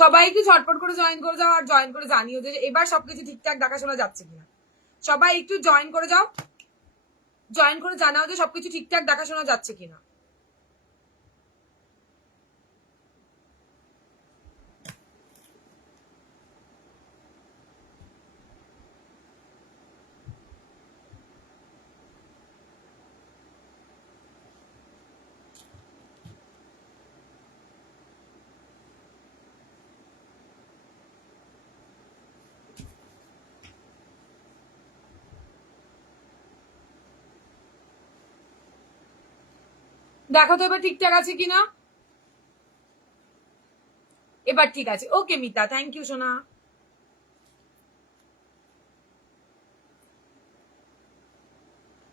সবাই একটু ঝটপট করে জয়েন করে যাও আর জয়েন করে জানিও যে এবার সবকিছু ঠিকঠাক দেখাশোনা যাচ্ছে কিনা। সবাই একটু জয়েন করে যাও, জয়েন করে জানাও যে সবকিছু ঠিকঠাক দেখাশোনা যাচ্ছে কিনা। দেখো তো এবার ঠিকঠাক আছে কিনা। এবার ঠিক আছে, ওকে মিতা, থ্যাংক ইউ সোনা।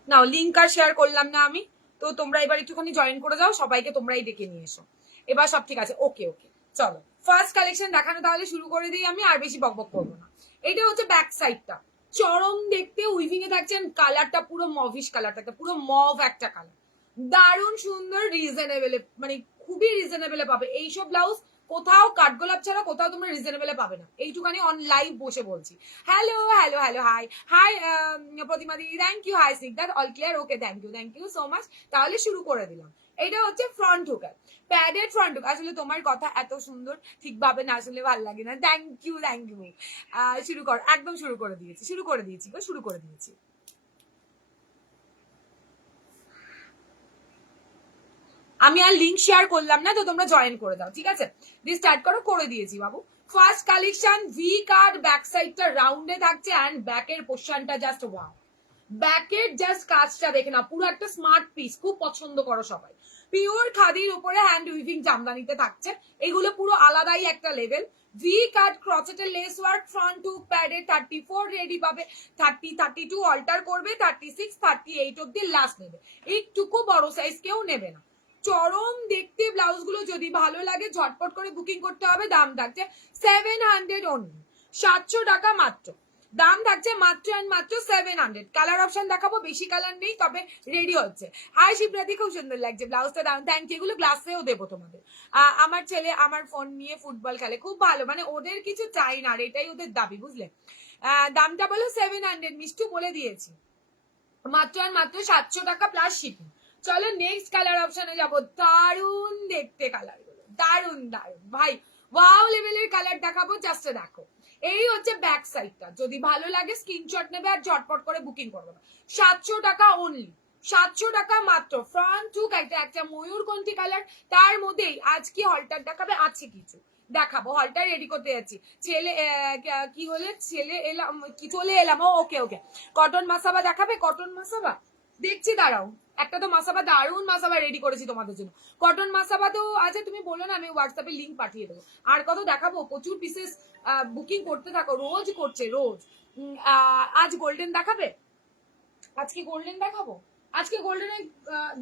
নাও লিঙ্ক আর শেয়ার করলাম না আমি, তো তোমরা এবার একটুখানি জয়েন করে যাও, সবাইকে তোমরাই ডেকে নিয়ে এসো। এবার সব ঠিক আছে, ওকে ওকে। চলো ফার্স্ট কালেকশন দেখানো তাহলে শুরু করে দিই আমি, আর বেশি বকবক করবো না। এটা হচ্ছে ব্যাক সাইডটা, চরম দেখতে উইভিং এ থাকছেন, কালারটা পুরো মভিশ কালার থাকতে, পুরো মভ একটা কালার, দারুণ সুন্দর, রিজনেবল, মানে খুবই রিজনেবলে পাবে এইসব ব্লাউজ। কোথাও কাঠগোলাপ ছাড়া কোথাও তোমরা রিজনেবলে পাবে না, এইটুখানি অন লাইভ বসে বলছি। Hello hello hello, hi hi Pratima দিদি, thank you, hi Sikdar, all clear, okay thank you so much. তাহলে শুরু করে দিলাম। এটা হচ্ছে front hooker, padded front hook. আসলে তোমার কথা এত সুন্দর ঠিকভাবে না আসলে ভালো লাগে না, থ্যাংক ইউ শুরু কর, একদম শুরু করে দিয়েছি শুরু করে দিয়েছি। আমি আর লিঙ্ক শেয়ার করলাম না, তো তোমরা জয়েন করে দাও, ঠিক আছে? দিয়ে স্টার্ট করো, করে দিয়েছি বাবু। ফার্স্ট কালেকশন, ভি কাট, ব্যাক সাইডটা রাউন্ডে থাকছে এন্ড ব্যাকের পোর্শনটা জাস্ট ওয়াও। ব্যাকের জাস্ট কাজটা দেখে না, পুরো একটা স্মার্ট পিস, খুব পছন্দ করো সবাই। পিওর খাদির উপরে হ্যান্ড উইভিং জামদানিতে থাকছে, এগুলো পুরো আলাদাই একটা লেভেল। ভি কাট ক্রচেটের লেস ওয়ার্ক, ফ্রন্ট হুক, প্যাডে 34 রেডি পাবে, 30 32 অল্টার করবে, 36 38 অব্দি লাস্ট নেবে, একটুকু বড় সাইজ কেউ নেবে না। চরম দেখতে ব্লাউজ গুলো, যদি ভালো লাগে ঝটপট করে বুকিং করতে হবে। দাম থাকছে 700 অনলি, 700 টাকা মাত্র। দাম থাকছে মাত্র অ্যান্ড মাত্র 700। কালার অপশন দেখাবো, বেশি কালার নেই, তবে রেডি হচ্ছে। হাই শিবরাতি, খুব সুন্দর লাগছে ব্লাউজটা, দাম থ্যাংক ইউ। এগুলো গ্লাসেও দেবো তোমাদের। আমার ছেলে আমার ফোন নিয়ে ফুটবল খেলে, খুব ভালো, মানে ওদের কিছু চাই না, আর এটাই ওদের দাবি, বুঝলে? দামটা বলো 700, মিষ্টু বলে দিয়েছি, মাত্র আর মাত্র 700 টাকা প্লাস শিপিং। চলো নেক্সট কালার অপশনে যাবো, দারুন দেখতে কালার গুলো, দারুন দারুন ভাই, ওয়াও লেভেলের কালার দেখাবো, জাস্ট দেখো। এই হচ্ছে ব্যাক সাইডটা, যদি ভালো লাগে স্ক্রিনশট নেবে আর ঝটপট করে বুকিং করবে। 700 টাকা অনলি, 700 টাকা মাত্র। ফ্রন্ট টুক একটা ময়ূরকণ্ঠী কালার, তার মধ্যেই আজ কি হলটার দেখাবে, আছে কিছু দেখাবো, হলটা রেডি করতে যাচ্ছি। ছেলে কি হলে ছেলে এলাম, কি চলে এলাম, ওকে ওকে। কটন মাসাবা দেখাবে, কটন মাসাবা দেখছি, দাঁড়াও। একটা তো মাসাবা, দারুন মাসাবা রেডি করেছি তোমাদের জন্য। কটন মাসাবা তো আছে, তুমি বলো না, আমি হোয়াটসঅ্যাপে লিঙ্ক পাঠিয়ে দেবো। আর কত দেখাবো, প্রচুর পিসেস বুকিং করতে থাকো, রোজ করছে রোজ। আজ গোল্ডেন দেখাবে, আজকে গোল্ডেন দেখাবো, আজকে গোল্ডেনে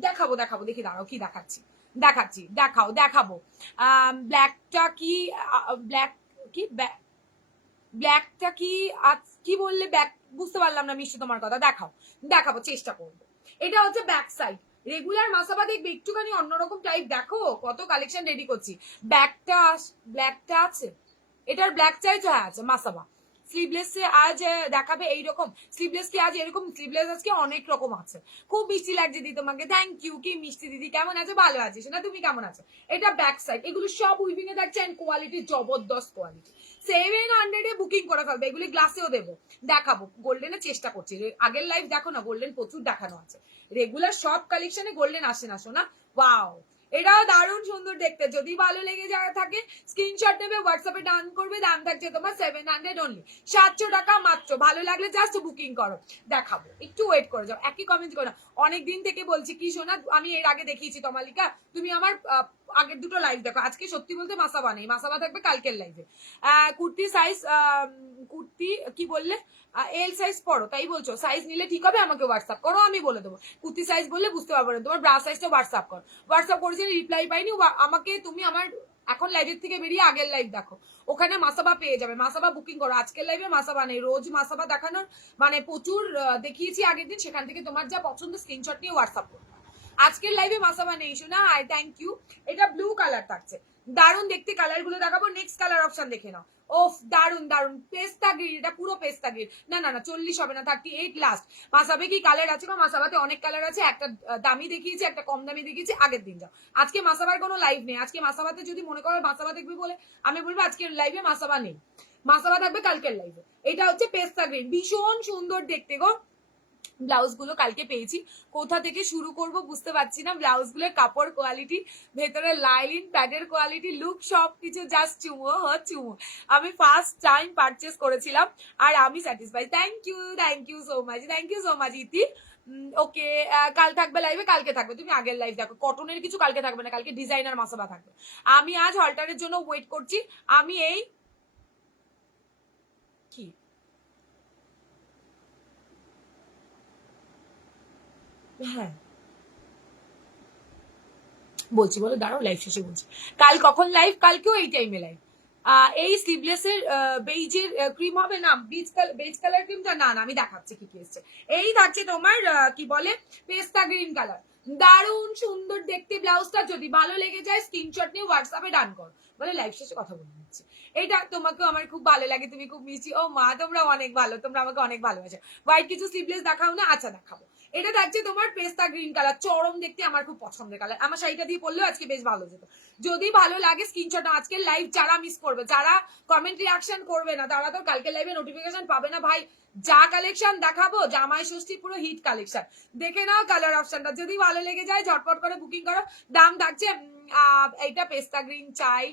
দেখাবো দেখাবো, দেখি দাঁড়াও কি দেখাচ্ছি, দেখাবো। ব্ল্যাকটা কি, ব্ল্যাক কি, ব্ল্যাকটা কি, কি বললে, ব্যাক বুঝতে পারলাম না মিষ্টি তোমার কথা, দেখাবো চেষ্টা করবো। এটা হচ্ছে ব্যাক সাইড, রেগুলার মাসাবা দেখবে একটুখানি অন্যরকম টাইপ, দেখো কত কালেকশন রেডি করছি। ব্ল্যাকটা আছে, এটার ব্ল্যাক চাইজ, হ্যাঁ আছে মাসাবা। স্লিভলেস আজ দেখাবে এইরকম, স্লিভলেস কি আজ এরকম, স্লিভলেস আজকে অনেক রকম আছে। খুব মিষ্টি লাগছে দিদি তোমাকে, থ্যাংক ইউ। কি মিষ্টি দিদি, কেমন আছো? ভালো আছিস না, তুমি কেমন আছো? এটা ব্যাক সাইড, এগুলো সব উইভিং এ থাকছে, এন্ড কোয়ালিটি জবরদস্ত কোয়ালিটি। 700 বুকিং করে ফেলবে, এগুলি গ্লাসেও দেবো, দেখাবো। গোল্ডেনে চেষ্টা করছি, আগের লাইভ দেখো না, গোল্ডেন প্রচুর দেখানো আছে। রেগুলার সব কালেকশনে গোল্ডেন আসে না শোনা, ওয়াও। এটাও দারুণ সুন্দর দেখতে, যদি ভালো লেগে যাওয়া থাকে স্ক্রিনশট নেবে, হোয়াটসঅ্যাপে ডান করবে। দাম থাকছে তোমার 700 অনলি, 700 টাকা মাত্র। ভালো লাগলে জাস্ট বুকিং করো, দেখাবো, একটু ওয়েট করে যাও, একই কমেন্ট করো। অনেক দিন থেকে বলছি কি শোনা, আমি এর আগে দেখিয়েছি তমালিকা, তুমি আমার আগের দুটো লাইভ দেখো। আজকে সত্যি বলতে মাসাবা নেই, মাসাবা থাকবে কালকের লাইভে। কুর্তি সাইজ, কুর্তি কি বললে, এল সাইজ পড়ো, তাই বলছো? সাইজ নিলে ঠিক হবে, আমাকে হোয়াটসঅ্যাপ করো, আমি বলে দেবো। কুর্তি সাইজ বললে বুঝতে পারবো না, তোমার ব্রা সাইজটা হোয়াটসঅ্যাপ করো। হোয়াটসঅ্যাপ করেছি, রিপ্লাই পাইনি, আমাকে তুমি আমার এখন লাইভের থেকে বেরিয়ে আগের লাইভ দেখো, ওখানে মাসাবা পেয়ে যাবে, মাসাবা বুকিং করো। আজকের লাইভে মাসাবা নেই, রোজ মাসাবা দেখানোর মানে প্রচুর দেখিয়েছি আগের দিন, সেখান থেকে তোমার যা পছন্দ স্ক্রিনশট নিয়ে হোয়াটসঅ্যাপ করো। আজকের লাইভে মাসাবা নেই শোনা। Hi, thank you. এটা ব্লু কালার থাকছে, দারুন দেখতে। কালার গুলো দেখাবো, নেক্সট কালার অপশন দেখে নাও। ওফ, দারুন দারুন, পেস্তা গ্রিন, এটা পুরো পেস্তা গ্রিন। না না না, 40 হবে না, 38 লাস্ট। মাসাবে কি কালার আছে? মাসাবাতে অনেক কালার আছে, একটা দামি দেখিয়েছি, একটা কম দামি দেখিয়েছি, আগের দিন যাও। আজকে মাসাবার কোনো লাইভ নেই। আজকে মাসাবাতে যদি মনে করো মাসাবা দেখবে বলে, আমি বলবো আজকের লাইভে মাসাবা নেই, মাসাবা থাকবে কালকের লাইভে। এটা হচ্ছে পেস্তা গ্রিন, ভীষণ সুন্দর দেখতে গো। ব্লাউজ গুলো কালকে পেয়েছি, কোথা থেকে শুরু করব বুঝতে পারছি না। ব্লাউজ গুলোর কাপড় কোয়ালিটি, ভেতরে লাইলিন, প্যাডের কোয়ালিটি, লুক, সবকিছু জাস্ট চুমো চুমো। আমি ফার্স্ট টাইম পারচেস করেছিলাম আর আমি satisfy. Thank you so much, thank you so much Iti. Okay, কাল থাকবে লাইভে, কালকে থাকবে, তুমি আগের লাইভ দেখো। কটনের কিছু কালকে থাকবে না, কালকে ডিজাইনার মাসাবা থাকবে। আমি আজ হলটারের জন্য ওয়েট করছি। আমি এই কি হ্যাঁ বলছি, বলো দাঁড়াও, লাইভ শেষে বলছি। কাল কখন লাইভ? কালকেও এই টাইমে লাইভ। এই স্লিভলেসের বেইজের ক্রিম হবে না, বেজ কালার ক্রিমটা না না, আমি দেখাচ্ছি কি কি এসছে। এই থাকছে তোমার কি বলে, পেস্তা গ্রিন কালার, দারুণ সুন্দর দেখতে ব্লাউজটা। যদি ভালো লেগে যায় স্ক্রিনশট নিয়ে হোয়াটসঅ্যাপে ডান করো, বলে লাইভ শেষে কথা বলে নিচ্ছি। এটা তোমাকেও আমার খুব ভালো লাগে, তুমি খুব মিষ্টি। ও মা, তোমরা অনেক ভালো, তোমরা আমাকে অনেক ভালোবাসো। হোয়াইট কিছু স্লিভলেস দেখাও না? আচ্ছা দেখাবো। এটা থাকছে তোমার পেস্তা গ্রিন কালার, চরম দেখতে, আমার খুব পছন্দের কালার। আমার শাড়িটা দিয়ে পরলেও আজকে বেশ ভালো যেত। যদি ভালো লাগে স্ক্রিনশট। আজকের লাইভ যারা মিস করবে, যারা কমেন্ট রিয়াকশন করবে না, তারা তো কালকে লাইভে নোটিফিকেশন পাবে না ভাই। যা কালেকশন দেখাবো, জামাই ষষ্ঠী পুরো হিট কালেকশন, দেখে নাও কালার অপশনটা। যদি ভালো লেগে যায় ঝটপট করে বুকিং করো। দাম থাকছে এইটা পেস্তা গ্রিন চাই,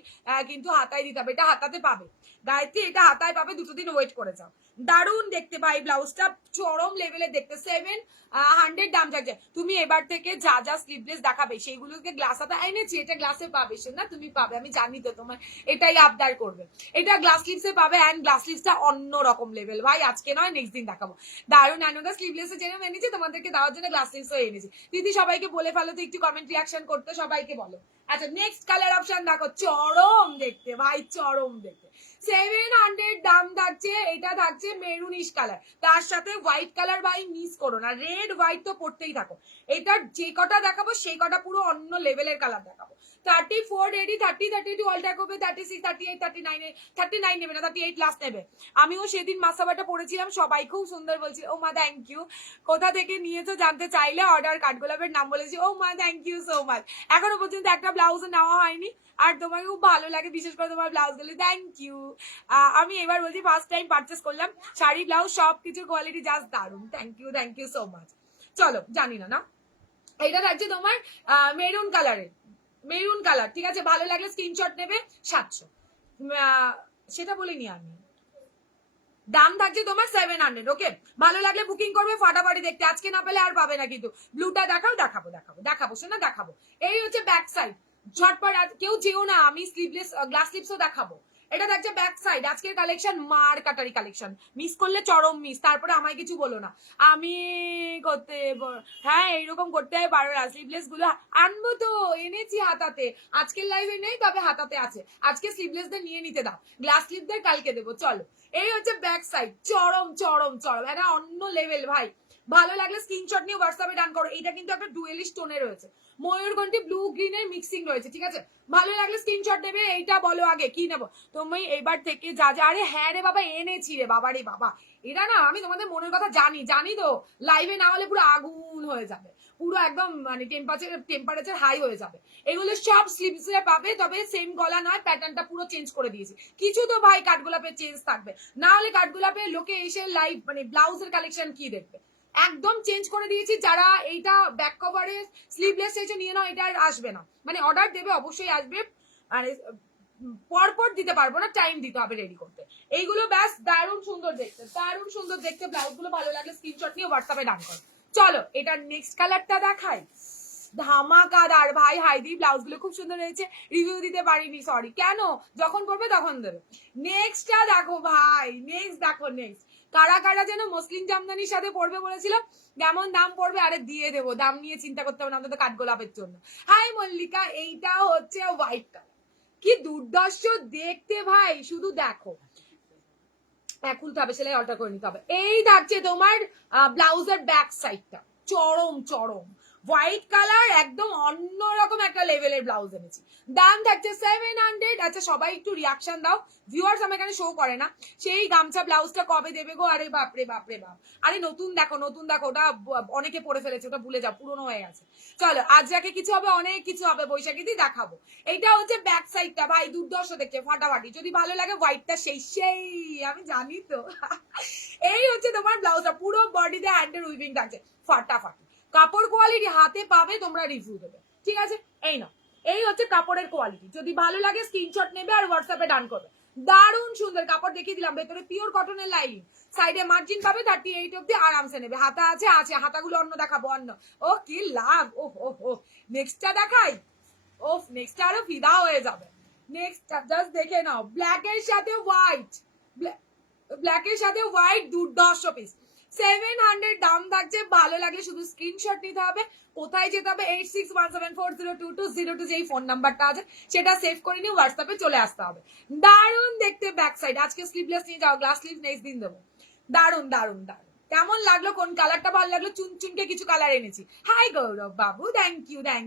কিন্তু হাতায় দিতে হবে, এটা হাতাতে পাবে গায়ত্রী, এটা হাতায় পাবে, দুটো দিন ওয়েট করে যাও। দারুণ দেখতে পাই ব্লাউজটা, চরম লেভেলে দেখতে। 700 দাম থাকছে। তুমি এবার থেকে যা যা স্লিভলেস দেখাবে সেইগুলোকে গ্লাস হাতা এনেছি, এটা গ্লাসে পাবে না, তুমি পাবে, আমি জানি তো তোমার এটাই আবদার করবে। এটা গ্লাস স্লিভসে পাবে, অ্যান্ড গ্লাস স্লিভসটা অন্য রকম লেভেল ভাই। আজকে নয়, নেক্সট দিন দেখাবো। দারুণ অ্যানোগা স্লিভলেসে যেরকম এনেছি, তোমাদেরকে দেওয়ার জন্য গ্লাস স্লিভসও এনেছি। দিদি সবাইকে বলে ফেলো তো, একটু কমেন্ট রিয়াকশন করতে, সবাইকে বলো। আচ্ছা, নেক্সট কালার অপশন দেখো, চরম দেখতে ভাই, চরম দেখতে। 700 দাম থাকছে। এটা থাকছে মেরুনিশ কালার, তার সাথে হোয়াইট কালার ভাই মিস করো না, রেড হোয়াইট তো পড়তেই থাকো। এটার যে কটা দেখাবো সেই কটা পুরো অন্য লেভেলের কালার দেখাবো। 34 রেডি, 30, 32 অলটা করবে, 36, 38, 39, 39 নেবে না, 38 লাস্ট নেবে। আমিও সেদিন মাসাবাটা পড়েছিলাম, সবাই খুব সুন্দর বলছিল। ও মা থ্যাংক ইউ। কোথা থেকে নিয়েছো জানতে চাইলে অর্ডার কাঠগোলাপের নাম বলেছি। ও মা থ্যাংক ইউ সো মাচ। এখনো পর্যন্ত একটা ব্লাউজ নেওয়া হয়নি, আর তোমাকে খুব ভালো লাগে, বিশেষ করে তোমার ব্লাউজ গুলো, থ্যাংক ইউ। আমি এবার বলছি, ফার্স্ট টাইম পারচেস করলাম শাড়ি, ব্লাউজ সবকিছুর কোয়ালিটি জাস্ট দারুন। Thank you so much. চলো, জানি না না, এটা থাকছে তোমার মেরুন কালারের, মেরুন কালার, ঠিক আছে। ভালো লাগলে স্ক্রিনশট নেবে, 700। সেটা বলিনি আমি। দাম থাকছে তোমার 700। ওকে, ভালো লাগলে বুকিং করবে ফাটাফাটি দেখতে। আজকে না পেলে আর পাবে না কিন্তু। ব্লুটা দেখাও, দেখাবো সে না, দেখাবো। এই হচ্ছে ব্যাক সাইড, ঝটপট। কেউ যেও না, আমি স্লিভলেস গ্লাস স্লিভসও দেখাবো। এটা থাকছে ব্যাক সাইড। আজকের কালেকশন মার কাটারি কালেকশন, মিস করলে চরম মিস, তারপরে আমায় কিছু বলো না। আমি করতে, হ্যাঁ এইরকম করতে পারো না। স্লিভলেস গুলো আনবো তো, এনেছি হাতাতে। আজকের লাইভে নেই, তবে হাতাতে আছে। আজকে স্লিভলেসদের নিয়ে নিতে দাও, গ্লাস স্লিভদের কালকে দেবো। চলো, এই হচ্ছে ব্যাক সাইড, চরম চরম চরম, এটা অন্য লেভেল ভাই। ভালো লাগলে স্ক্রিনশট নিয়ে হোয়াটসঅ্যাপে ডান করো। এটা কিন্তু একটা ডুয়েলিশ টোনে রয়েছে, ময়ূরকণ্ঠী ব্লু গ্রিনের মিক্সিং রয়েছে, ঠিক আছে। ভালো লাগলে স্ক্রিনশট নেবে। এইটা বলো আগে কি নেবো তুমি এবার থেকে, যা যা। আরে হ্যাঁ রে বাবা, এনেছি রে বাবা, রে বাবা। এরা না, আমি তোমাদের মনের কথা জানি তো, লাইভে না হলে পুরো আগুন হয়ে যাবে, পুরো একদম মানে টেম্পারেচার হাই হয়ে যাবে। এগুলো সব স্লিভসে পাবে, তবে সেম গলা নয়, প্যাটার্নটা পুরো চেঞ্জ করে দিয়েছি। কিছু তো ভাই কাঠগোলাপের চেঞ্জ থাকবে, না হলে কাঠগোলাপে লোকে এসে লাইভ মানে ব্লাউজের কালেকশন কি দেখবে। একদম চেঞ্জ করে দিয়েছি। যারা এইটা ব্যাক কভারে স্লিভলেস চাইছো নিয়ে নাও, এটা আর আসবে না, মানে অর্ডার দেবে অবশ্যই আসবে, মানে পরপর দিতে পারবো না, টাইম দিতে হবে রেডি করতে। এইগুলো ব্যাস, দারুণ সুন্দর দেখতে, দারুণ সুন্দর দেখতে। ব্লাউজ গুলো ভালো লাগলে স্ক্রিনশট নিয়ে হোয়াটসঅ্যাপে ডান করো। চলো, এটার নেক্সট কালারটা দেখাই, ধামাকাদার ভাই। হাইদি ব্লাউজ গুলো খুব সুন্দর হয়েছে, রিভিউ দিতে পারিনি, সরি। কেন, যখন করবে তখন দেবে। নেক্সটটা দেখো ভাই, নেক্সট দেখো, নেক্সট কারা কারা যেন মসলিন জামদানির সাথে পড়বে বলেছিল, কেমন দাম পড়বে? আরে দিয়ে দেবো, দাম নিয়ে চিন্তা করতে হবে না, অন্তত কাঠগোলাপের জন্য। হাই মল্লিকা, এইটা হচ্ছে হোয়াইট কালার, কি দুর্দর্শ দেখতে ভাই, শুধু দেখো। খুলতে হবে, সেলাই অল্টার করে নিতে হবে। এই থাকছে তোমার ব্লাউজের ব্যাক সাইডটা, চরম চরম হোয়াইট কালার একদম অন্যরকম একটা লেভেলের ব্লাউজ এনেছি। দাম থাকছে 700। আচ্ছা সবাই একটু রিয়াকশন দাও, ভিউয়ার্স আমার এখানে শো করে না। সেই গামছা ব্লাউজটা কবে দেবে গো? আরে বাপরে বাপরে বাপ, আরে নতুন দেখো নতুন দেখো, ওটা অনেকে পরে ফেলেছে, ওটা ভুলে যাও, পুরনো হয়ে গেছে। চলো আজ যাকে কিছু হবে, অনেক কিছু হবে, বৈশাখী দিয়ে দেখাবো। এইটা হচ্ছে ব্যাক সাইডটা, ভাই দুর্দর্শ দেখছে, ফাটাফাটি। যদি ভালো লাগে হোয়াইটটা সেই সেই, আমি জানি তো। এই হচ্ছে তোমার ব্লাউজটা, পুরো বডিতে হ্যান্ডের উইভিং থাকছে, ফাটাফাটি। কাপড় কোয়ালিটি হাতে পাবে, তোমরা রিভিউ দেবে, ঠিক আছে? এই না, এই হচ্ছে কাপড়ের কোয়ালিটি। যদি ভালো লাগে স্ক্রিনশট নেবে আর হোয়াটসঅ্যাপে ডান করবে। দারুণ সুন্দর কাপড় দেখিয়ে দিলাম, ভেতরে পিওর কটনের লাইনিং, সাইডে মার্জিন পাবে 38 অব্দি, আরামসে নেবে। হাতা আছে, আছে হাতাগুলো অন্য দেখাবো, অন্য। ও কি লাভ, ও ও ও, নেক্সটটা দেখাই। ও নেক্সটটা আরো ফিদা হয়ে যাবে। নেক্সট জাস্ট দেখে নাও, ব্ল্যাকের সাথে হোয়াইট, ব্ল্যাকের সাথে হোয়াইট, দুর্দর্শ পিস। 700 দাম থাকছে, ভালো লাগলে শুধু স্ক্রিনশট নিতে হবে। কোথায় যেতে হবে? 8617402202, যেই ফোন নাম্বারটা আছে সেটা সেভ করে নিয়ে হোয়াটসঅ্যাপে চলে আসতে হবে। দারুণ দেখতে ব্যাক সাইড, আজকে স্লিভলেস নিয়ে যাও, গ্লাস স্লিভ নেক্সট দিন দেবো। দারুণ দারুণ দারুণ। কেমন লাগলো? কোন কালারটা ভালো লাগলো? চুনচুনকে কিছু কালার এনেছি। High Gaurav Babu, thank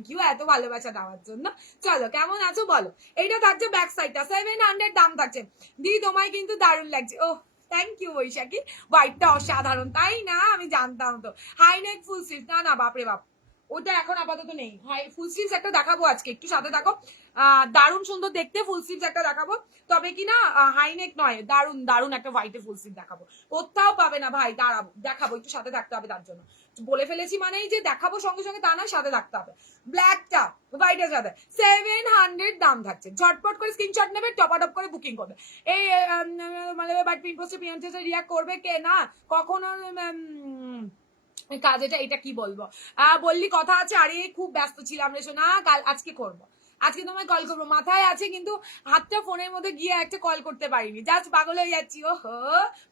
you এত ভালোবাসা দেওয়ার জন্য। চলো কেমন আছো বলো। এইটা থাকছে ব্যাক সাইডটা, 700 দাম থাকছে। দি তোমায় কিন্তু দারুণ লাগছে। ও থ্যাংক ইউ বৈশাখী, হোয়াইটটা অসাধারণ, তাই না? আমি জানতাম তো। হাই নেক ফুল স্লিভ, না না বাপরে বাপ, ওটা এখন আপাতত নেই। হাই ফুল স্লিভস একটা দেখাবো আজকে, একটু সাথে থাকো। দারুণ সুন্দর দেখতে ফুল স্লিভস একটা দেখাবো, তবে কি না হাই নেক নয়, দারুণ দারুণ একটা হোয়াইটে ফুল স্লিভ দেখাবো। কোথাও পাবে না ভাই, দাঁড়াবো দেখাবো, একটু সাথে থাকতে হবে তার জন্য। বলে ফেলেছি মানেই যে দেখাবো সঙ্গে সঙ্গে তা না, সাথে থাকতে হবে। ব্ল্যাকটা হোয়াইটের সাথে 700 দাম থাকছে। ঝটপট করে স্ক্রিনশট নেবে, টপাটপ করে বুকিং করবে। এই মানে বাট পিন পোস্টে পিএনসি রিয়াক্ট করবে কে না কখনো কাজ, এটা কি বলবো, বললি কথা আছে। আরে খুব ব্যস্ত ছিলাম রে সোনা, কাল আজকে করবো, আজকে তোমায় কল করবো, মাথায় আছে কিন্তু হাতটা ফোনের মধ্যে গিয়ে একটা কল করতে পারিনি, জাস্ট পাগল হয়ে যাচ্ছি। ও হো,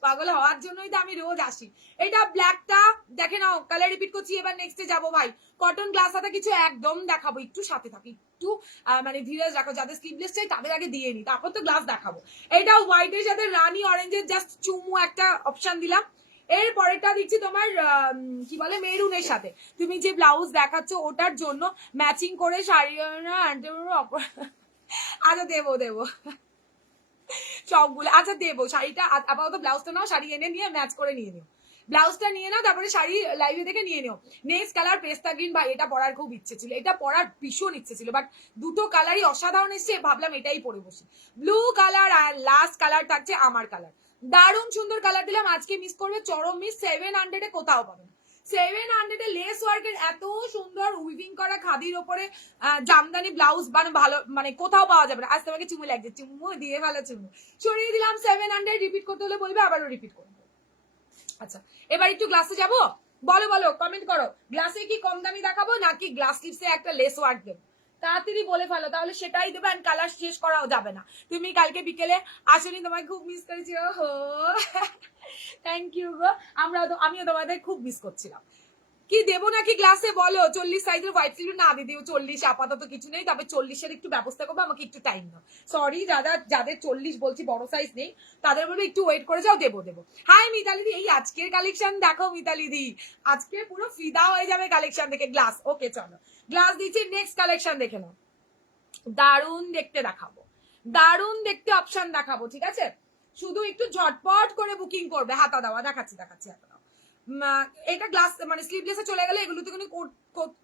পাগল হওয়ার জন্যই তো আমি রোজ আসি। এটা ব্ল্যাকটা দেখে নাও, কালার রিপিট করছি, এবার নেক্সটে যাবো ভাই। কটন গ্লাস হাতে কিছু একদম দেখাবো, একটু সাথে থাকি, একটু মানে ধীরে রাখো, যাদের স্লিভলেস চাই তাদের আগে দিয়ে নি, তারপর তো গ্লাস দেখাবো। এটা হোয়াইটের সাথে রানি অরেঞ্জের জাস্ট চুমু একটা অপশন দিলাম। এর পরেরটা দিচ্ছি তোমার কি বলে মেরুনের সাথে, তুমি যে ব্লাউজ দেখাচ্ছ ওটার জন্য ম্যাচিং করে শাড়ি। আচ্ছা দেবো দেবো সবগুলো, আচ্ছা দেবো। শাড়িটা আপাতত ব্লাউজটা নাও, শাড়ি এনে নিয়ে ম্যাচ করে নিয়ে নিও, ব্লাউজটা নিয়ে নাও, তারপরে শাড়ি লাইভে দেখে নিয়ে নিও। নেক্সট কালার পেস্তা গ্রিন, ভাই এটা পরার খুব ইচ্ছে ছিল, এটা পরার ভীষণ ইচ্ছে ছিল, বাট দুটো কালারই অসাধারণ এসছে, ভাবলাম এটাই পরে বসি। ব্লু কালার আর লাস্ট কালার থাকছে আমার কালার। দারুণ সুন্দর কালার দিলাম, আজকে মিস করবে, চরম মিস। 700 কোথাও পাবে না। 700 লেস ওয়ার্কের এত সুন্দর উইভিং করা খাদির ওপরে জামদানি ব্লাউজ, মানে ভালো, মানে কোথাও পাওয়া যাবে না। আজ তোমাকে চুমু লাগছে, চুমু দিয়ে ভালো চুমু সরিয়ে দিলাম। 700 রিপিট করতে হলে বলবে, আবারও রিপিট করবো। আচ্ছা এবার একটু গ্লাসে যাবো, বলো বলো কমেন্ট করো, গ্লাসে কি কম দামি দেখাবো নাকি গ্লাস লিপসে একটা লেস ওয়ার্ক দেবো? তাড়াতাড়ি বলে ফেলো, তাহলে সেটাই দেবে, এন্ড কালার শেষ করাও যাবে না। তুমি কালকে বিকেলে আসনি, তোমায় খুব মিস করেছি। ওহো থ্যাংক ইউ গো, আমিও তোমাদের খুব মিস করছিলাম। কি দেবো নাকি গ্লাসে বলো? 40 সাইজের হোয়াইট স্লিভ না দিদি, 40 আপাতত কিছু নেই, তবে 40-এর একটু ব্যবস্থা করবো, আমাকে একটু টাইম দাও। সরি যাদের 40 বলছি বড় সাইজ নেই, তাদের বলবো একটু ওয়েট করে যাও, দেবো দেবো। হাই মিতালি দি, এই আজকের কালেকশন দেখো মিতালি দি, আজকে পুরো ফিদা হয়ে যাবে কালেকশন দেখে। গ্লাস ওকে, চলো গ্লাস দিচ্ছি, নেক্সট কালেকশন দেখে নাও। দারুণ দেখতে দেখাবো, দারুণ দেখতে অপশন দেখাবো, ঠিক আছে? শুধু একটু ঝটপট করে বুকিং করবে। হাতা দেওয়া দেখাচ্ছি, হাতা দাও। এটা গ্লাস মানে স্লিভলেসে চলে গেলে এগুলোতে কোনো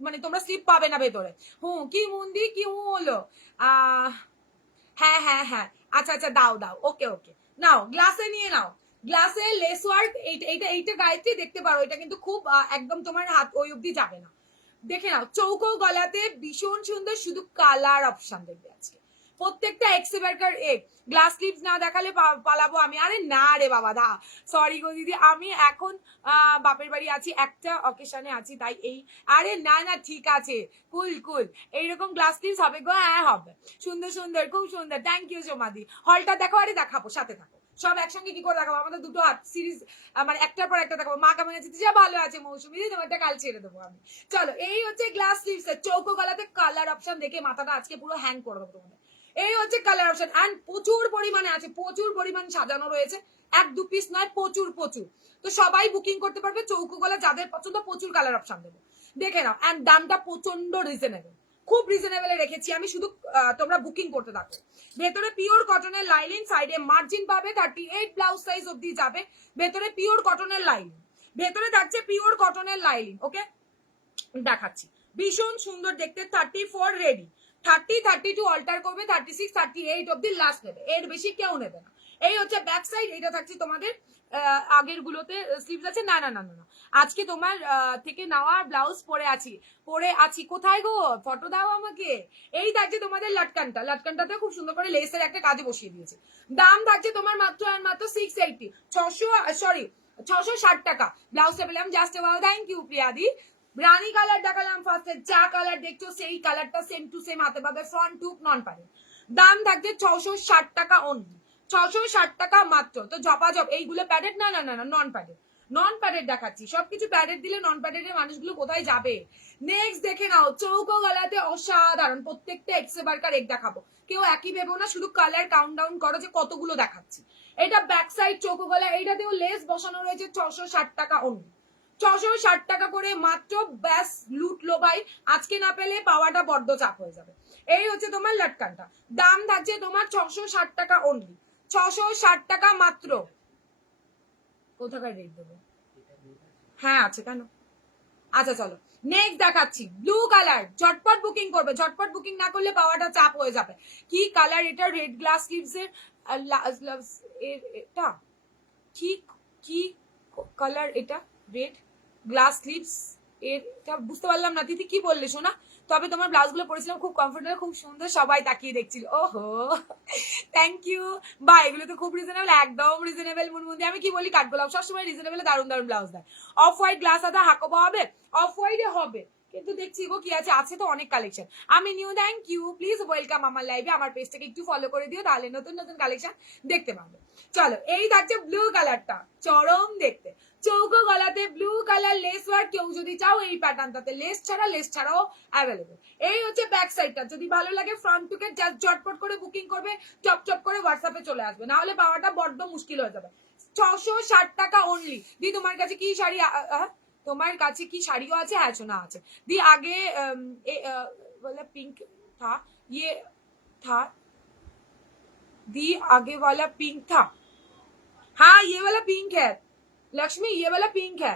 মানে তোমরা স্লিপ পাবে না ভেতরে। কি মুন্দি কি হলো? হ্যাঁ হ্যাঁ হ্যাঁ, আচ্ছা আচ্ছা দাও দাও, ওকে ওকে, নাও গ্লাসে নিয়ে নাও। গ্লাসে লেস ওয়ার্ক, এইটা গায়েতে দেখতে পারো, এটা কিন্তু খুব একদম তোমার হাত ওই অব্দি যাবে না। দেখে নাও, চৌকো গলাতে ভীষণ সুন্দর, শুধু কালার অপশন দেখবে আজকে প্রত্যেকটা এক্সেবারকার গ্লাস স্লিভস না দেখালে পালাবো আমি। আরে না রে বাবা, দা সরি গো দিদি, আমি এখন বাপের বাড়ি আছি, একটা অকেশনে আছি, তাই এই। আরে না না ঠিক আছে, কুল কুল, এইরকম গ্লাস স্লিভস হবে গো, হ্যাঁ হবে, সুন্দর সুন্দর, খুব সুন্দর। Thank you সোমাদি। হলটা দেখো, আরে দেখাবো, সাথে থাকো, সব একসঙ্গে কি করে দেখাবো, আমাদের দুটো সিরিজ মানে একটার পর একটা দেখাবো। মা কেমন আছে? যা ভালো আছে মৌসুমি দি, তোমারটা কাল ছেড়ে দেবো আমি। চলো এই হচ্ছে গ্লাস স্লিভস এর চৌকো গলাতে কালার অপশন দেখে মাথাটা আজকে পুরো হ্যাং করে দেবো তোমাদের। এই হচ্ছে কালার অপশন, এন্ড প্রচুর পরিমাণে আছে, প্রচুর পরিমাণ সাজানো রয়েছে, 1-2 পিস নয়, প্রচুর প্রচুর। তো সবাই বুকিং করতে পারবে, চৌকো গলা যাদের পছন্দ, প্রচুর কালার অপশন দেবো। দেখে নাও, এন্ড দামটা প্রচন্ড রিজনেবল, খুব রিজনেবলে রেখেছি আমি, শুধু তোমরা বুকিং করতে থাকো। ভেতরে পিওর কটনের লাইলিন, সাইডে মার্জিন পাবে, 38 ব্লাউজ সাইজ অব্দি যাবে, ভেতরে পিওর কটনের লাইলিন, ভেতরে থাকছে পিওর কটনের লাইলিন। ওকে, দেখাচ্ছি, ভীষণ সুন্দর দেখতে। 34 রেডি, 30 32 অল্টার করবে, 36 38 অব্দি লাস্ট নেবে, এর বেশি কেউ নেবে না। এই হচ্ছে ব্যাক সাইড, এটা থাকছে তোমাদের আগের গুলোতে স্লিভস আছে। না না না না, আজকে তোমার থেকে নেওয়া ব্লাউজ পরে আছি কোথায় গো, ফটো দাও আমাকে। এই থাকছে তোমাদের লাটকানটা, লাটকানটাতে খুব সুন্দর করে লেসের একটা কাজে বসিয়ে দিয়েছে। দাম থাকছে তোমার মাত্র আর মাত্র 680, 660 টাকা। ব্লাউজটা পেলাম জাস্ট ওয়াও, থ্যাংক ইউ প্রিয়াদি। রানী কালার দেখালাম ফার্স্টে, যা কালার দেখছো সেই কালারটা সেম টু সেম হাতে পাবে, ফ্রন্ট টুক নন পারে। দাম থাকছে 660 টাকা অনলি, 660 টাকা মাত্র। তো জপাজপ এইগুলো প্যাডেড, না না না না নন প্যাডেড, নন প্যাডেড দেখাচ্ছি, সবকিছু প্যাডেড দিলে নন প্যাডেডের মানুষগুলো কোথায় যাবে। নেক্সট দেখে নাও, চৌকো গলাতে অসাধারণ, প্রত্যেকটা এক্সে বারকার এক দেখাবো, কেউ একই ভেবো না, শুধু কালার কাউন্ট ডাউন করো যে কতগুলো দেখাচ্ছি। এটা ব্যাক সাইড চৌকো গলা, এইটাতেও লেস বসানো রয়েছে, 660 টাকা অনলি, 660 টাকা করে মাত্র। ব্যাস লুটলো ভাই, আজকে না পেলে পাওয়াটা বড্ড চাপ হয়ে যাবে। এই হচ্ছে তোমার লটকানটা, দাম থাকছে তোমার 660 টাকা অনলি, 660 টাকা মাত্র। কোথাকার রেট দেবো? হ্যাঁ আছে, কেন? আচ্ছা চলো নেক্সট দেখাচ্ছি, ব্লু কালার। ঝটপট বুকিং করবে, ঝটপট বুকিং না করলে পাওয়াটা চাপ হয়ে যাবে। কি কালার এটা? রেড গ্লাস স্লিভস এর এটা কি কি কালার? এটা রেড গ্লাস স্লিভস এর, এটা বুঝতে পারলাম না দিদি কি বললে শোনা। তবে তোমার ব্লাউজ গুলো পরেছিলাম খুব কমফোর্টেবল, খুব সুন্দর, সবাই তাকিয়ে দেখছিল। ওহো থ্যাংক ইউ। বা এগুলো তো খুব রিজনেবল, একদম রিজনেবল মুনমুন্দি। আমি কি বলি, কাঠগোলাপ সবসময় রিজনেবল দারুণ দারুণ ব্লাউজ দেয়। অফ হোয়াইট গ্লাস আদা হাকোবা হবে, অফ হোয়াইটে হবে, কিন্তু দেখছি গো কি আছে তো অনেক কালেকশন। আমি new, thank you, please welcome আমার লাইভে, আমার পেজটাকে একটু ফলো করে দিও, তাহলে নতুন নতুন কালেকশন দেখতে পাবে। চলো এই থাকছে ব্লু কালারটা, চরম দেখতে, চৌকো গলাতে ব্লু কালার লেস ওয়ার্ক। কেউ যদি চাও এই প্যাটার্নটাতে লেস ছাড়াও অ্যাভেলেবল। এই হচ্ছে ব্যাক সাইডটা, যদি ভালো লাগে ফ্রন্ট টুকে জাস্ট ঝটপট করে বুকিং করবে, চপ করে হোয়াটসঅ্যাপে চলে আসবে, না হলে পাওয়াটা বড্ড মুশকিল হয়ে যাবে। 660 টাকা অনলি। দি তোমার কাছে কি শাড়ি, তোমার কাছে কি শাড়িও আছে? হ্যাঁ সোনা আছে দি। আগে वाला पिंक था, ये था दी, आगे वाला पिंक था। हाँ ये वाला पिंक है लक्ष्मी, ये वाला पिंक है,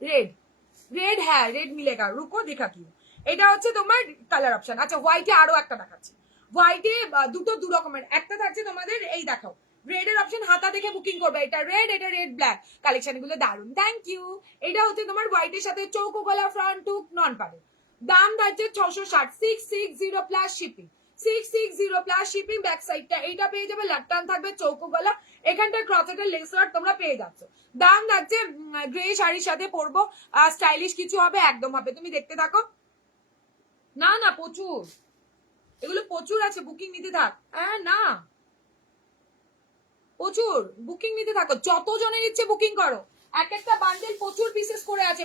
रेड है, रेड मिलेगा, रुको देखा কি। এটা হচ্ছে তোমার কালার অপশন। আচ্ছা হোয়াইটে আরো একটা দেখাচ্ছি, হোয়াইটে দুটো দু রকমের, একটা থাকছে তোমাদের এই দেখাও, রেড এর অপশন, হাতা দেখে বুকিং করবে। এটা রেড ব্ল্যাক, কালেকশন গুলো দারুন, থ্যাংক ইউ। এটা হচ্ছে তোমার হোয়াইটের সাথে চৌকো গলা, ফ্রন্ট টুক নন পারে। দাম থাকছে 660, 660 plus shipping, 660 plus shipping. Back সাইডটা এইটা পেয়ে যাবে, লাটকান থাকবে, চৌকো গলা, এখানটা ক্রচেটের লেস ওয়ার্ক তোমরা পেয়ে যাচ্ছ। দাম থাকছে, গ্রে শাড়ির সাথে পরবো, স্টাইলিশ কিছু হবে, একদম হবে, তুমি দেখতে থাকো। না না প্রচুর, এগুলো প্রচুর আছে, বুকিং নিতে থাক। হ্যাঁ না প্রচুর, বুকিং নিতে থাকো, যত জনের ইচ্ছে বুকিং করো। এক একটা বান্ডেল প্রচুর পিসেস করে আছে,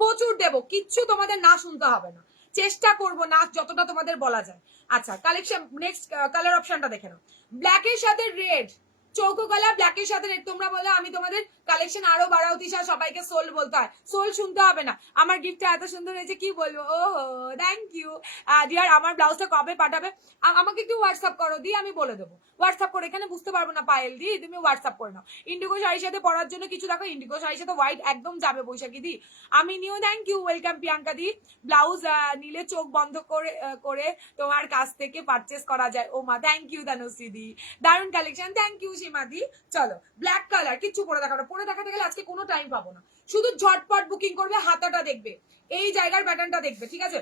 প্রচুর দেবো, কিচ্ছু তোমাদের না শুনতে হবে না, চেষ্টা করবো না যতটা তোমাদের বলা যায়। আচ্ছা কালেকশন নেক্সট কালার অপশনটা দেখে নাও, ব্ল্যাকের সাথে রেড, চৌকো গলা, ব্ল্যাকের সাথে রেড। তোমরা বলো আমি তোমাদের কালেকশন আরো বাড়াও তিশা, সবাইকে সোল বলতে হয়, সোল শুনতে হবে না। আমার গিফটটা এত সুন্দর হয়েছে কি বলবো, ওহো থ্যাংক ইউ ডিয়ার। আমার ব্লাউজটা কবে পাঠাবে আমাকে একটু হোয়াটসঅ্যাপ করো দি, আমি বলে দেবো। হোয়াটসঅ্যাপ করে, এখানে বুঝতে পারবো না পায়েল দি, তুমি হোয়াটসঅ্যাপ করে নাও। ইন্ডিগো শাড়ির সাথে পরার জন্য কিছু দেখো, ইন্ডিগো শাড়ির সাথে হোয়াইট একদম যাবে বৈশাখী দি। আমি new, thank you, welcome Priyanka দি। ব্লাউজ নিলে চোখ বন্ধ করে তোমার কাছ থেকে পারচেস করা যায়। ও মা থ্যাংক ইউ দানুশ্রী দি, দারুন কালেকশন, থ্যাংক ইউ সীমা দি। চলো ব্ল্যাক কালার, কিচ্ছু পরে দেখানো, পরে দেখাতে গেলে আজকে কোনো টাইম পাবো না, শুধু ঝটপট বুকিং করবে, হাতাটা দেখবে, এই জায়গার প্যাটার্নটা দেখবে, ঠিক আছে।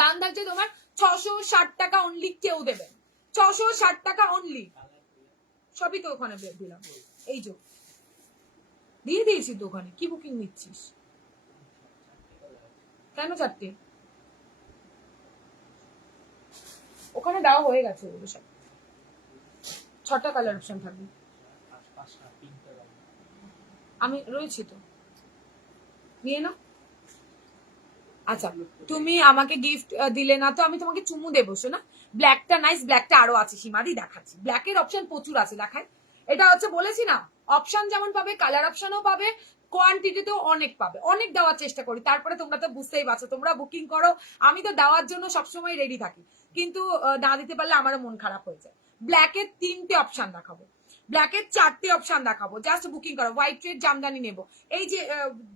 দাম থাকছে তোমার 660 টাকা অনলি, কেউ দেবে 660 টাকা অনলি। সবই তো ওখানে দিলাম, এই যে দিয়ে দিয়েছি তো ওখানে, কি বুকিং নিচ্ছিস কেন? 4টে ওখানে দেওয়া হয়ে গেছে, ওগুলো সব 6টা কালার অপশন থাকবে, আমি রয়েছি তো, নিয়ে নাও। আচ্ছা তুমি আমাকে গিফট দিলে না তো আমি তোমাকে চুমু দেবো শোনা। ব্ল্যাকটা নাইস, ব্ল্যাকটা আরো আছে সীমাদি, দেখাচ্ছি, ব্ল্যাকের অপশন প্রচুর আছে, দেখায়। এটা হচ্ছে বলেছি না, অপশন যেমন পাবে, কালার অপশনও পাবে, কোয়ান্টিটিতেও অনেক পাবে, অনেক দেওয়ার চেষ্টা করি, তারপরে তোমরা তো বুঝতেই পারছো, তোমরা বুকিং করো, আমি তো দেওয়ার জন্য সবসময় রেডি থাকি, কিন্তু না দিতে পারলে আমারও মন খারাপ হয়ে যায়। ব্ল্যাকের 3টে অপশন দেখাবো, ব্ল্যাকের 4টে অপশন দেখাবো, জাস্ট বুকিং করো। হোয়াইট রেড জামদানি নেবো, এই যে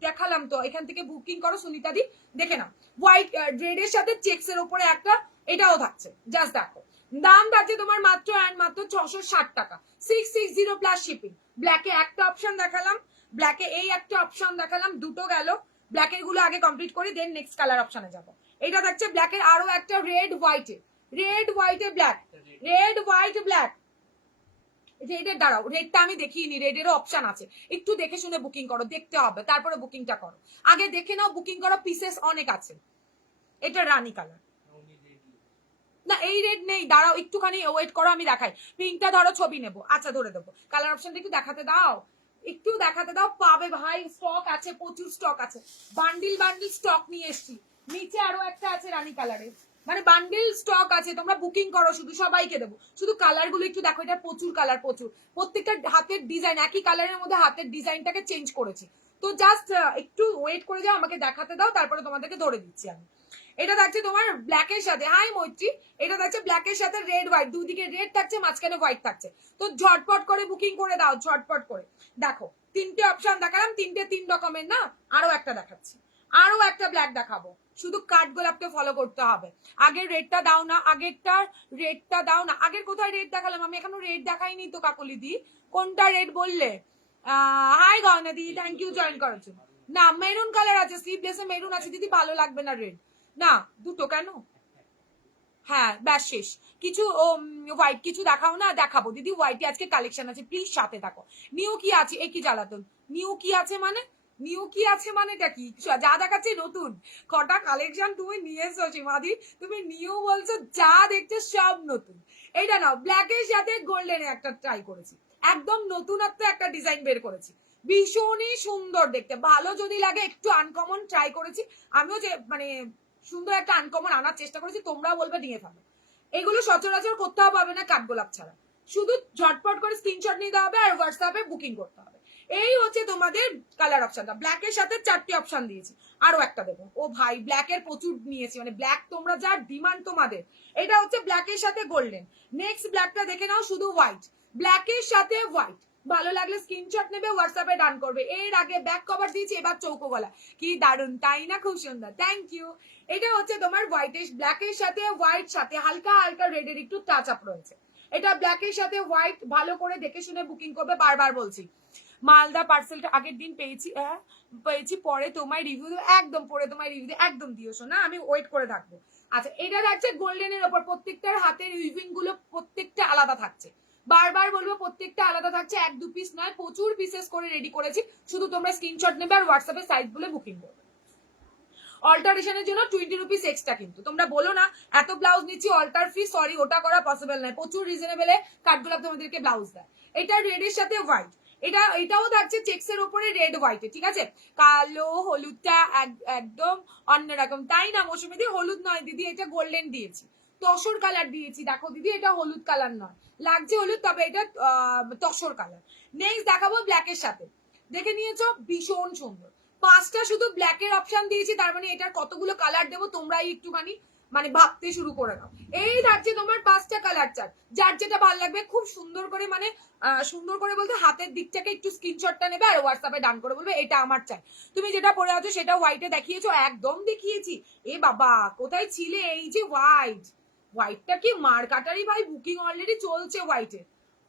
দেখালাম তো, এখান থেকে বুকিং করো সুনিতা দি, দেখে নাও। হোয়াইট রেডের সাথে চেক্স এর উপরে একটা এটাও থাকছে, জাস্ট দেখো। দাম থাকছে তোমার মাত্র অ্যান্ড মাত্র 660 টাকা, 660 প্লাস শিপিং। ব্ল্যাকে একটা অপশন দেখালাম, ব্ল্যাকে এই একটা অপশন দেখালাম, দুটো গেল। ব্ল্যাকের গুলো আগে কমপ্লিট করি, দেন নেক্সট কালার অপশনে যাব। এটা থাকছে ব্ল্যাকের, আরো একটা রেড হোয়াইটে, রেড হোয়াইটে ব্ল্যাক, রেড হোয়াইট ব্ল্যাক। রেডের দাঁড়াও, রেডটা আমি দেখিনি, রেডেরও অপশন আছে, একটু দেখে শুনে বুকিং করো, দেখতে হবে তারপরে বুকিংটা করো, আগে দেখে নাও, বুকিং করো, পিসেস অনেক আছে। এটা রানী কালার না, এই রেড নেই, দাঁড়াও একটুখানি ওয়েট করো, আমি দেখাই। পিঙ্কটা ধরো ছবি নেবো, আচ্ছা ধরে দেবো, কালার অপশনটা একটু দেখাতে দাও, একটু দেখাতে দাও, পাবে ভাই, স্টক আছে, প্রচুর স্টক আছে, বান্ডিল বান্ডিল স্টক নিয়ে এসছি। নিচে আরো একটা আছে রানী কালারের, মানে বান্ডিল স্টক আছে, তোমরা বুকিং করো, শুধু সবাইকে দেবো, শুধু কালার গুলো একটু দেখো, এটা প্রচুর কালার, প্রচুর, প্রত্যেকটা হাতের ডিজাইন একই কালারের মধ্যে, হাতের ডিজাইনটাকে চেঞ্জ করেছি, তো জাস্ট একটু ওয়েট করে যাও, আমাকে দেখাতে দাও, তারপরে তোমাদেরকে ধরে দিচ্ছি আমি। এটা থাকছে তোমার ব্ল্যাকের সাথে, হাই মৈত্রী, এটা থাকছে ব্ল্যাকের সাথে রেড হোয়াইট, দুদিকে রেড থাকছে, মাঝখানে হোয়াইট থাকছে, তো ঝটপট করে বুকিং করে দাও, ঝটপট করে। দেখো 3টে অপশন দেখালাম, 3 রকমের না, আরো একটা দেখাচ্ছি, আরো একটা ব্ল্যাক দেখাবো, শুধু কাঠ গোলাপকে ফলো করতে হবে। আগের রেডটা দাও না, আগেরটা রেডটা দাও না, আগের কোথায় রেড দেখালাম আমি, এখনো রেড দেখাইনি তো কাকলি দি, কোনটা রেড বললে? হাই গহনা দি, থ্যাংক ইউ জয়েন করার জন্য। না মেরুন কালার আছে, স্লিভলেসে মেরুন আছে দিদি, ভালো লাগবে না রেড, না দুটো কেন, হ্যাঁ ব্যাস শেষ, কিছু হোয়াইট কিছু দেখাও না, দেখাবো দিদি, হোয়াইটে আজকে কালেকশন আছে, প্লিজ সাথে থাকো। নিউ কি আছে, এ কি জ্বালাতন, নিউ কি আছে মানে, নিউ কি আছে মানেটা কি, যা দেখাচ্ছে নতুন, কটা কালেকশন তুমি নিয়ে এসছো সীমাদি, তুমি নিউ বলছো, যা দেখছো সব নতুন। এইটা নাও, ব্ল্যাকের সাথে গোল্ডেন একটা ট্রাই করেছি, একদম নতুনত্ব একটা ডিজাইন বের করেছি, ভীষণই সুন্দর দেখতে, ভালো যদি লাগে, একটু আনকমন ট্রাই করেছি আমিও, যে মানে সুন্দর একটা আনকমন আনার চেষ্টা করেছি, তোমরাও বলবে নিয়ে ফেলো। এগুলো সচরাচর করতে হবে না কাঠগোলাপ ছাড়া, শুধু ঝটপট করে স্ক্রিনশট নিতে হবে আর হোয়াটসঅ্যাপে বুকিং করতে হবে। এই হচ্ছে তোমাদের কালার অপশনটা, ব্ল্যাকের সাথে 4টে অপশন দিয়েছি, আরো একটা দেবো। ও ভাই ব্ল্যাকের প্রচুর নিয়েছি, মানে ব্ল্যাক তোমরা যা ডিমান্ড তোমাদের। এটা হচ্ছে ব্ল্যাকের সাথে গোল্ডেন, নেক্সট ব্ল্যাকটা দেখে নাও, শুধু হোয়াইট, ব্ল্যাকের সাথে হোয়াইট, ভালো লাগলে স্ক্রিনশট নেবে, হোয়াটসঅ্যাপে ডান করবে। এর আগে ব্যাক কভার দিয়েছি, এবার চৌকো গলা, কি দারুন তাই না, খুব সুন্দর, থ্যাংক ইউ। এটা হচ্ছে তোমার হোয়াইটের, ব্ল্যাকের সাথে হোয়াইট, সাথে হালকা হালকা রেডের একটু টাচ আপ রয়েছে। এটা ব্ল্যাকের সাথে হোয়াইট, ভালো করে দেখে শুনে বুকিং করবে, বারবার বলছি। মালদা পার্সেলটা আগের দিন পেয়েছি, হ্যাঁ পেয়েছি, পরে তোমায় রিভিউ দেবো, একদম পরে তোমায় রিভিউ দেবো, একদম দিওছো না, আমি ওয়েট করে থাকবো। আচ্ছা এটা থাকছে গোল্ডেনের ওপর, প্রত্যেকটার হাতের উইভিং গুলো প্রত্যেকটা আলাদা থাকছে, বারবার বলবো প্রত্যেকটা আলাদা থাকছে, 1-2 পিস নয়, প্রচুর পিসেস করে রেডি করেছি, শুধু তোমরা স্ক্রিনশট নেবে আর হোয়াটসঅ্যাপে সাইজ বলে বুকিং করবে। অল্টারেশনের জন্য 20 রুপিস এক্সট্রা, কিন্তু তোমরা বলো না এত ব্লাউজ নিচ্ছি অল্টার ফি, সরি ওটা করা পসিবল নয়, প্রচুর রিজনেবলে কাঠগোলাপ তোমাদেরকে ব্লাউজ দেয়। এটা রেডের সাথে হোয়াইট, এটাও থাকছে চেক্সের উপরে রেড হোয়াইটে, ঠিক আছে, কালো হলুদটা একদম অন্যরকম, তাই না মৌসুমী, হলুদ নয় দিদি, এটা গোল্ডেন দিয়েছি, তসর কালার দিয়েছি, দেখো দিদি এটা হলুদ কালার নয়, লাগছে হলুদ, তবে এটা তসর কালার। নেক্সট দেখাবো ব্ল্যাকের সাথে, দেখে নিয়েছো, ভীষণ সুন্দর, 5টা শুধু ব্ল্যাকের অপশন দিয়েছি, তার মানে এটার কতগুলো কালার দেবো তোমরাই একটুখানি মানে ভাবতে শুরু করে নাও। এই থাকছে তোমার 5টা কালার চার্ট, যার যেটা ভালো লাগবে খুব সুন্দর করে, মানে সুন্দর করে বলতে হাতের দিকটাকে একটু স্ক্রিনশটটা নেবে আর হোয়াটসঅ্যাপে ডান করে বলবে এটা আমার চাই। তুমি যেটা পরে আছো সেটা হোয়াইটে দেখিয়েছো, একদম দেখিয়েছি, এ বাবা কোথায় ছিলে, এই যে হোয়াইট, হোয়াইটটা কি মার কাটারি ভাই, বুকিং অলরেডি চলছে হোয়াইটে,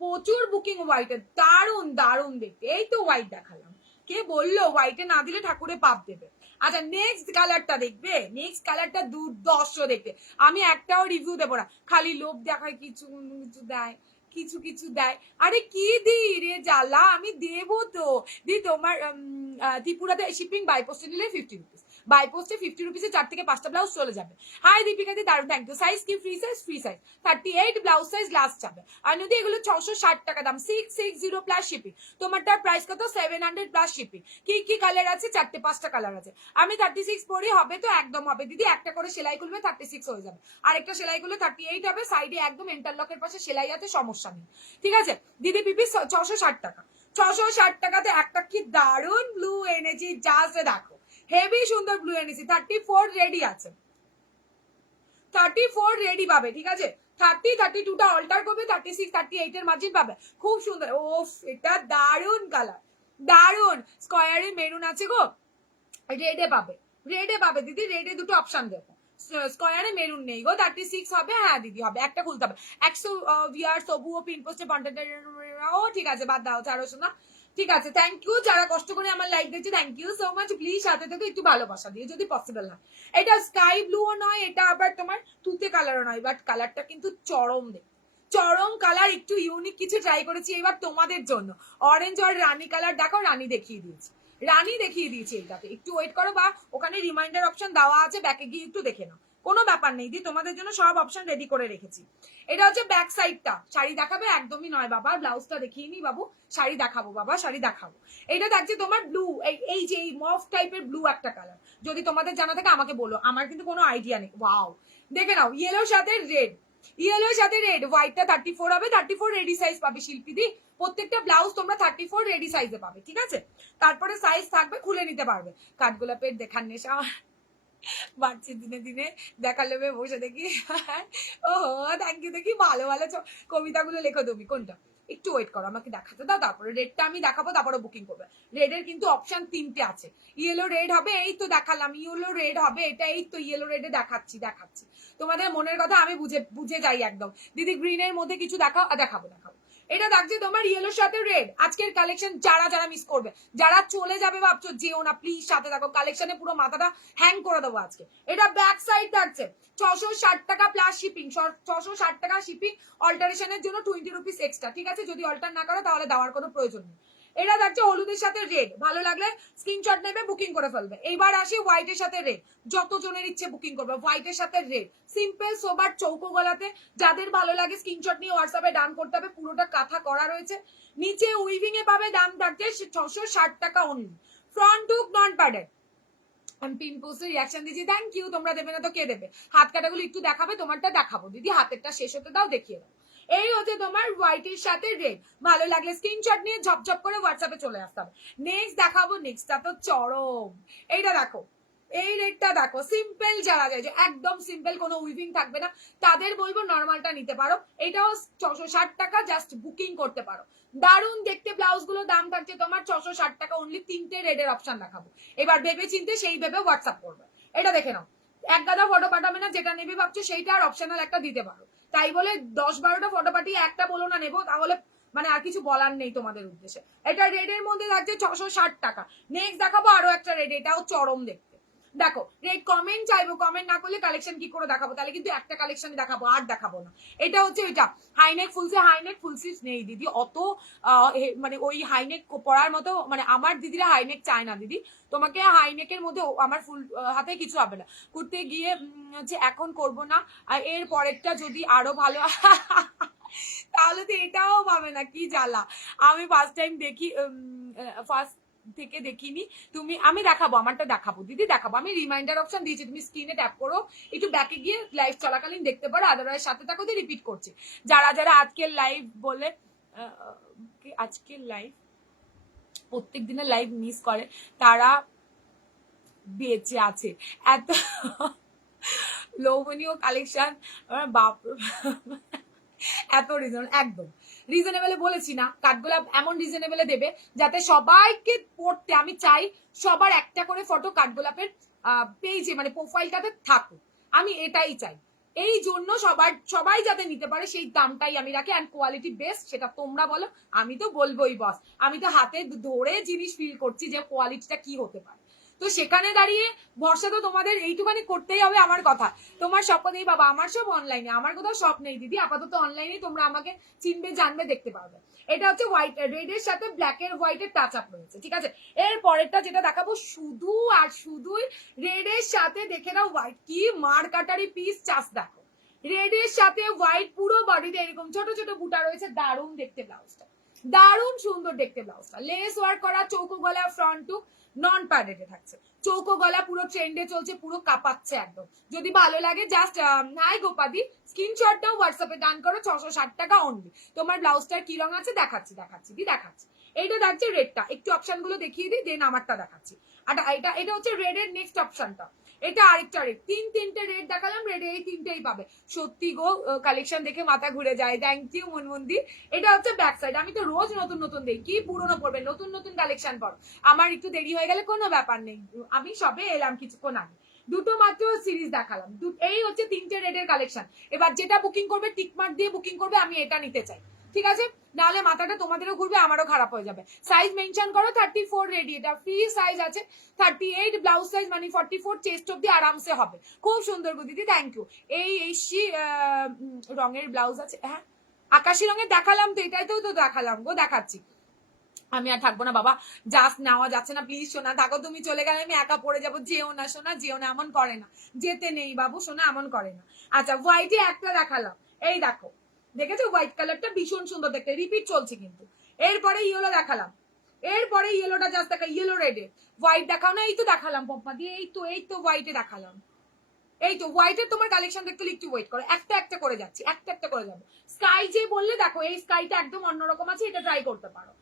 প্রচুর বুকিং হোয়াইটে, দারুন দারুন দেখতে। এই তো হোয়াইট দেখালাম, কে বললো হোয়াইটে না দিলে ঠাকুরে পাপ দেবে। আচ্ছা নেক্সট কালারটা দেখবে, নেক্সট কালারটা দুর্দর্শ দেখতে, আমি একটাও রিভিউ দেবো না, খালি লোভ দেখায়, কিছু কিছু দেয়, কিছু কিছু দেয়, আরে কি দি রে জ্বালা, আমি দেবো তো দি। তোমার ত্রিপুরাতে শিপিং বাই পোস্টে নিলে 50 রুপিস, বাই পোস্টে 50 রুপিসে 4 থেকে 5টা ব্লাউজ চলে যাবে। হাই দীপিকা দি, দারুন, থ্যাংক ইউ। সাইজ কি free size, free size 38 blouse size last যাবে, আর যদি এগুলো 660 টাকা দাম, 660 প্লাস শিপিং, তোমারটার প্রাইস কত, 700 প্লাস শিপিং। কি কি কালার আছে, 4-5টা কালার আছে, আমি 36 পরি, হবে তো একদম হবে দিদি, একটা করে সেলাই খুলবে 36 হয়ে যাবে, আরেকটা সেলাই খুললে 38 হবে, সাইডে একদম ইন্টারলকের পাশে সেলাই আছে, সমস্যা নেই, ঠিক আছে দিদি। পিপি 660 টাকা, 660 টাকাতে একটা কি দারুণ ব্লু এনেছি, জাস্ট দেখো হেভি সুন্দর ব্লু এনেছি। 34 রেডি আছে, 34 রেডি পাবে, ঠিক আছে। 30 32টা অল্টার করবে, 36 38 এর মার্জিন পাবে, খুব সুন্দর। ওফ, এটা দারুণ কালার, দারুণ। স্কয়ারে মেরুন আছে গো, রেডে পাবে, রেডে পাবে দিদি, রেডে দুটো অপশন দেখো। স্কয়ারে মেরুন নেই গো, 36 হবে, হ্যাঁ দিদি হবে, একটা খুলতে হবে। 100 ভিআর তবুও পিন পোস্টে কন্টেন্ট, ও ঠিক আছে, বাদ দাও, ছাড়ো শোনা। ঠিক আছে, থ্যাংক ইউ যারা কষ্ট করে আমার লাইক দিচ্ছে, thank you so much. Please সাথে থেকে একটু ভালোবাসা দিয়ে যদি পসিবল হয়। এটা স্কাই ব্লুও নয়, এটা আবার তোমার তুতে কালারও নয়, বাট কালারটা কিন্তু চরম দেখ, চরম কালার, একটু ইউনিক কিছু ট্রাই করেছি এবার তোমাদের জন্য। অরেঞ্জ আর রানী কালার দেখো, রানী দেখিয়ে দিয়েছি, রানী দেখিয়ে দিয়েছি এটাতে। একটু ওয়েট করো, বা ওখানে রিমাইন্ডার অপশন দেওয়া আছে, ব্যাকে গিয়ে একটু দেখে নাও, কোনো ব্যাপার নেই দি, তোমাদের জন্য সব অপশন রেডি করে রেখেছি। এটা হচ্ছে ব্যাক সাইডটা। শাড়ি দেখাবে একদমই নয় বাবা, ব্লাউজটা দেখিয়ে নি বাবু, শাড়ি দেখাবো বাবা, শাড়ি দেখাবো। এটা দেখছি তোমার ব্লু, এই যে এই মফ টাইপের ব্লু একটা কালার, যদি তোমাদের জানা থাকে আমাকে বলো, আমার কিন্তু কোনো আইডিয়া নেই। ওয়াও, দেখে নাও, ইয়েলোর সাথে রেড, ইয়েলোর সাথে রেড, হোয়াইটটা 34 হবে, 34 রেডি সাইজ পাবে শিল্পী দি। প্রত্যেকটা ব্লাউজ তোমরা 34 রেডি সাইজে পাবে, ঠিক আছে। তারপরে সাইজ থাকবে, খুলে নিতে পারবে। কাঠগোলাপের দেখার নেশা বাড়ছে দিনে দিনে, দেখা লেবে বসে দেখি। ও থ্যাংক ইউ, দেখি ভালো ভালো কবিতাগুলো লেখো তুমি। কোনটা, একটু ওয়েট করো, আমাকে দেখাতে দাও, তারপরে রেডটা আমি দেখাবো, তারপরে বুকিং করবে। রেডের কিন্তু অপশন 3টে আছে, ইয়েলো রেড হবে, এই তো দেখালাম, ইয়েলো রেড হবে, এটা এই তো ইয়েলো রেডে দেখাচ্ছি, দেখাচ্ছি তোমাদের মনের কথা আমি বুঝে বুঝে যাই একদম। দিদি গ্রিনের মধ্যে কিছু দেখাও, দেখাবো দেখাবো। এটা দেখছে তোমার ইয়েলোর সাথে রেড, আজকের কালেকশন। যারা যারা মিস করবে, যারা চলে যাবে ভাবছো যেও না, প্লিজ সাথে থাকো, কালেকশনে পুরো মাথাটা হ্যাং করে দেবো আজকে। এটা ব্যাক সাইড থাকছে 660 টাকা প্লাস শিপিং, 660 টাকা শিপিং, অল্টারেশনের জন্য 20 রুপিস এক্সট্রা, ঠিক আছে। যদি অল্টার না করো তাহলে দেওয়ার কোনো প্রয়োজন নেই। এটা থাকছে হলুদের সাথে রেড, ভালো লাগলে স্ক্রিনশট নেবে, বুকিং করে ফেলবে। এইবার আসি হোয়াইটের সাথে রেড, যত জনের ইচ্ছে বুকিং করবে। হোয়াইটের সাথে রেড, সিম্পল সোবার চৌকো গলাতে, যাদের ভালো লাগে স্ক্রিনশট নিয়ে হোয়াটসঅ্যাপে ডান করতে হবে। পুরোটা কাঁথা করা রয়েছে, নিচে উইভিং এ পাবে, দাম থাকছে 660 টাকা অনলি, ফ্রন্ট হুক নন প্যাডেড। আমি পিম্পলসের রিয়াকশন দিচ্ছি, থ্যাংক ইউ। তোমরা দেবে না তো কে দেবে? হাত কাটাগুলো একটু দেখাবে, তোমারটা দেখাবো দিদি, হাতেরটা শেষ হতে দাও, দেখিয়ে দাও। এই হচ্ছে তোমার হোয়াইটের সাথে রেড, ভালো লাগলে স্ক্রিনশট নিয়ে ঝপঝপ করে হোয়াটসঅ্যাপে চলে আসতে হবে। নেক্সট দেখাবো, নেক্সটটা তো চরম। এইটা দেখো, এই রেডটা দেখো, সিম্পল যারা যায়, যে একদম সিম্পল, কোনো উইভিং থাকবে না, তাদের বলবো নর্মালটা নিতে পারো। এটাও 660 টাকা, জাস্ট বুকিং করতে পারো। দারুণ দেখতে ব্লাউজ গুলো, দাম থাকছে তোমার 660 টাকা অনলি। 3টে রেডের অপশন দেখাবো, এবার ভেবে চিনতে সেই ভেবে হোয়াটসঅ্যাপ করবে। এটা দেখে নাও, এক গাদা ফটো পাঠাবে না, যেটা নেবে ভাবছো সেইটা আর অপশনাল একটা দিতে পারো। তাই বলে 10-12টা ফটো পাঠিয়ে একটা বলো না নেবো, তাহলে মানে আর কিছু বলার নেই তোমাদের উদ্দেশ্যে। এটা রেডের মধ্যে থাকছে 660 টাকা। নেক্সট দেখাবো আরো একটা রেড, এটাও চরম দেখতে। দেখো রেড, কমেন্ট চাইবো, কমেন্ট না করলে কালেকশন কি করে দেখাবো? তাহলে কিন্তু একটা কালেকশন দেখাবো, আর দেখাবো না। এটা হচ্ছে ওইটা হাইনেক ফুলসে, হাইনেক ফুলসিস নেই দিদি, অত মানে ওই হাইনেক পরার মতো, মানে আমার দিদিরা হাইনেক চায় না দিদি। তোমাকে হাইনেকের মধ্যে আমার ফুল হাতে কিছু হবে না, করতে গিয়ে যে এখন করব না, আর এর পরেরটা যদি আরো ভালো তাহলে তো এটাও পাবে না, কি জ্বালা। আমি ফার্স্ট টাইম দেখি, ফার্স্ট থেকে দেখিনি তুমি, আমি দেখাবো, আমারটা দেখাবো দিদি, দেখাবো। আমি রিমাইন্ডার অপশন দিয়েছি, তুমি স্ক্রিনে ট্যাপ করো, একটু ব্যাকে গিয়ে লাইভ চলাকালীন দেখতে পারো, আদারওয়াইজ সাথে থাকো দিয়ে রিপিট করছি। যারা যারা আজকের লাইভ বলে, আজকের লাইভ প্রত্যেক দিনের লাইভ মিস করে, তারা বেঁচে আছে। এত লোভনীয় কালেকশন, বাপ, এত রিজন, একদম রিজনেবলে বলেছি না, কাঠগোলাপ এমন রিজনেবলে দেবে যাতে সবাইকে পড়তে, আমি চাই সবার একটা করে ফটো কাঠগোলাপের পেজে, মানে প্রোফাইলটাতে থাকুক, আমি এটাই চাই। এই জন্য সবাই যাতে নিতে পারে সেই দামটাই আমি রাখি, অ্যান্ড কোয়ালিটি বেস্ট, সেটা তোমরা বলো, আমি তো বলবোই বস, আমি তো হাতে ধরে জিনিস ফিল করছি যে কোয়ালিটিটা কি হতে পারে। তো সেখানে দাঁড়িয়ে ভরসা তো তোমাদের এইটুখানি করতেই হবে। আমার কথা তোমার সব কথাই বাবা, আমার সব অনলাইনে, আমার কোথাও সব নেই দিদি, আপাতত অনলাইনে তোমরা আমাকে চিনবে, জানবে, দেখতে পারবে। এটা হচ্ছে হোয়াইট, রেডের সাথে ব্ল্যাকের হোয়াইটের টাচ আপ রয়েছে, ঠিক আছে। এর পরেরটা যেটা দেখাবো, শুধু আর শুধুই রেডের সাথে, দেখে নাও হোয়াইট, কি মার কাটারি পিস, চাষ দেখো, রেডের সাথে হোয়াইট, পুরো বডিতে এরকম ছোট ছোট বুটা রয়েছে, দারুণ দেখতে ব্লাউজটা, দারুণ সুন্দর দেখতে ব্লাউজটা, লেস ওয়ার্ক করা, চৌকো গলা, ফ্রন্ট টু নন প্যাডেডে থাকছে, চৌকো গলা পুরো ট্রেন্ডে চলছে, পুরো কাঁপাচ্ছে একদম। যদি ভালো লাগে জাস্ট হাই গোপাদি, স্ক্রিনশটটাও হোয়াটসঅ্যাপে ডান করো, 660 টাকা অনলি। তোমার ব্লাউজটার কি রং আছে দেখাচ্ছি, দেখাচ্ছি দি, দেখাচ্ছি। এইটা থাকছে রেডটা, একটু অপশন গুলো দেখিয়ে দিই, দেন আমারটা দেখাচ্ছি। আর এটা হচ্ছে রেড এর নেক্সট অপশনটা, এটা আরেকটা রেড, তিনটে রেড দেখালাম, রেড এই তিনটেই পাবে। সত্যি গো, কালেকশন দেখে মাথা ঘুরে যায়। থ্যাংক ইউ মুনমুন্দি। এটা হচ্ছে ব্যাক সাইড। আমি তো রোজ নতুন নতুন দিই, কি পুরনো পড়বে, নতুন নতুন কালেকশন পড়ো। আমার একটু দেরি হয়ে গেলে কোনো ব্যাপার নেই, আমি সবে এলাম কিছুক্ষণ আগে, দুটো মাত্র সিরিজ দেখালাম। এই হচ্ছে তিনটে রেডের কালেকশন। এবার যেটা বুকিং করবে টিকমার্ক দিয়ে বুকিং করবে, আমি এটা নিতে চাই, ঠিক আছে? নাহলে মাথাটা তোমাদেরও ঘুরবে, আমারও খারাপ হয়ে যাবে। সাইজ মেনশন করো 34 রেডি, এটা ফ্রি সাইজ আছে। 38 ব্লাউজ সাইজ মানে 44 চেস্ট অব্দি আরামসে হবে। খুব সুন্দর গো দিদি, থ্যাংক ইউ। এই রঙের ব্লাউজ আছে, হ্যাঁ আকাশি রঙের দেখালাম তো, এটাই তো দেখালাম গো, দেখাচ্ছি। আমি আর থাকবো না বাবা, জাস্ট নেওয়া যাচ্ছে না, প্লিজ সোনা থাকো, তুমি চলে গেলে আমি একা পড়ে যাবো। যেও না সোনা, যেও না, এমন করে না, যেতে নেই বাবু সোনা, এমন করে না। আচ্ছা হোয়াইটে একটা দেখালাম, এই দেখো, দেখেছো হোয়াইট কালারটা ভীষণ সুন্দর দেখতে, রিপিট চলছে কিন্তু। এরপরে ইয়েলো দেখালাম, এরপরে ইয়েলোটা জাস্ট দেখা, ইয়েলো রেডে। হোয়াইট দেখাও না, এই তো দেখালাম পম্পা দিয়ে, এই তো হোয়াইটে দেখালাম। এই তো হোয়াইটের তোমার কালেকশন দেখতে একটু ওয়েট করো, একটা একটা করে যাচ্ছি, একটা করে যাবো। স্কাই যে বললে, দেখো এই স্কাইটা একদম অন্যরকম আছে, এটা ট্রাই করতে পারো।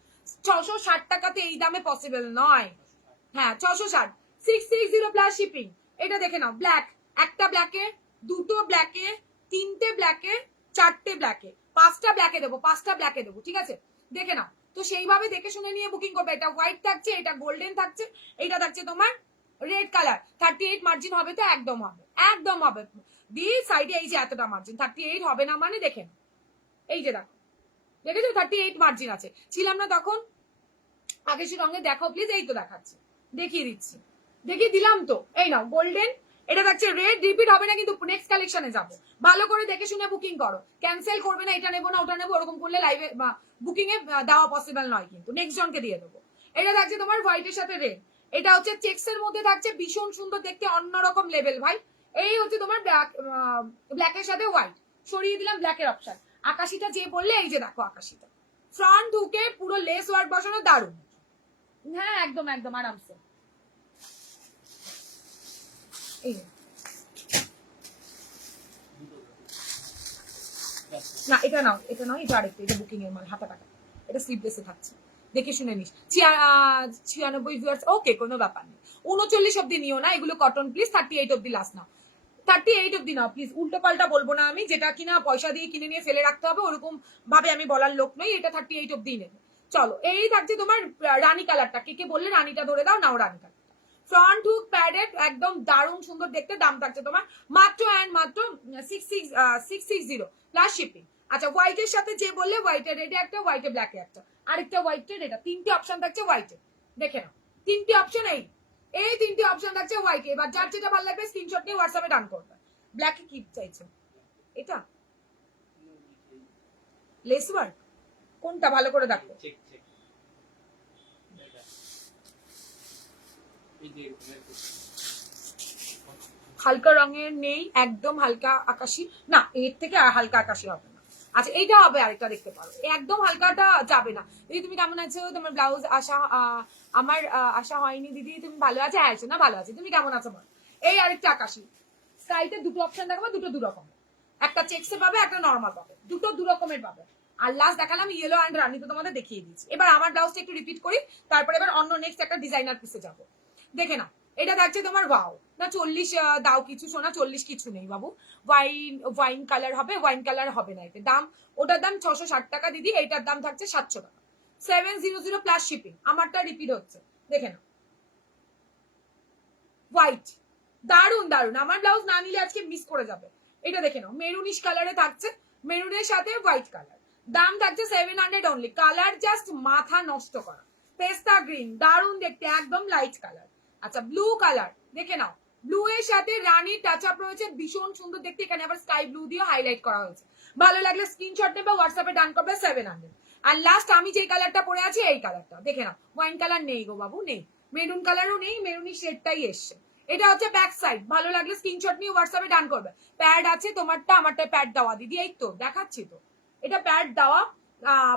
660 টাকাতে এই দামে পসিবল নয়। হ্যাঁ 660, 660 প্লাস শিপিং। এটা দেখে নাও, ব্ল্যাক, একটা ব্ল্যাকে, দুটো ব্ল্যাকে, তিনটে ব্ল্যাকে, চারটে ব্ল্যাকে, পাঁচটা ব্ল্যাকে দেবো, ঠিক আছে? দেখে নাও তো, সেইভাবে দেখে শুনে নিয়ে বুকিং করবে। এটা হোয়াইট থাকছে, এটা গোল্ডেন থাকছে, এটা থাকছে তোমার রেড কালার। 38 মার্জিন হবে তো, একদম হবে, একদম হবে। দিয়ে সাইডে এই যে এতটা মার্জিন, 38 হবে না মানে দেখেন, এই যে দেখো, দেখেছো 38 মার্জিন আছে। ছিলাম না তখন, আকাশি রঙে দেখো প্লিজ, এই তো দেখাচ্ছি, দেখিয়ে দিচ্ছি, দেখিয়ে দিলাম তো। এই নাও গোল্ডেন, এটা থাকছে রেড, রিপিট হবে না কিন্তু, নেক্সট কালেকশনে যাবো। ভালো করে দেখে শুনে বুকিং করো, ক্যান্সেল করবে না, এটা নেবো না ওটা নেবো ওরকম করলে লাইভে বুকিং এ দেওয়া পসিবল নয় কিন্তু, নেক্সট জনকে দিয়ে দেবো। এটা থাকছে তোমার হোয়াইটের সাথে রেড, এটা হচ্ছে চেক্স এর মধ্যে থাকছে, ভীষণ সুন্দর দেখতে, অন্যরকম লেভেল ভাই। এই হচ্ছে তোমার ব্ল্যাকের সাথে হোয়াইট, সরিয়ে দিলাম ব্ল্যাকের অপশন। আকাশিটা যে বললে, এই যে দেখো আকাশিটা, ফ্রন্ট হুকে পুরো লেস ওয়ার্ক বসানো, দারুণ। হ্যাঁ একদম একদম আরামসে। এই না, এটা নাও, এটা নাও, এটা আরেকটা, এটা বুকিং এর মাল, হাতা কাটা, এটা স্লিপলেসে থাকছে, দেখে শুনে নিস। 96 ভিউয়ার্স, ওকে কোনো ব্যাপার নেই। 39 অব্দি নিও না, এগুলো কটন প্লিজ। 38 অব্দি লাস্ট নাও, 38 অব্দি নাও প্লিজ। উল্টো পাল্টা বলবো না আমি, যেটা কিনা পয়সা দিয়ে কিনে নিয়ে ফেলে রাখতে হবে ওরকম ভাবে আমি বলার লোক নই। এটা 38 অব্দি নেবে। চলো, এই থাকছে তোমার রানী কালারটা, কে বললে রানীটা ধরে দাও, নাও রানী কালার। ফ্রন্ট হুক প্যাডেড, একদম দারুণ সুন্দর দেখতে। দাম থাকছে তোমার মাত্র অ্যান্ড মাত্র 660 প্লাস শিপিং। আচ্ছা হোয়াইটের সাথে যে বললে, হোয়াইটের রেডে একটা, হোয়াইটে ব্ল্যাকে একটা, আরেকটা হোয়াইটের, এটা তিনটে অপশন থাকছে হোয়াইটে, দেখে নাও তিনটে অপশন, এই তিনটে অপশন থাকছে হোয়াইটে। এবার যার যেটা ভালো লাগবে স্ক্রিনশট নিয়ে হোয়াটসঅ্যাপে ডান করবে। ব্ল্যাকে কি চাইছো, এটা লেস ওয়ার্ক কোনটা ভালো করে দেখো, হালকা রঙের নেই, একদম হালকা আকাশি না, এর থেকে হালকা আকাশি হবে না। আচ্ছা এইটা হবে, আরেকটা দেখতে পারো, একদম হালকাটা যাবে না। দিদি তুমি কেমন আছো, তোমার ব্লাউজ আসা আমার আসা হয়নি দিদি, তুমি ভালো আছো? হ্যাঁ না ভালো আছি, তুমি কেমন আছো বল। এই আরেকটা আকাশি, স্কাইতে দুটো অপশন দেখাবো, দুটো দু রকম, একটা চেক্সে পাবে, একটা নর্মাল পাবে, দুটো দু রকমের পাবে। আর লাস্ট দেখালাম ইয়েলো অ্যান্ড রানি, তো তোমাদের দেখিয়ে দিচ্ছি। এবার আমার ব্লাউজটা একটু রিপিট করি, তারপরে এবার অন্য নেক্সট একটা ডিজাইনার পিসে যাবো। দেখে না, এটা থাকছে তোমার ওয়াও না 40 দাও কিছু সোনা, 40 কিছু নেই বাবু, ওয়াইন কালার হবে, ওয়াইন কালার হবে না, এটা দাম, ওটার দাম 660 টাকা দিদি, এইটার দাম থাকছে 700 টাকা, 700 প্লাস শিপিং। আমারটা রিপিট হচ্ছে, দেখে না, হোয়াইট, দারুন দারুন। আমার ব্লাউজ না নিলে আজকে মিস করে যাবে। এটা দেখে নাও, মেরুনিশ কালারে থাকছে, মেরুনের সাথে হোয়াইট কালার, দাম থাকছে 700 অনলি। কালার জাস্ট মাথা নষ্ট করা, পেস্তা গ্রিন, দারুন দেখতে, একদম লাইট কালার। আচ্ছা ব্লু কালার দেখে নাও, ব্লু এর সাথে রানীর টাচ আপ রয়েছে, ভীষণ সুন্দর দেখতে। এখানে আবার স্কাই ব্লু দিয়ে হাইলাইট করা হয়েছে। ভালো লাগলে স্ক্রিনশট নেবে, হোয়াটসঅ্যাপে ডান করবে 700। আর লাস্ট আমি যেই কালারটা পরে আছি, এই কালারটা দেখে নাও, ওয়াইন কালার নেই গো বাবু, নেই, মেরুন কালারও নেই, মেরুনি শেডটাই এসছে। এটা হচ্ছে ব্যাক সাইড, ভালো লাগলে স্ক্রিনশট নিয়ে হোয়াটসঅ্যাপে ডান করবে। প্যাড আছে তোমারটা, আমারটা প্যাড দেওয়া দিদি, এই তো দেখাচ্ছি তো, এটা প্যাড দেওয়া,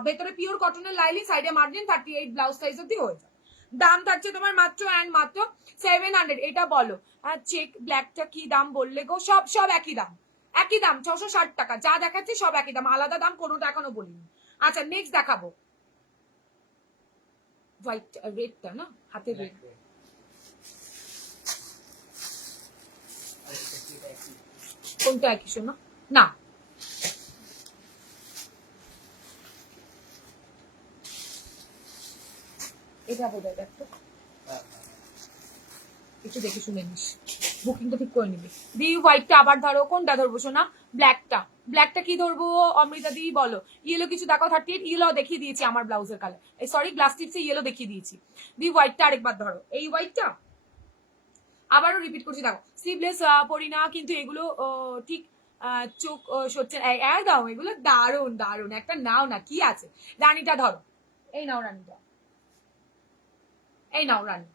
ভেতরে পিওর কটনের লাইলিং, সাইডে মার্জিন, 38 ব্লাউজ সাইজ অব্দি হয়ে যায়। দাম থাকছে তোমার মাত্র অ্যান্ড মাত্র 700। এটা বলো চেক ব্ল্যাকটা কি দাম বললে গো, সব সব একই দাম, একই দাম 660 টাকা, যা দেখাচ্ছি সব একই দাম, আলাদা দাম কোনোটা এখনো বলিনি। আচ্ছা নেক্সট দেখাবো, হোয়াইট রেডটা না, হাতের রেড। কোনটা একই শোনো না, এটা বোধহয় দেখো, একটু দেখে শুনে নিস, বুকিংটা ঠিক করে নিবি। দি হোয়াইটটা আবার ধরো, কোনটা ধরবো শোনা? ব্ল্যাকটা। ব্ল্যাকটা কি ধরবো অমৃতা দি বলো? ইয়েলো কিছু দেখাও, 38 ইয়েলো দেখিয়ে দিয়েছি আমার ব্লাউজের কালার, সরি গ্লাস টিপসে ইয়েলো দেখিয়ে দিয়েছি। দি হোয়াইটটা আরেকবার ধরো, এই হোয়াইটটা আবারও রিপিট করছি, দেখো স্লিভলেস পরি না কিন্তু এগুলো ঠিক চোখ সচ্ছে একদম, এগুলো দারুণ দারুণ। একটা নাও না, কি আছে? রানীটা ধরো, এই নাও রানীটা, এই নাও রানী।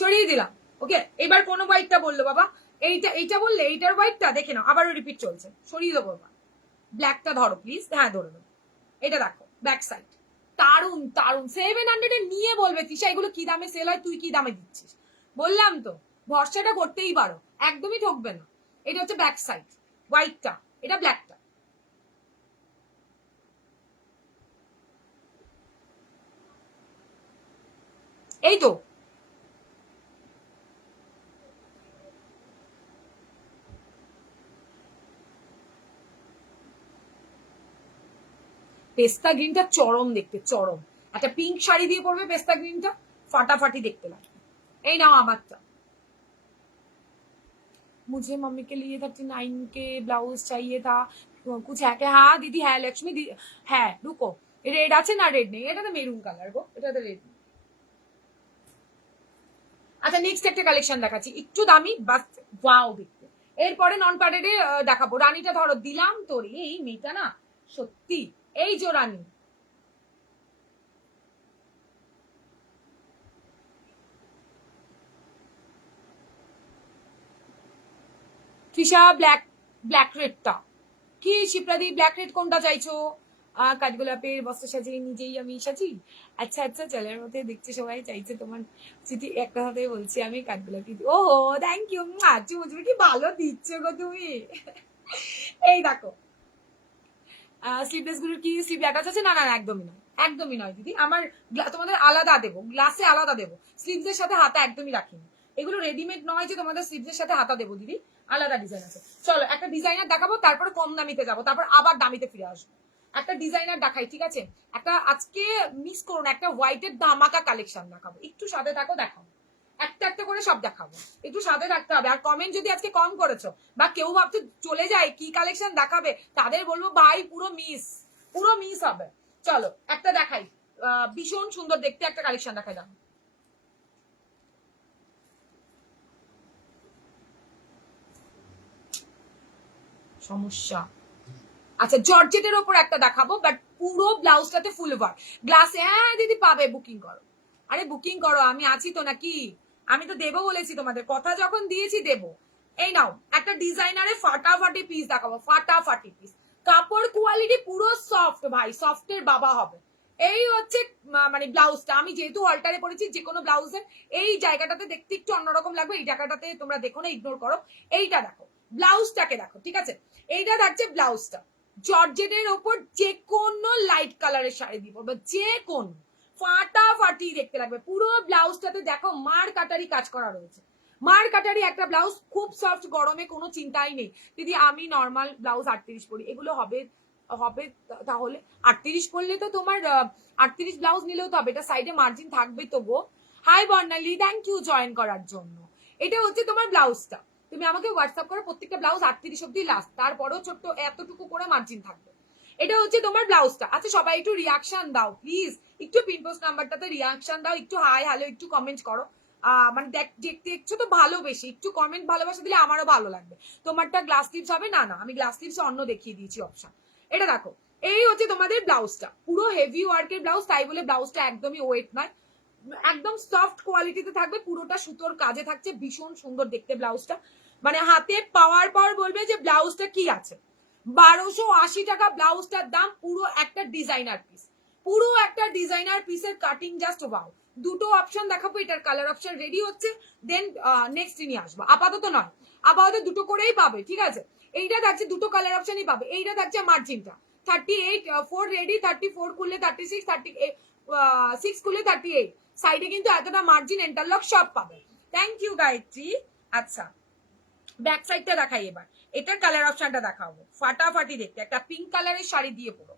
সরিয়ে দিলাম। ওকে, এবার কোন হোয়াইটটা বললো বাবা? এইটা, এইটা বললে, এইটার হোয়াইটটা দেখে নাও, আবারও রিপিট চলছে, সরিয়ে দেবো বাবা। ব্ল্যাকটা ধরো প্লিজ, হ্যাঁ ধরে দেবো। এটা দেখো ব্যাক সাইড, দারুন দারুন। 700 এ নিয়ে বলবে তিশা এগুলো কি দামে সেল হয়, তুই কি দামে দিচ্ছিস? বললাম তো ভরসাটা করতেই পারো, একদমই ঠকবে না। এটা হচ্ছে ব্যাক সাইড হোয়াইটটা, এটা ব্ল্যাকটা। এই তো পেস্তা গ্রিনটা চরম দেখতে, চরম। একটা পিঙ্ক শাড়ি দিয়ে পরবে পেস্তা গ্রিনটা, ফাটাফাটি দেখতে লাগবে। এই নাও আমারটা। मुझे मम्मी के लिए 39 के ब्लाउज चाहिए था, कुछ है क्या? हाँ दीदी है, लक्ष्मी दी है, रुको। রেড আছে না? রেড নেই, এটা তো মেরুন কালার গো, এটা তো রেড। আচ্ছা নেক্সট একটা কালেকশন দেখাচ্ছি, একটু দামি বাস ওয়াও দেখতে। এরপরে নন প্যাডেডে দেখাবো। রানীটা ধরো, দিলাম তোর, এই মেয়েটা না সত্যি, এই যে রানী। তৃষা ব্ল্যাক, ব্ল্যাক রেডটা কি? শিপ্রাদি ব্ল্যাক রেড কোনটা চাইছো? কাঠগোলাপের বস্তা সাজিয়ে নিজেই আমি সাজি। আচ্ছা আচ্ছা, চলের মধ্যে দেখছি সবাই চাইছে তোমার স্মৃতি, একটা হাতে বলছি আমি কাঠগোলাপি। ওহো থ্যাংক ইউ, আচ্ছা মুঝে কি ভালো দিচ্ছ গো তুমি। এই দেখো স্লিভলেস গুলোর কি স্লিভ অ্যাটাচ আছে? না না একদমই নয়, একদমই নয় দিদি আমার। তোমাদের আলাদা দেবো, গ্লাসে আলাদা দেবো, স্লিভসের সাথে হাতা একদমই রাখিনি। এগুলো রেডিমেড নয় যে তোমাদের স্লিভসের সাথে হাতা দেবো দিদি, আলাদা ডিজাইন আছে। চলো একটা ডিজাইনার দেখাবো, তারপরে কম দামিতে যাবো, তারপর আবার দামিতে ফিরে আসবো। একটা ডিজাইনার দেখাই, ঠিক আছে? একটা আজকে মিস করো না, একটা হোয়াইটের ধামাকা কালেকশন দেখাবো, একটু সাথে থাকো, দেখাবো একটা একটা করে সব দেখাবো, একটু সাথে থাকতে হবে। আর কমেন্ট যদি আজকে কম করেছো বা কেউ ভাবছে চলে যায় কি কালেকশন দেখাবে, তাদের বলবো ভাই পুরো মিস, পুরো মিস হবে। চলো একটা দেখাই, ভীষণ সুন্দর দেখতে একটা কালেকশন দেখাই দাও। সমস্যা। আচ্ছা জর্জেটের ওপর একটা দেখাবো, বাট পুরো ব্লাউজটাতে ফুল ওভার গ্লাসে। হ্যাঁ দিদি পাবে, বুকিং করো, আরে বুকিং করো, আমি আছি তো নাকি? আমি তো দেবো বলেছি, তোমাদের কথা যখন দিয়েছি দেবো। এই নাও একটা ডিজাইনারে ফাটাফাটি পিস দেখাবো, ফাটাফাটি পিস, কাপড় কোয়ালিটি পুরো সফট ভাই, সফটের বাবা হবে। এই হচ্ছে মানে ব্লাউজটা, আমি যেহেতু অল্টারে পড়েছি, যে কোনো ব্লাউজের এই জায়গাটাতে দেখতে একটু অন্যরকম লাগবে, এই জায়গাটাতে তোমরা দেখো না, ইগনোর করো। এইটা দেখো, ব্লাউজটাকে দেখো, ঠিক আছে? এইটা থাকছে ব্লাউজটা, জর্জেটের ওপর যে কোনো লাইট কালারের শাড়ি দিব, বা যে কোনো ফাটাফাটি দেখতে লাগবে। পুরো ব্লাউজটাতে দেখো মার কাটারি কাজ করা রয়েছে, মার কাটারি একটা ব্লাউজ, খুব সফট, গরমে কোনো চিন্তাই নেই। দিদি আমি নর্মাল ব্লাউজ 38 পরি, এগুলো হবে হবে তাহলে 38 পরলে তো তোমার 38 ব্লাউজ নিলেও তো হবে, এটা সাইডে মার্জিন থাকবে তো গো। Hi Barnali, thank you join করার জন্য। এটা হচ্ছে তোমার ব্লাউজটা, তুমি আমাকে হোয়াটসঅ্যাপ করো, প্রত্যেকটা ব্লাউজ 38 অব্দি লাস্ট, তারপরেও ছোট্ট এতটুকু করে মার্জিন থাকবে। এটা হচ্ছে তোমার ব্লাউজটা। আচ্ছা সবাই একটু রিয়াকশন দাও প্লিজ, একটু পিনপোস্ট নাম্বারটাতে রিয়াকশন দাও, একটু হাই হ্যালো একটু কমেন্ট করো। মানে দেখছো তো ভালোবেসে একটু কমেন্ট ভালোবাসা দিলে আমারও ভালো লাগবে। তোমারটা গ্লাস টিপস হবে না? না আমি গ্লাস টিপস অন্য দেখিয়ে দিয়েছি অপশন। এটা দেখো, এই হচ্ছে তোমাদের ব্লাউজটা, পুরো হেভি ওয়ার্কের ব্লাউজ, তাই বলে ব্লাউজটা একদমই ওয়েট নয়, একদম সফট কোয়ালিটিতে থাকবে, পুরোটা সুতোর কাজে থাকছে, ভীষণ সুন্দর দেখতে ব্লাউজটা। মানে হাতে পাওয়ার পর বলবে যে ব্লাউজটা কি আছে। 1280 টাকা ব্লাউজটার দাম, পুরো একটা ডিজাইনার পিস, পুরো একটা ডিজাইনার পিসের কাটিং জাস্ট ওয়াও। দুটো অপশন দেখাবো, এটার কালার অপশন রেডি হচ্ছে, দেন নেক্সট নিয়ে আসবো। আপাতত নয়, আপাতত দুটো করেই পাবে, ঠিক আছে? এইটা থাকছে দুটো কালার অপশনই পাবে। এইটা থাকছে মার্জিনটা 38, 4 রেডি, 34 খুললে 36, 36 খুললে 38। সাইডে কিন্তু এতটা মার্জিন, ইন্টারলক সব পাবে। Thank you Gayatri. আচ্ছা, ব্যাক সাইডটা দেখাই এবার। এটার কালার অপশনটা দেখাবো, ফাটাফাটি দেখতে। একটা পিঙ্ক কালারের শাড়ি দিয়ে পরো,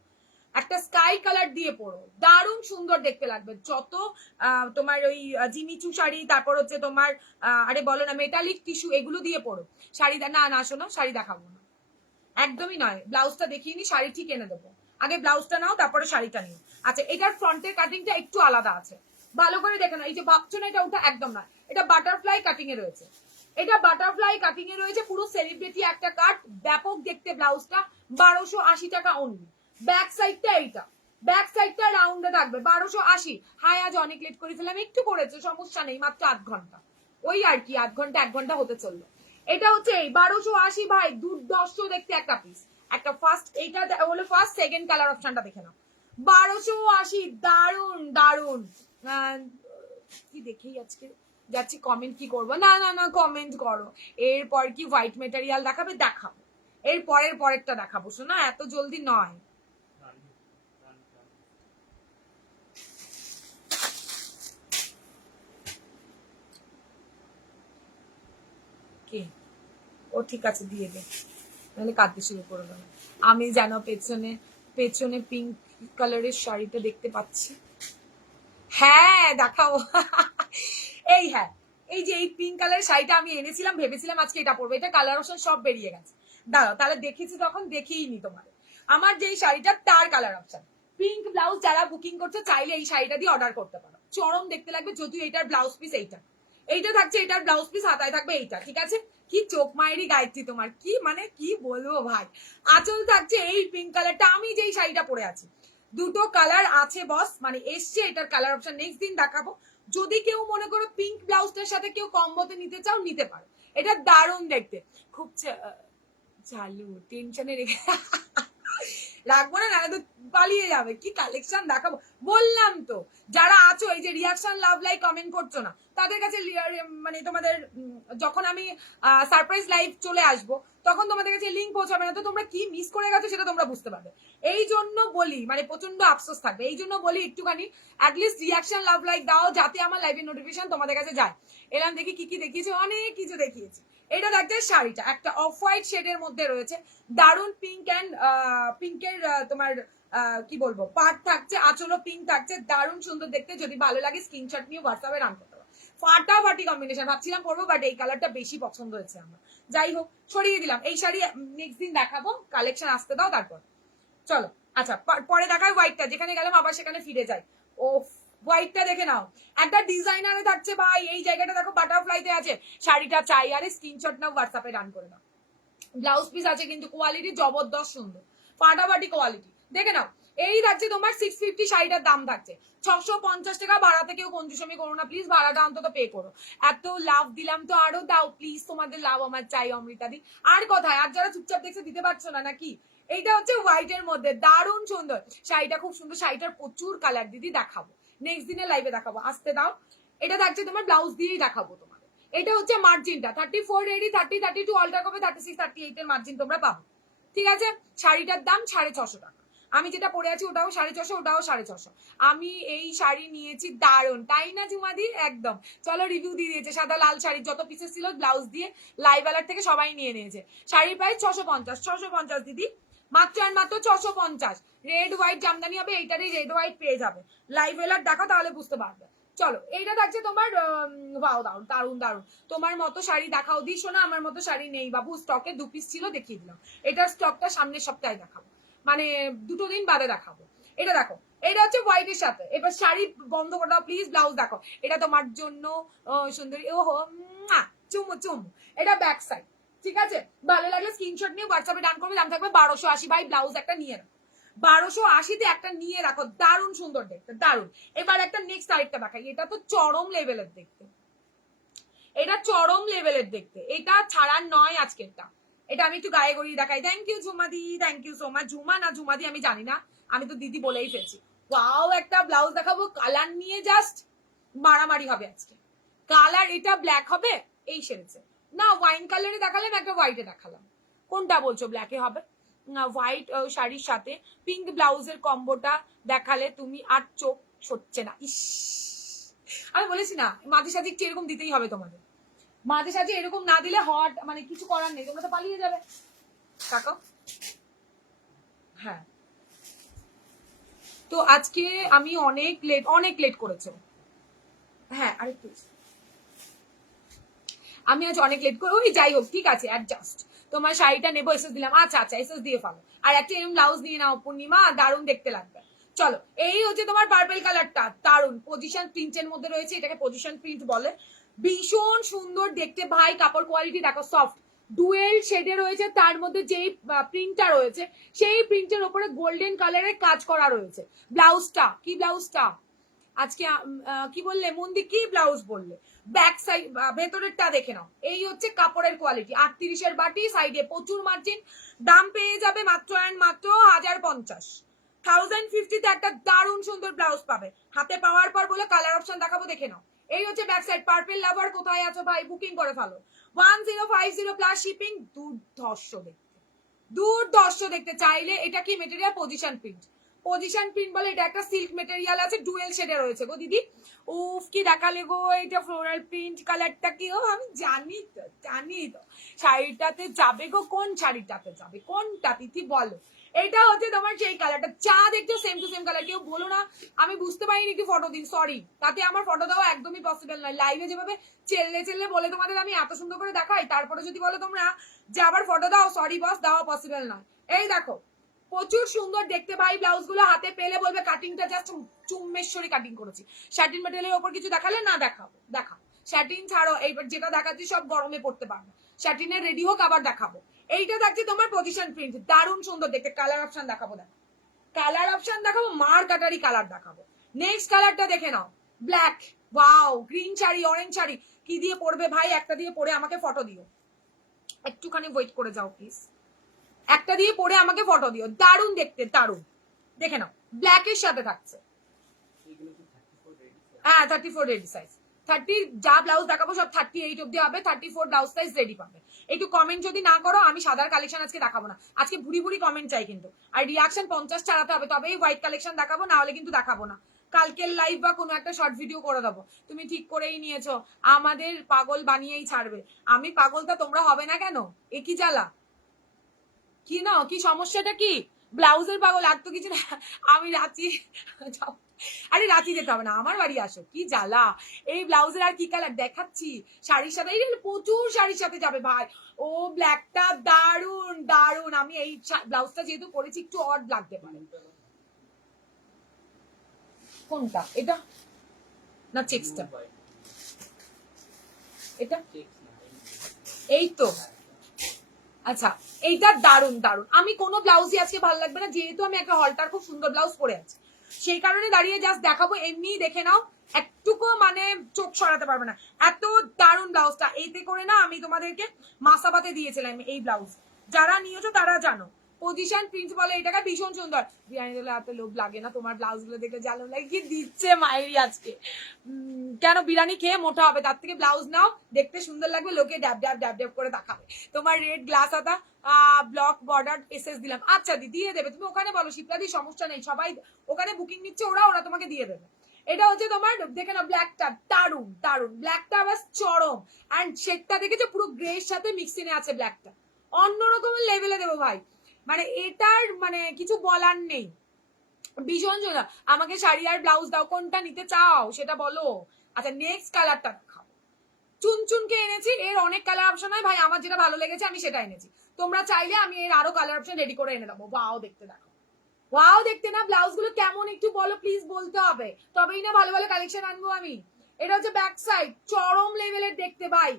একটা স্কাই কালার দিয়ে পরো, দারুণ সুন্দর দেখতে লাগবে। যত তোমার ওই জিমিচু শাড়ি, তারপর হচ্ছে তোমার আরে বলো না মেটালিক টিস্যু, এগুলো দিয়ে পরো শাড়ি। না না শোনো, শাড়ি দেখাবো না, একদমই নয়। ব্লাউজটা দেখিয়ে নি, শাড়ি ঠিক এনে দেবো। আগে ব্লাউজটা নাও, তারপরে শাড়িটা নিও। আচ্ছা, এটার ফ্রন্টের কাটিংটা একটু আলাদা আছে, ভালো করে দেখে না। এই যে ভাবছো না এটা ওটা, একদম না। এটা বাটারফ্লাই কাটিং এ রয়েছে, এটা বাটারফ্লাই কাটিং এ রয়েছে, পুরো সেলিব্রিটি একটা কাট, ব্যাপক দেখতে। ব্লাউজটা 1280 টাকা অনলি। ব্যাক সাইডটা এইটা, ব্যাক সাইডটা রাউন্ডে থাকবে 1280। হাই, আজ অনেক লেট করে ফেললাম, একটু করেছে, সমস্যা নেই, মাত্র 8 ঘন্টা, ওই আর কি 8 ঘন্টা 1 ঘন্টা হতে চললো। এটা হচ্ছে এই 1280 ভাই, দুর্দর্শ দেখতে একটা পিস। একটা ফার্স্ট, এইটা হলো ফার্স্ট, সেকেন্ড কালার অপশনটা দেখে নাও। 1280, দারুন দারুন। কি দেখেই আজকে যাচ্ছি, কমেন্ট কি করবো? না না না, কমেন্ট করো। এরপর কি হোয়াইট মেটেরিয়াল দেখাবে? দেখাবো, এর পরের পরেরটা দেখাবো, শোনা এত জলদি নয়। কি ও ঠিক আছে, দিয়ে দে, নাহলে কাঁদতে শুরু করে দেবো। আমি যেন পেছনে পেছনে পিঙ্ক কালারের শাড়িটা দেখতে পাচ্ছি। হ্যাঁ দেখাও। এই হ্যাঁ, এই যে এই পিঙ্ক কালারের শাড়িটা আমি এনেছিলাম, ভেবেছিলাম আজকে এটা পরবো। এটা কালার অপশন সব বেরিয়ে গেছে। দাঁড়াও, তাহলে দেখেছি তখন দেখিয়ে নি তোমার। আমার যেই শাড়িটা, তার কালার অপশন পিঙ্ক ব্লাউজ। যারা বুকিং করছে চাইলে এই শাড়িটা দিয়ে অর্ডার করতে পারো, চরম দেখতে লাগবে। যদিও এটার ব্লাউজ পিস এইটা, এইটা থাকছে, এটার ব্লাউজ পিস হাতায় থাকবে এইটা, ঠিক আছে? কি চোখ মায়েরই গায়ত্রী তোমার, কি মানে কি বলবো ভাই। আঁচল থাকছে এই পিঙ্ক কালারটা, আমি যেই শাড়িটা পরে আছি। দুটো কালার আছে বস, মানে এসছে এটার কালার অপশন, নেক্সট দিন দেখাবো। যদি কেউ মনে করো পিঙ্ক ব্লাউজটার সাথে কেউ কম্বোতে নিতে চাও, নিতে পারো। এটা দারুণ দেখতে, খুব চালু, টেনশনে রেখে রাখবো না, নাহলে তো পালিয়ে যাবে। কি কালেকশন দেখাবো বললাম তো। যারা আছো, এই যে রিয়াকশন লাভ লাইক কমেন্ট করছো না, তাদের কাছে মানে তোমাদের যখন আমি সারপ্রাইজ লাইভ চলে আসবো, তখন তোমাদের কাছে লিঙ্ক পৌঁছাবে না, তো তোমরা কি মিস করে গেছো সেটা তোমরা বুঝতে পারবে। এই জন্য বলি, মানে প্রচন্ড আফসোস থাকবে, এই জন্য বলি একটুখানি অ্যাটলিস্ট রিয়াকশন লাভ লাইক দাও, যাতে আমার লাইভের নোটিফিকেশন তোমাদের কাছে যায়। এলাম দেখি কি কি দেখিয়েছি, অনেক কিছু দেখিয়েছি। এটা দেখতে শাড়িটা একটা অফ হোয়াইট শেডের মধ্যে রয়েছে, দারুন পিঙ্ক অ্যান্ড পিঙ্কের তোমার কি বলবো পার্ট থাকছে, আঁচলও পিঙ্ক থাকছে, দারুণ সুন্দর দেখতে। যদি ভালো লাগে স্ক্রিনশট নিয়ে হোয়াটসঅ্যাপে রান করতে পারো। ফাটাফাটি কম্বিনেশন, ভাবছিলাম পরবো, বাট এই কালারটা বেশি পছন্দ হয়েছে আমার। যাই হোক, সরিয়ে দিলাম এই শাড়ি, নেক্সট দিন দেখাবো, কালেকশন আসতে দাও তারপর। চলো, আচ্ছা পরে দেখায় হোয়াইটটা, যেখানে গেলাম আবার সেখানে ফিরে যাই। ও, হোয়াইটটা দেখে নাও, একটা ডিজাইনারে থাকছে ভাই। এই জায়গাটা দেখো বাটারফ্লাইতে আছে, শাড়িটা চাই, আরে স্ক্রিনশট নাও, হোয়াটসঅ্যাপে রান করে দাও। ব্লাউজ পিস আছে কিন্তু কোয়ালিটি জবরদস্ত সুন্দর, ফাটাফাটি কোয়ালিটি, দেখে নাও। এই থাকছে তোমার 650, শাড়িটার দাম থাকছে 650 টাকা। ভাড়াতে কেউ কঞ্জুসামি করো না প্লিজ, ভাড়াটা অন্তত পে করো। এত লাভ দিলাম তো আরো দাও প্লিজ, তোমাদের লাভ আমার চাই অমৃতাদি। আর কথায়, আর যারা চুপচাপ দেখছে দিতে পারছো না নাকি? এইটা হচ্ছে হোয়াইট এর মধ্যে, দারুণ সুন্দর শাড়িটা, খুব সুন্দর। শাড়িটার প্রচুর কালার দিদি, দেখাবো নেক্সট দিনে লাইভে দেখাবো, আসতে দাও। এটা থাকছে তোমার ব্লাউজ দিয়েই দেখাবো তোমার। এটা হচ্ছে মার্জিনটা 34 রেডি, 30, 32 অল্টার করবে, 36, 38 এর মার্জিন তোমরা পাবো, ঠিক আছে? শাড়িটার দাম 650 টাকা। আমি যেটা পরে আছি ওটাও 650, ওটাও 650। আমি এই শাড়ি নিয়েছি, দারুন তাই না জুমাদি? একদম। চলো রিভিউ দিয়ে দিয়েছে, সাদা লাল শাড়ি যত পিসেস ছিল ব্লাউজ দিয়ে, লাইভ অ্যালার্ট থেকে সবাই নিয়ে নিয়েছে। শাড়ির প্রাইস 650, 650 দিদি, মাত্র আর মাত্র 650। রেড হোয়াইট জামদানি হবে, এইটারই রেড হোয়াইট পেয়ে যাবে। লাইভ অ্যালার্ট দেখো, তাহলে বুঝতে পারবে। চলো, এইটা থাকছে তোমার ওয়াও, দারুন দারুন দারুন। তোমার মতো শাড়ি দেখাও দি, শোনা আমার মতো শাড়ি নেই বাবু, স্টকে 2 পিস ছিল, দেখিয়ে দিলাম। এটার স্টকটা সামনের সপ্তাহে দেখাবো, মানে 2 দিন বাদে দেখাবো। এটা দেখো, এটা হচ্ছে হোয়াইটের সাথে। এবার শাড়ি বন্ধ করে দাও প্লিজ, ব্লাউজ দেখো। এটা তোমার জন্য সুন্দরী, ও হো, চুমু চুমু। এটা ব্যাক সাইড, ঠিক আছে? ভালো লাগলে স্ক্রিনশট নিয়ে হোয়াটসঅ্যাপে ডান করবে, দাম থাকবে 1280 ভাই। ব্লাউজ একটা নিয়ে রাখো, 1280-তে একটা নিয়ে রাখো, দারুণ সুন্দর দেখতে, দারুণ। এবার একটা নেক্সট আরেকটা দেখাই, এটা তো চরম লেভেলের দেখতে, এটা চরম লেভেলের দেখতে, এটা ছাড়ার নয় আজকেরটা। এটা আমি একটু গায়ে গড়িয়ে দেখাই। থ্যাংক ইউ ঝুমাদি, thank you so much. Jhuma না ঝুমাদি আমি জানি না, আমি তো দিদি বলেই ফেলছি। ওয়াও, একটা ব্লাউজ দেখাবো কালার নিয়ে, জাস্ট মারামারি হবে আজকে। কালার এটা ব্ল্যাক হবে, এই সেরেছে না, ওয়াইন কালারে দেখালাম, একটা হোয়াইটে দেখালাম, কোনটা বলছো ব্ল্যাকে হবে? হোয়াইট শাড়ির সাথে পিঙ্ক ব্লাউজের কম্বোটা দেখালে তুমি, আর চোখ সরছে না। ইস, আমি বলেছি না মাঝে সাঝে একটু এরকম দিতেই হবে তোমাদের, মাঝে সাঝে এরকম না দিলে হট মানে কিছু করার নেই, তোমরা তো পালিয়ে যাবে। কাকা হ্যাঁ, তো আজকে আমি অনেক লেট করেছো। হ্যাঁ আরেকটু, আমি আজ অনেক লেট করে, ওই যাই হোক ঠিক আছে অ্যাডজাস্ট। তোমার শাড়িটা নেবো, এসএস দিলাম, আচ্ছা আচ্ছা এসএস দিয়ে ফেলো, আর একটা এরকম ব্লাউজ নিয়ে নাও পূর্ণিমা, দারুণ দেখতে লাগবে। চলো, এই হচ্ছে তোমার পার্পল কালারটা, দারুণ পজিশন প্রিন্টের মধ্যে রয়েছে, এটাকে পজিশন প্রিন্ট বলে, ভীষণ সুন্দর দেখতে ভাই, কাপড় কোয়ালিটি দেখো সফট, ডুয়েল শেডে রয়েছে, তার মধ্যে যেই প্রিন্টটা রয়েছে সেই প্রিন্টের উপরে গোল্ডেন কালারের কাজ করা রয়েছে। ব্লাউজটা কি, ব্লাউজটা আজকে কি বললে মন্দি, কি ব্লাউজ বললে? ব্যাক সাইড ভেতরেরটা দেখে নাও, এই হচ্ছে কাপড়ের কোয়ালিটি, 38-এর বাটি, সাইডে প্রচুর মার্জিন, দাম পেয়ে যাবে মাত্র অ্যান্ড মাত্র 1050, 1050 তে একটা দারুণ সুন্দর ব্লাউজ পাবে। হাতে পাওয়ার পর বলে কালার অপশন দেখাবো, দেখে নাও। এই হচ্ছে ব্যাক সাইড। পার্পল লাভার কোথায় আছো ভাই, বুকিং করে ফেলো। 1050 প্লাস শিপিং, দুর্ধর্ষ দেখতে, দুর্ধর্ষ দেখতে। চাইলে এটা কি material, position print, position print বলে, এটা একটা সিল্ক মেটেরিয়াল আছে, ডুয়েল শেডে রয়েছে গো দিদি, উফ কি দেখালে গো, এটা ফ্লোরাল প্রিন্ট কালারটা কি, ও আমি জানি তো, জানি তো শাড়িটাতে যাবে গো, কোন শাড়িটাতে যাবে, কোনটা তিথি বলো? এটা হচ্ছে তোমার সেই কালারটা, চা দেখছো সেম টু সেম কালার, কেউ বলো না আমি বুঝতে পারিনি কি ফটো দিন, সরি, তাতে আমার ফটো দেওয়া একদমই পসিবল নয়, লাইভে যেভাবে চেললে চেললে বলে তোমাদের আমি এত সুন্দর করে দেখাই, তারপরে যদি বলো তোমরা যে আবার ফটো দাও, সরি বস, দেওয়া পসিবল নয়। এই দেখো প্রচুর সুন্দর দেখতে ভাই, ব্লাউজ গুলো হাতে পেলে বলবে কাটিংটা জাস্ট চুম্মেশ্বরী কাটিং করেছি। শার্টিন মেটেরিয়ালের ওপর কিছু দেখালে না, দেখাবো, দেখাও। শার্টিন ছাড়ো, এইবার যেটা দেখাচ্ছি সব গরমে পড়তে পারবে, শার্টিনের রেডি হোক আবার দেখাবো। এইটা থাকছে তোমার পজিশন প্রিন্ট, দারুণ সুন্দর দেখতে। কালার অপশন দেখাবো, দেখো কালার অপশন দেখাবো, মার কাটারি কালার দেখাবো। নেক্সট কালারটা দেখে নাও, black, wow, green sari, orange sari, কি দিয়ে পরবে ভাই, একটা দিয়ে পরে আমাকে ফটো দিও, একটুখানি ওয়েট করে যাও প্লিজ, একটা দিয়ে পরে আমাকে ফটো দিও, দারুণ দেখতে, দারুণ, দেখে নাও ব্ল্যাক এর সাথে থাকছে। হ্যাঁ 34 রেডি সাইজ, 30 যা ব্লাউজ দেখাবো সব 38 অব্দি হবে, 34 ব্লাউজ সাইজ রেডি পাবে। একটু কমেন্ট যদি না করো, আমি সাদার কালেকশন আজকে দেখাবো না, আজকে ভুড়ি ভুড়ি কমেন্ট চাই কিন্তু, আর রিয়াকশন 50 চালাতে হবে, তবেই হোয়াইট কালেকশন দেখাবো, না হলে কিন্তু দেখাবো না। কালকের লাইভ বা কোনো একটা শর্ট ভিডিও করে দেবো, তুমি ঠিক করেই নিয়েছো, আমাদের পাগল বানিয়েই ছাড়বে। আমি পাগলটা তোমরা হবে না কেন, এ কি জ্বালা, কি না, কি সমস্যাটা কি, ব্লাউজের পাগল আর তো কিছু না। আমি রাঁচি, আরে রাঁচি যেতে হবে না, আমার বাড়ি আসো, কি জ্বালা। এই ব্লাউজের আর কি কালার দেখাচ্ছি, শাড়ির সাথে, এই প্রচুর শাড়ির সাথে যাবে ভাই। ও ব্ল্যাকটা দারুন দারুন, আমি এই ব্লাউজটা যেহেতু পরেছি একটু অড লাগতে পারে। কোনটা এটা, না চেক্সটা, এটা এই তো, আচ্ছা এইটা দারুন দারুন। আমি কোনো ব্লাউজই আজকে ভালো লাগবে না, যেহেতু আমি একটা হলটার খুব সুন্দর ব্লাউজ পরে আছি, সেই কারণে দাঁড়িয়ে জাস্ট দেখাবো, এমনি দেখে নাও, একটুকু মানে চোখ সরাতে পারবে না, এত দারুন ব্লাউজটা। এতে করে না আমি তোমাদেরকে মাসাবাতে দিয়েছিলাম এই ব্লাউজ, যারা নিয়েছো তারা জানো, পজিশন প্রিন্ট বলে এটাকে, ভীষণ সুন্দর। বিরিয়ানি দিলে এত লোভ লাগে না, তোমার ব্লাউজ গুলো দেখে জানো লাগে, কি দিচ্ছে মায়েরই আজকে, কেন বিরিয়ানি খেয়ে মোটা হবে, তার থেকে ব্লাউজ নাও, দেখতে সুন্দর লাগবে, লোকে ড্যাব ড্যাব ড্যাব ড্যাব করে দেখাবে। তোমার রেড গ্লাস আতা ব্লক বর্ডার এসএস দিলাম, আচ্ছা দি দিয়ে দেবে, তুমি ওখানে বলো শিপ্রাদি, সমস্যা নেই, সবাই ওখানে বুকিং নিচ্ছে, ওরা তোমাকে দিয়ে দেবে। এটা হচ্ছে তোমার, দেখে না ব্ল্যাকটা দারুন দারুন, ব্ল্যাকটা আবার চরম, অ্যান্ড শেডটা দেখেছো পুরো গ্রে এর সাথে মিক্সিনে আছে, ব্ল্যাকটা অন্যরকম লেভেলে দেবো ভাই, মানে এটার মানে কিছু বলার নেই, ভীষণ সুন্দর। আমাকে শাড়ি আর ব্লাউজ দাও, কোনটা নিতে চাও সেটা বলো। আচ্ছা নেক্সট কালারটা দেখাও, চুনচুনকে এনেছি, এর অনেক কালার অপশন হয় ভাই, আমার যেটা ভালো লেগেছে আমি সেটা এনেছি, তোমরা চাইলে আমি এর আরো কালার অপশন রেডি করে এনে দেবো। ওয়াও দেখতে, দেখো ওয়াও দেখতে না, ব্লাউজ গুলো কেমন একটু বলো প্লিজ, বলতে হবে, তবেই না ভালো ভালো কালেকশন আনবো আমি। এটা হচ্ছে ব্যাক সাইড, চরম লেভেলের দেখতে ভাই,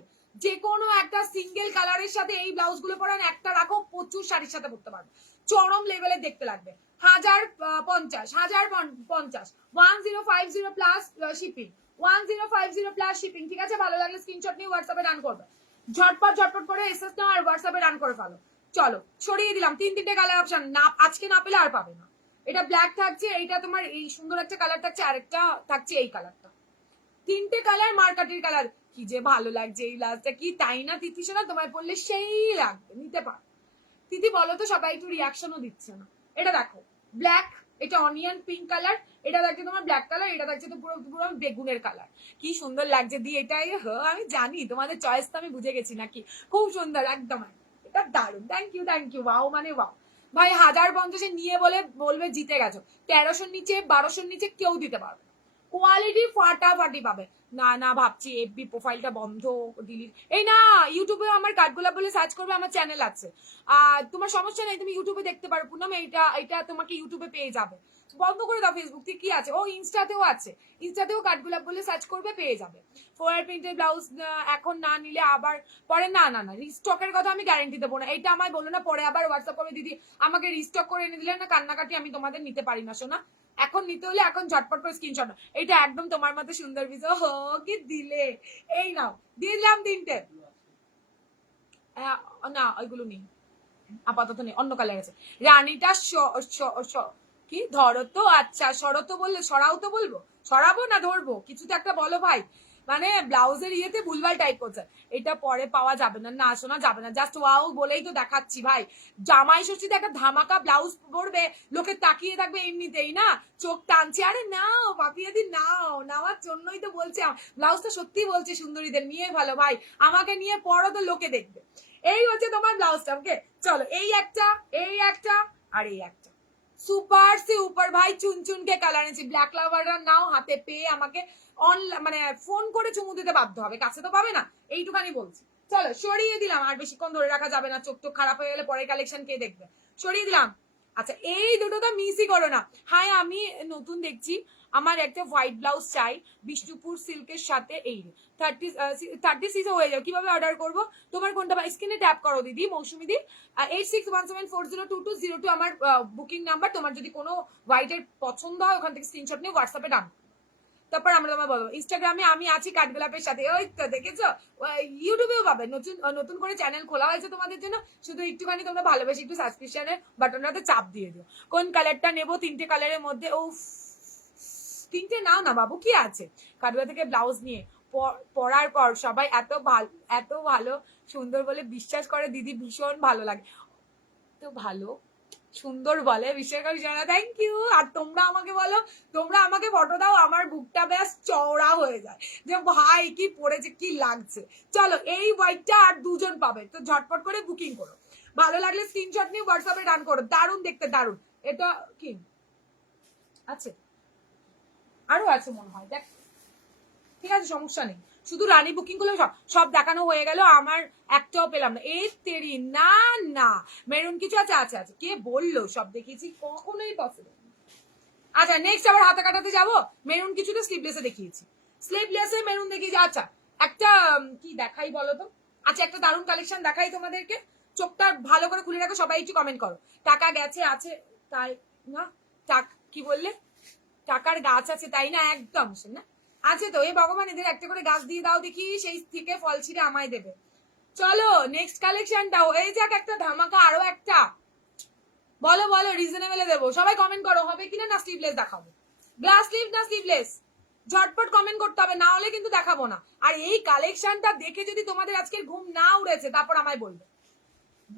যে কোনো একটা সিঙ্গেল কালারের সাথে এই ব্লাউজ গুলো পরান, একটা রাখো প্রচুর শাড়ির সাথে পরতে পারবে, চরম লেভেলের দেখতে লাগবে। 1050, 1050, 1050 প্লাস শিপিং, 1050 প্লাস শিপিং, ঠিক আছে? ভালো লাগলে স্ক্রিনশট নিয়ে হোয়াটসঅ্যাপে রান করবে, ঝটপট ঝটপট করে এসএস নাও আর হোয়াটসঅ্যাপে রান করে ফেলো। চলো সরিয়ে দিলাম, তিনটে কালার অপশন, না আজকে না পেলে আর পাবে না। এটা ব্ল্যাক থাকছে, এইটা তোমার এই সুন্দর একটা কালার থাকছে, আরেকটা থাকছে এই কালারটা, তিনটে কালার, মার্কাটির কালার। কি যে ভালো লাগছে এই ব্লাউজটা, কি তাই না তিথি সোনা? তোমায় পরলে সেই লাগবে, নিতে পারো। তিথি বলো তো, সবাই একটু রিয়াকশনও দিচ্ছে না। এটা দেখো ব্ল্যাক, এটা অনিয়ন পিঙ্ক কালার, এটা দেখছে তোমার ব্ল্যাক কালার, এটা দেখছে তো পুরো পুরো বেগুনের কালার। কি সুন্দর লাগছে দি এটাই। আমি জানি তোমাদের চয়েস তো আমি বুঝে গেছি নাকি। খুব সুন্দর একদম, এটা দারুণ। থ্যাংক ইউ ওয়াও মানে ওয়াও। ভাই 1050 নিয়ে বলবে জিতে গেছো। 1300 নিচে 1200 নিচে কেউ দিতে পারবে। কোয়ালিটি ফাটাফাটি পাবে। না না ভাবছি এফবি প্রোফাইলটা বন্ধ ডিলিট। এই না, ইউটিউবে আমার কাঠগোলাপ বলে সার্চ করবে, আমার চ্যানেল আছে। তোমার সমস্যা নেই, তুমি ইউটিউবে দেখতে পারো পুনম, এটা তোমাকে ইউটিউবে পেয়ে যাবে। বন্ধ করে দাও ফেসবুক থেকে, কি আছে? ও ইনস্টাতেও আছে, ইনস্টাতেও কাঠগোলাপ বলে সার্চ করবে, পেয়ে যাবে। ফোয়ার প্রিন্টের ব্লাউজ এখন না নিলে আবার পরে, না না না রিস্টকের কথা আমি গ্যারান্টি দেবো না। এটা আমায় বলো না পরে আবার হোয়াটসঅ্যাপ করবে দিদি আমাকে রিস্টক করে এনে দিলে না, কান্নাকাটি আমি তোমাদের নিতে পারি না শোনা। এখন নিতে হলে এখন ঝটপট করে স্ক্রিনশট। এটা একদম তোমার মতো সুন্দর পিস। ও কি দিলে, এই নাও দিয়ে দিলাম 3টে। না ওইগুলো নেই আপাতত, নেই, অন্য কালার আছে। রানীটা কি ধরো তো, আচ্ছা সরো তো বললে, সরাও তো বলবো, সরাবো না ধরবো, কিছু তো একটা বলো ভাই। মানে ব্লাউজের ইয়েতে ভুলভাল টাইপ করছে। এটা পরে পাওয়া যাবে না, না শোনা যাবে না, জাস্ট ওয়াও বলেই তো দেখাচ্ছি ভাই। জামাই ষষ্ঠীতে একটা ধামাকা ব্লাউজ পরবে, লোকে তাকিয়ে থাকবে এমনিতেই না, চোখ টানছে। আরে নাও পাপিয়াদি নাও, নেওয়ার জন্যই তো বলছে। ব্লাউজটা সত্যি বলছে সুন্দরীদের নিয়ে ভালো ভাই, আমাকে নিয়ে পরো তো লোকে দেখবে। এই হচ্ছে তোমার ব্লাউজটা। ওকে চলো, এই একটা আর এই একটা সুপার সুপার ভাই চুনচুনকে কালার এনেছি। ব্ল্যাক লাভাররা নাও হাতে পেয়ে আমাকে মানে ফোন করে চুমু দিতে বাধ্য হবে, কাছে তো পাবে না, এইটুখানি বলছি। চলো সরিয়ে দিলাম, আর বেশিক্ষণ ধরে রাখা যাবে না, চোখ টোক খারাপ হয়ে গেলে পরের কালেকশন কে দেখবে। সরিয়ে দিলাম। আচ্ছা এই দুটো তো মিসই করো না। হ্যাঁ আমি নতুন দেখছি, আমার একটা হোয়াইট ব্লাউজ চাই বিষ্ণুপুর সিল্কের সাথে। এই 36 হয়ে যাবে, কিভাবে অর্ডার করবো? তোমার কোনটা স্ক্রিনে ট্যাপ করো দিদি, মৌসুমি দি। 8617402202 আমার বুকিং নাম্বার। তোমার যদি কোনো হোয়াইটের পছন্দ হয় ওখান থেকে স্ক্রিনশট নিয়ে হোয়াটসঅ্যাপে ডান। তারপর আমরা তোমার বলবো। ইনস্টাগ্রামে আমি আছি কাঠগোলাপের সাথে, ওই তো দেখেছো। ইউটিউবেও পাবে, নতুন নতুন করে চ্যানেল খোলা হয়েছে তোমাদের জন্য। শুধু একটুখানি তোমরা ভালোবেসে একটু সাবস্ক্রিপশনের বাটনটাতে চাপ দিয়ে দিও। কোন কালারটা নেবো? 3টে কালারের মধ্যে। ও 3টে নাও না বাবু, কি আছে? কাঠগোলা থেকে ব্লাউজ নিয়ে পরার পর সবাই এত ভালো সুন্দর বলে বিশ্বাস করে দিদি, ভীষণ ভালো লাগে। তো ভালো সুন্দর বলে বিশ্বাস করি জানা, থ্যাংক ইউ। আর তোমরা আমাকে বলো, তোমরা আমাকে ফটো দাও, আমার বুকটা ব্যাস চওড়া হয়ে যায় যে ভাই কি পড়েছে, কি লাগছে। চলো এই হোয়াইটটা আর 2জন পাবে, তো ঝটপট করে বুকিং করো। ভালো লাগলে স্ক্রিনশট নিয়ে হোয়াটসঅ্যাপে ডান করো। দারুণ দেখতে, দারুণ। এটা কি আছে? আরো আছে মনে হয়, দেখ। ঠিক আছে সমস্যা নেই, শুধু রানী বুকিং করলে সব দেখানো হয়ে গেল, আমার একটাও পেলাম না। এই তেরি, না না মেরুন কিছু আছে, আছে আছে, কে বললো সব দেখিয়েছি? কখনোই পসিবল। আচ্ছা নেক্সট আবার হাতে কাটাতে যাবো। মেরুন কিছু তো স্লিভলেসে দেখিয়েছি, স্লিভলেসে মেরুন দেখিয়েছি। আচ্ছা একটা কি দেখাই বলো তো? আচ্ছা একটা দারুণ কালেকশন দেখাই তোমাদেরকে। চোখটা ভালো করে খুলে রাখো, সবাই একটু কমেন্ট করো। টাকা গেছে আছে তাই না? কি বললে? টাকার গাছ আছে তাই না? একদম না আছে তো। এই ভগবান এদের একটা করে গাছ দিয়ে দাও দেখি, সেই থেকে ফল ছিঁড়ে আমায় দেবে। চলো নেক্সট কালেকশনটা হয়ে যাক, একটা ধামাকা আরো একটা। বলো বলো রিজনেবলে দেবো, সবাই কমেন্ট করো। হবে কিনা? না স্লিভলেস দেখাবো? গ্লাস স্লিভ না স্লিভলেস? ঝটপট কমেন্ট করতে হবে, না হলে কিন্তু দেখাবো না। আর এই কালেকশনটা দেখে যদি তোমাদের আজকের ঘুম না উড়েছে তারপর আমায় বলবে,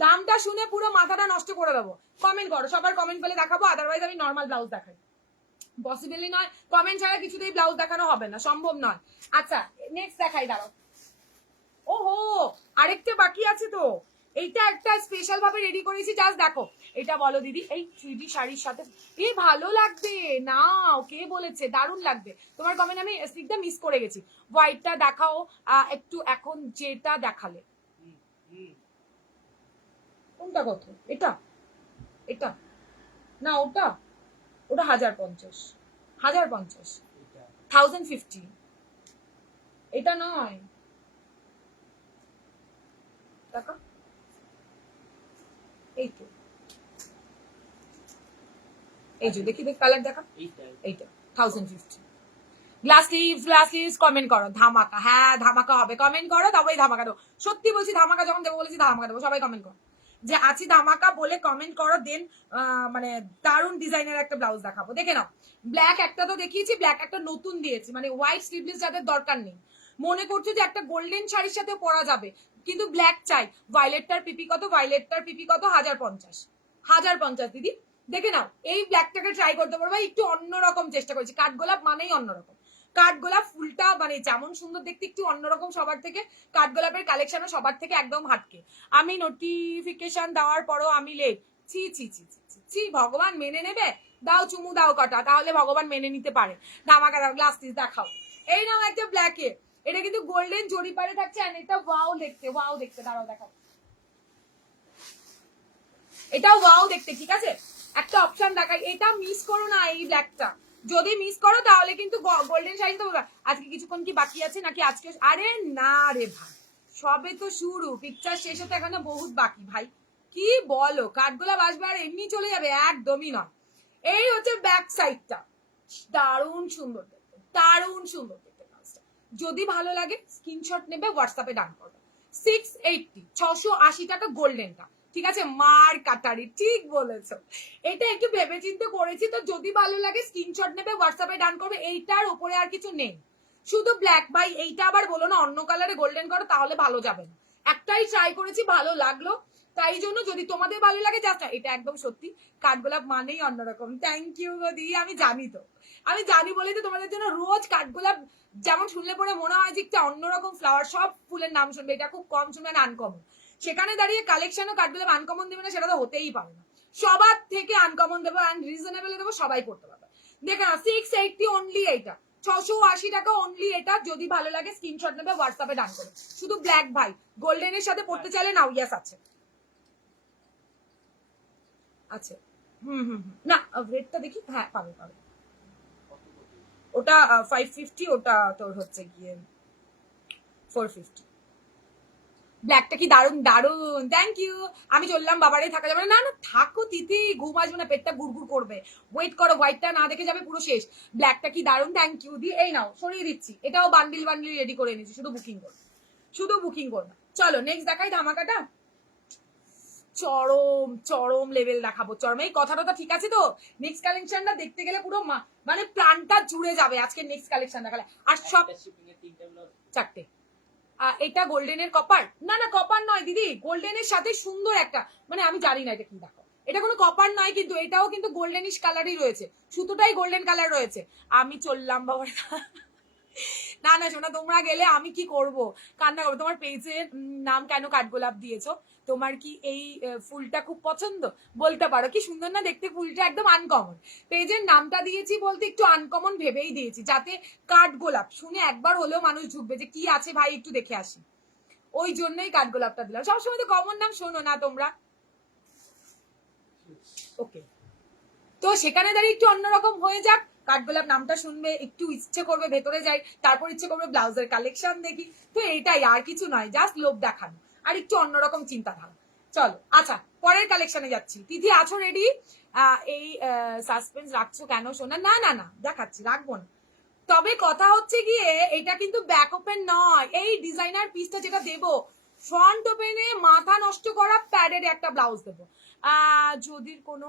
দামটা শুনে পুরো মাথাটা নষ্ট করে দেবো। কমেন্ট করো, সবার কমেন্ট পেলে দেখাবো, আদারওয়াইজ আমি নর্মাল ব্লাউজ দেখাই। পসিবলি নয়, কমেন্ট ছাড়া কিছুতেই ব্লাউজ দেখানো হবে না, সম্ভব নয়। আচ্ছা নেক্সট দেখাই, দাঁড়াও। ওহো আরেকটা বাকি আছে তো, এইটা একটা স্পেশাল ভাবে রেডি করেছি, জাস্ট দেখো। এটা বলো দিদি, এই 3D শাড়ির সাথে এই ভালো লাগবে না? কে বলেছে দারুণ লাগবে? তোমার কমেন্ট আমি একদম মিস করে গেছি। হোয়াইটটা দেখাও একটু, এখন যেটা দেখালে। কোনটা কত? এটা এটা না ওটা, ওটা 1050, 1050 এটা নয়। টাকা এই তো, এই যে দেখি দেখ কালার দেখা, এইটা 1050। গ্লাস লিভস কমেন্ট করো ধামাকা। হ্যাঁ ধামাকা হবে, কমেন্ট করো তবেই ধামাকা দেবো। সত্যি বলছি ধামাকা যখন দেবো বলেছি ধামাকা দেবো, সবাই কমেন্ট করো। যে আছি ধামাকা বলে কমেন্ট করো, দেন মানে দারুণ ডিজাইনের একটা ব্লাউজ দেখাবো। দেখে নাও, ব্ল্যাক একটা তো দেখিয়েছি, ব্ল্যাক একটা নতুন দিয়েছি, মানে হোয়াইট স্লিভলেস যাদের দরকার নেই, মনে করছো যে একটা গোল্ডেন শাড়ির সাথে পরা যাবে কিন্তু ব্ল্যাক চাই, ভায়োলেটটার পিপি কত, ভায়োলেটটার পিপি কত, 1050, 1050 দিদি। দেখে নাও, এই ব্ল্যাকটাকে ট্রাই করতে পারবো, একটু অন্যরকম চেষ্টা করেছি, কাঠগোলাপ মানেই অন্যরকম, কাঠগোলাপ ফুলটা মানে যেমন সুন্দর দেখতে একটু অন্যরকম সবার থেকে, কাঠগোলাপের কালেকশনও সবার থেকে একদম হাটকে। আমি নোটিফিকেশন দেওয়ার পরও আমি লেট, ছি ছি ছি ছি ছি, ভগবান মেনে নেবে? দাও চুমু দাও কটা, তাহলে ভগবান মেনে নিতে পারে। ধামাকা দাও, গ্লাস পিস দেখাও। এই নাও একটা ব্ল্যাকে, এটা কিন্তু গোল্ডেন জরি পারে থাকছে, আর এটা ওয়াও দেখতে, ওয়াও দেখতে, দাঁড়াও দেখাও, এটাও ওয়াও দেখতে, ঠিক আছে। একটা অপশন দেখাই, এটা মিস করো না, এই ব্ল্যাকটা যদি মিস করো তাহলে কিন্তু গোল্ডেন শাড়ি তো। আজকে কিছুক্ষণ কি বাকি আছে নাকি আজকে? আরে না রে ভাই, সবে তো শুরু, পিকচার শেষ হতে এখনো বহুত বাকি ভাই। কি বলো, কাঠগোলাপ আসবে আর এমনি চলে যাবে? একদমই নয়। এই হচ্ছে ব্যাক সাইডটা, দারুণ সুন্দর দেখতে, দারুণ সুন্দর দেখতে। যদি ভালো লাগে স্ক্রিনশট নেবে, হোয়াটসঅ্যাপে ডান করবে। 680, 680 টাকা গোল্ডেনটা, ঠিক আছে, মার কাটারি, ঠিক বলেছো। এটা একটু ভেবে চিন্তে করেছি, তো যদি ভালো লাগে স্ক্রিনশট নেবে, হোয়াটসঅ্যাপে ডান করবে। এইটার উপরে আর কিছু নেই, শুধু ব্ল্যাক। ভাই এইটা আবার বলো না অন্য কালারে গোল্ডেন করো, তাহলে ভালো যাবে না। একটাই ট্রাই করেছি, ভালো লাগলো, তাই জন্য যদি তোমাদের ভালো লাগে জাস্ট। এটা একদম সত্যি, কাঠগোলাপ মানেই অন্যরকম। থ্যাংক ইউ গদি, আমি জানি তো, আমি জানি বলেই তো তোমাদের জন্য রোজ কাঠগোলাপ যেমন শুনলে পরে মনে হয় যে একটা অন্যরকম ফ্লাওয়ার, সব ফুলের নাম শুনবে, এটা খুব কম শুনবে, আনকমন। সেখানে দাঁড়িয়ে কালেকশনও কাঠগোলাপ আনকমন দেবে না, সেটা তো হতেই পারে না। সবার থেকে আনকমন দেবো, অ্যান্ড রিজনেবল দেবো, সবাই করতে পারবে। দেখে না, 680 অনলি এইটা, 680 টাকা অনলি এটা। যদি ভালো লাগে স্ক্রিনশট নেবে, হোয়াটসঅ্যাপে ডান করে। শুধু ব্ল্যাক ভাই, গোল্ডেনের সাথে পড়তে চাইলে নাও, ইয়াস আছে, আছে। না, রেটটা দেখি, হ্যাঁ পাবে পাবে। ওটা 550, ওটা তোর হচ্ছে গিয়ে 450। ব্ল্যাকটা কি দারুন, দারুন, থ্যাংক ইউ। আমি চললাম, বাবারে থাকা যাবে না। না থাকো তিথি, ঘুম আসবে না, পেটটা গুড়গুড় করবে, ওয়েট করো, হোয়াইটটা না দেখে যাবে পুরো শেষ। ব্ল্যাকটা কি দারুন, থ্যাংক ইউ দি। এই নাও সরিয়ে দিচ্ছি, এটাও বান্ডিল বান্ডিল রেডি করে এনেছি, শুধু বুকিং করবে, শুধু বুকিং করবে। চলো নেক্সট দেখাই ধামাকাটা, চরম চরম লেভেল দেখাবো, চরম। এই কথাটা ঠিক আছে তো? নেক্সট কালেকশনটা দেখতে গেলে পুরো মানে প্রাণটা জুড়ে যাবে আজকে নেক্সট কালেকশন দেখালে। আর সব চারটে, এটা গোল্ডেনের কপার, না না কপার নয় দিদি, গোল্ডেনের সাথে সুন্দর একটা, মানে আমি জানি না এটা কি, দেখো এটা কোনো কপার নয় কিন্তু এটাও কিন্তু গোল্ডেনিশ কালারই রয়েছে, সুতোটাই গোল্ডেন কালার রয়েছে। আমি চললাম বাবা, না না শোনা, তোমরা গেলে আমি কি করব, কান্না করবো। তোমার পেজের নাম কেন কাঠগোলাপ দিয়েছো? তোমার কি এই ফুলটা খুব পছন্দ? বলতে পারো, কি সুন্দর না দেখতে ফুলটা, একদম আনকমন। পেজের নামটা দিয়েছি বলতে একটু আনকমন ভেবেই দিয়েছি, যাতে কাঠগোলাপ শুনে একবার হলেও মানুষ ঢুকবে যে কি আছে ভাই, একটু দেখে আসি, ওই জন্যই কাঠগোলাপটা দিলাম। সবসময় তো কমন নাম শোনো না তোমরা, ওকে। তো সেখানে দাঁড়িয়ে একটু অন্যরকম হয়ে যাক, কাঠগোলাপ নামটা শুনবে একটু ইচ্ছে করবে ভেতরে যাই, তারপর ইচ্ছে করবে ব্লাউজের কালেকশন দেখি। তো এটাই, আর কিছু নয়, জাস্ট লোভ দেখানো আর একটু অন্যরকম চিন্তাধারা। চলো আচ্ছা, পরের কালেকশনে যাচ্ছি। তিথি আছো রেডি? এই সাসপেন্স রাখছো কেন সোনা? না না না দেখাচ্ছি, রাখবো না। তবে কথা হচ্ছে গিয়ে এটা কিন্তু ব্যাক ওপেন নয়, এই ডিজাইনার পিসটা যেটা দেবো, ফ্রন্ট ওপেনে মাথা নষ্ট করা প্যাডের একটা ব্লাউজ দেবো। যদি কোনো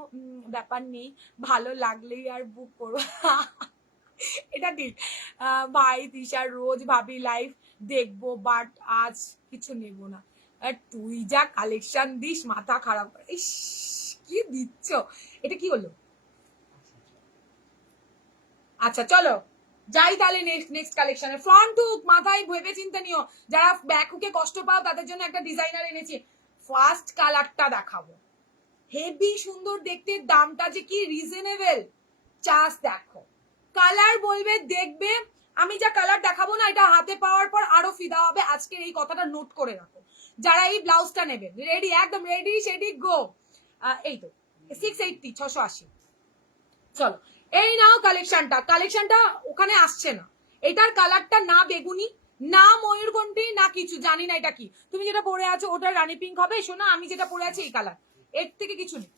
ব্যাপার নেই, ভালো লাগলেই আর বুক করবো। এটা ঠিক। ভাই তিশার রোজ ভাবি লাইফ দেখবো, বাট আজ কিছু নেব না। আর তুই যা কালেকশন দিস, মাথা খারাপ করে। ইস কি দিচ্ছ, এটা কি হলো? আচ্ছা চলো যাই তাহলে নেক্সট কালেকশনে। ফ্রন্ট হুক মাথায় ভেবে চিন্তা নিও, যারা ব্যাক হুকে কষ্ট পাও তাদের জন্য একটা ডিজাইনার এনেছি। ফার্স্ট কালারটা দেখাবো, হেভি সুন্দর দেখতে, দামটা যে কি রিজনেবল, চাস দেখো। কালার বলবে দেখবে, আমি যা কালার দেখাবো না, এটা হাতে পাওয়ার পর আরো ফিদা হবে। আজকের এই কথাটা নোট করে রাখো, যারা এই ব্লাউজটা নেবেন, রেডি, একদম রেডি সেডি গো। এই তো 680, 680। চলো এই নাও কালেকশনটা, কালেকশনটা ওখানে আসছে না, এটার কালারটা না বেগুনি, না ময়ূরকণ্ঠী, না কিছু, জানি না এটা কি। তুমি যেটা পরে আছো ওটা রানী পিঙ্ক হবে শোনা, আমি যেটা পরে আছি এই কালার, এর থেকে কিছু নেই।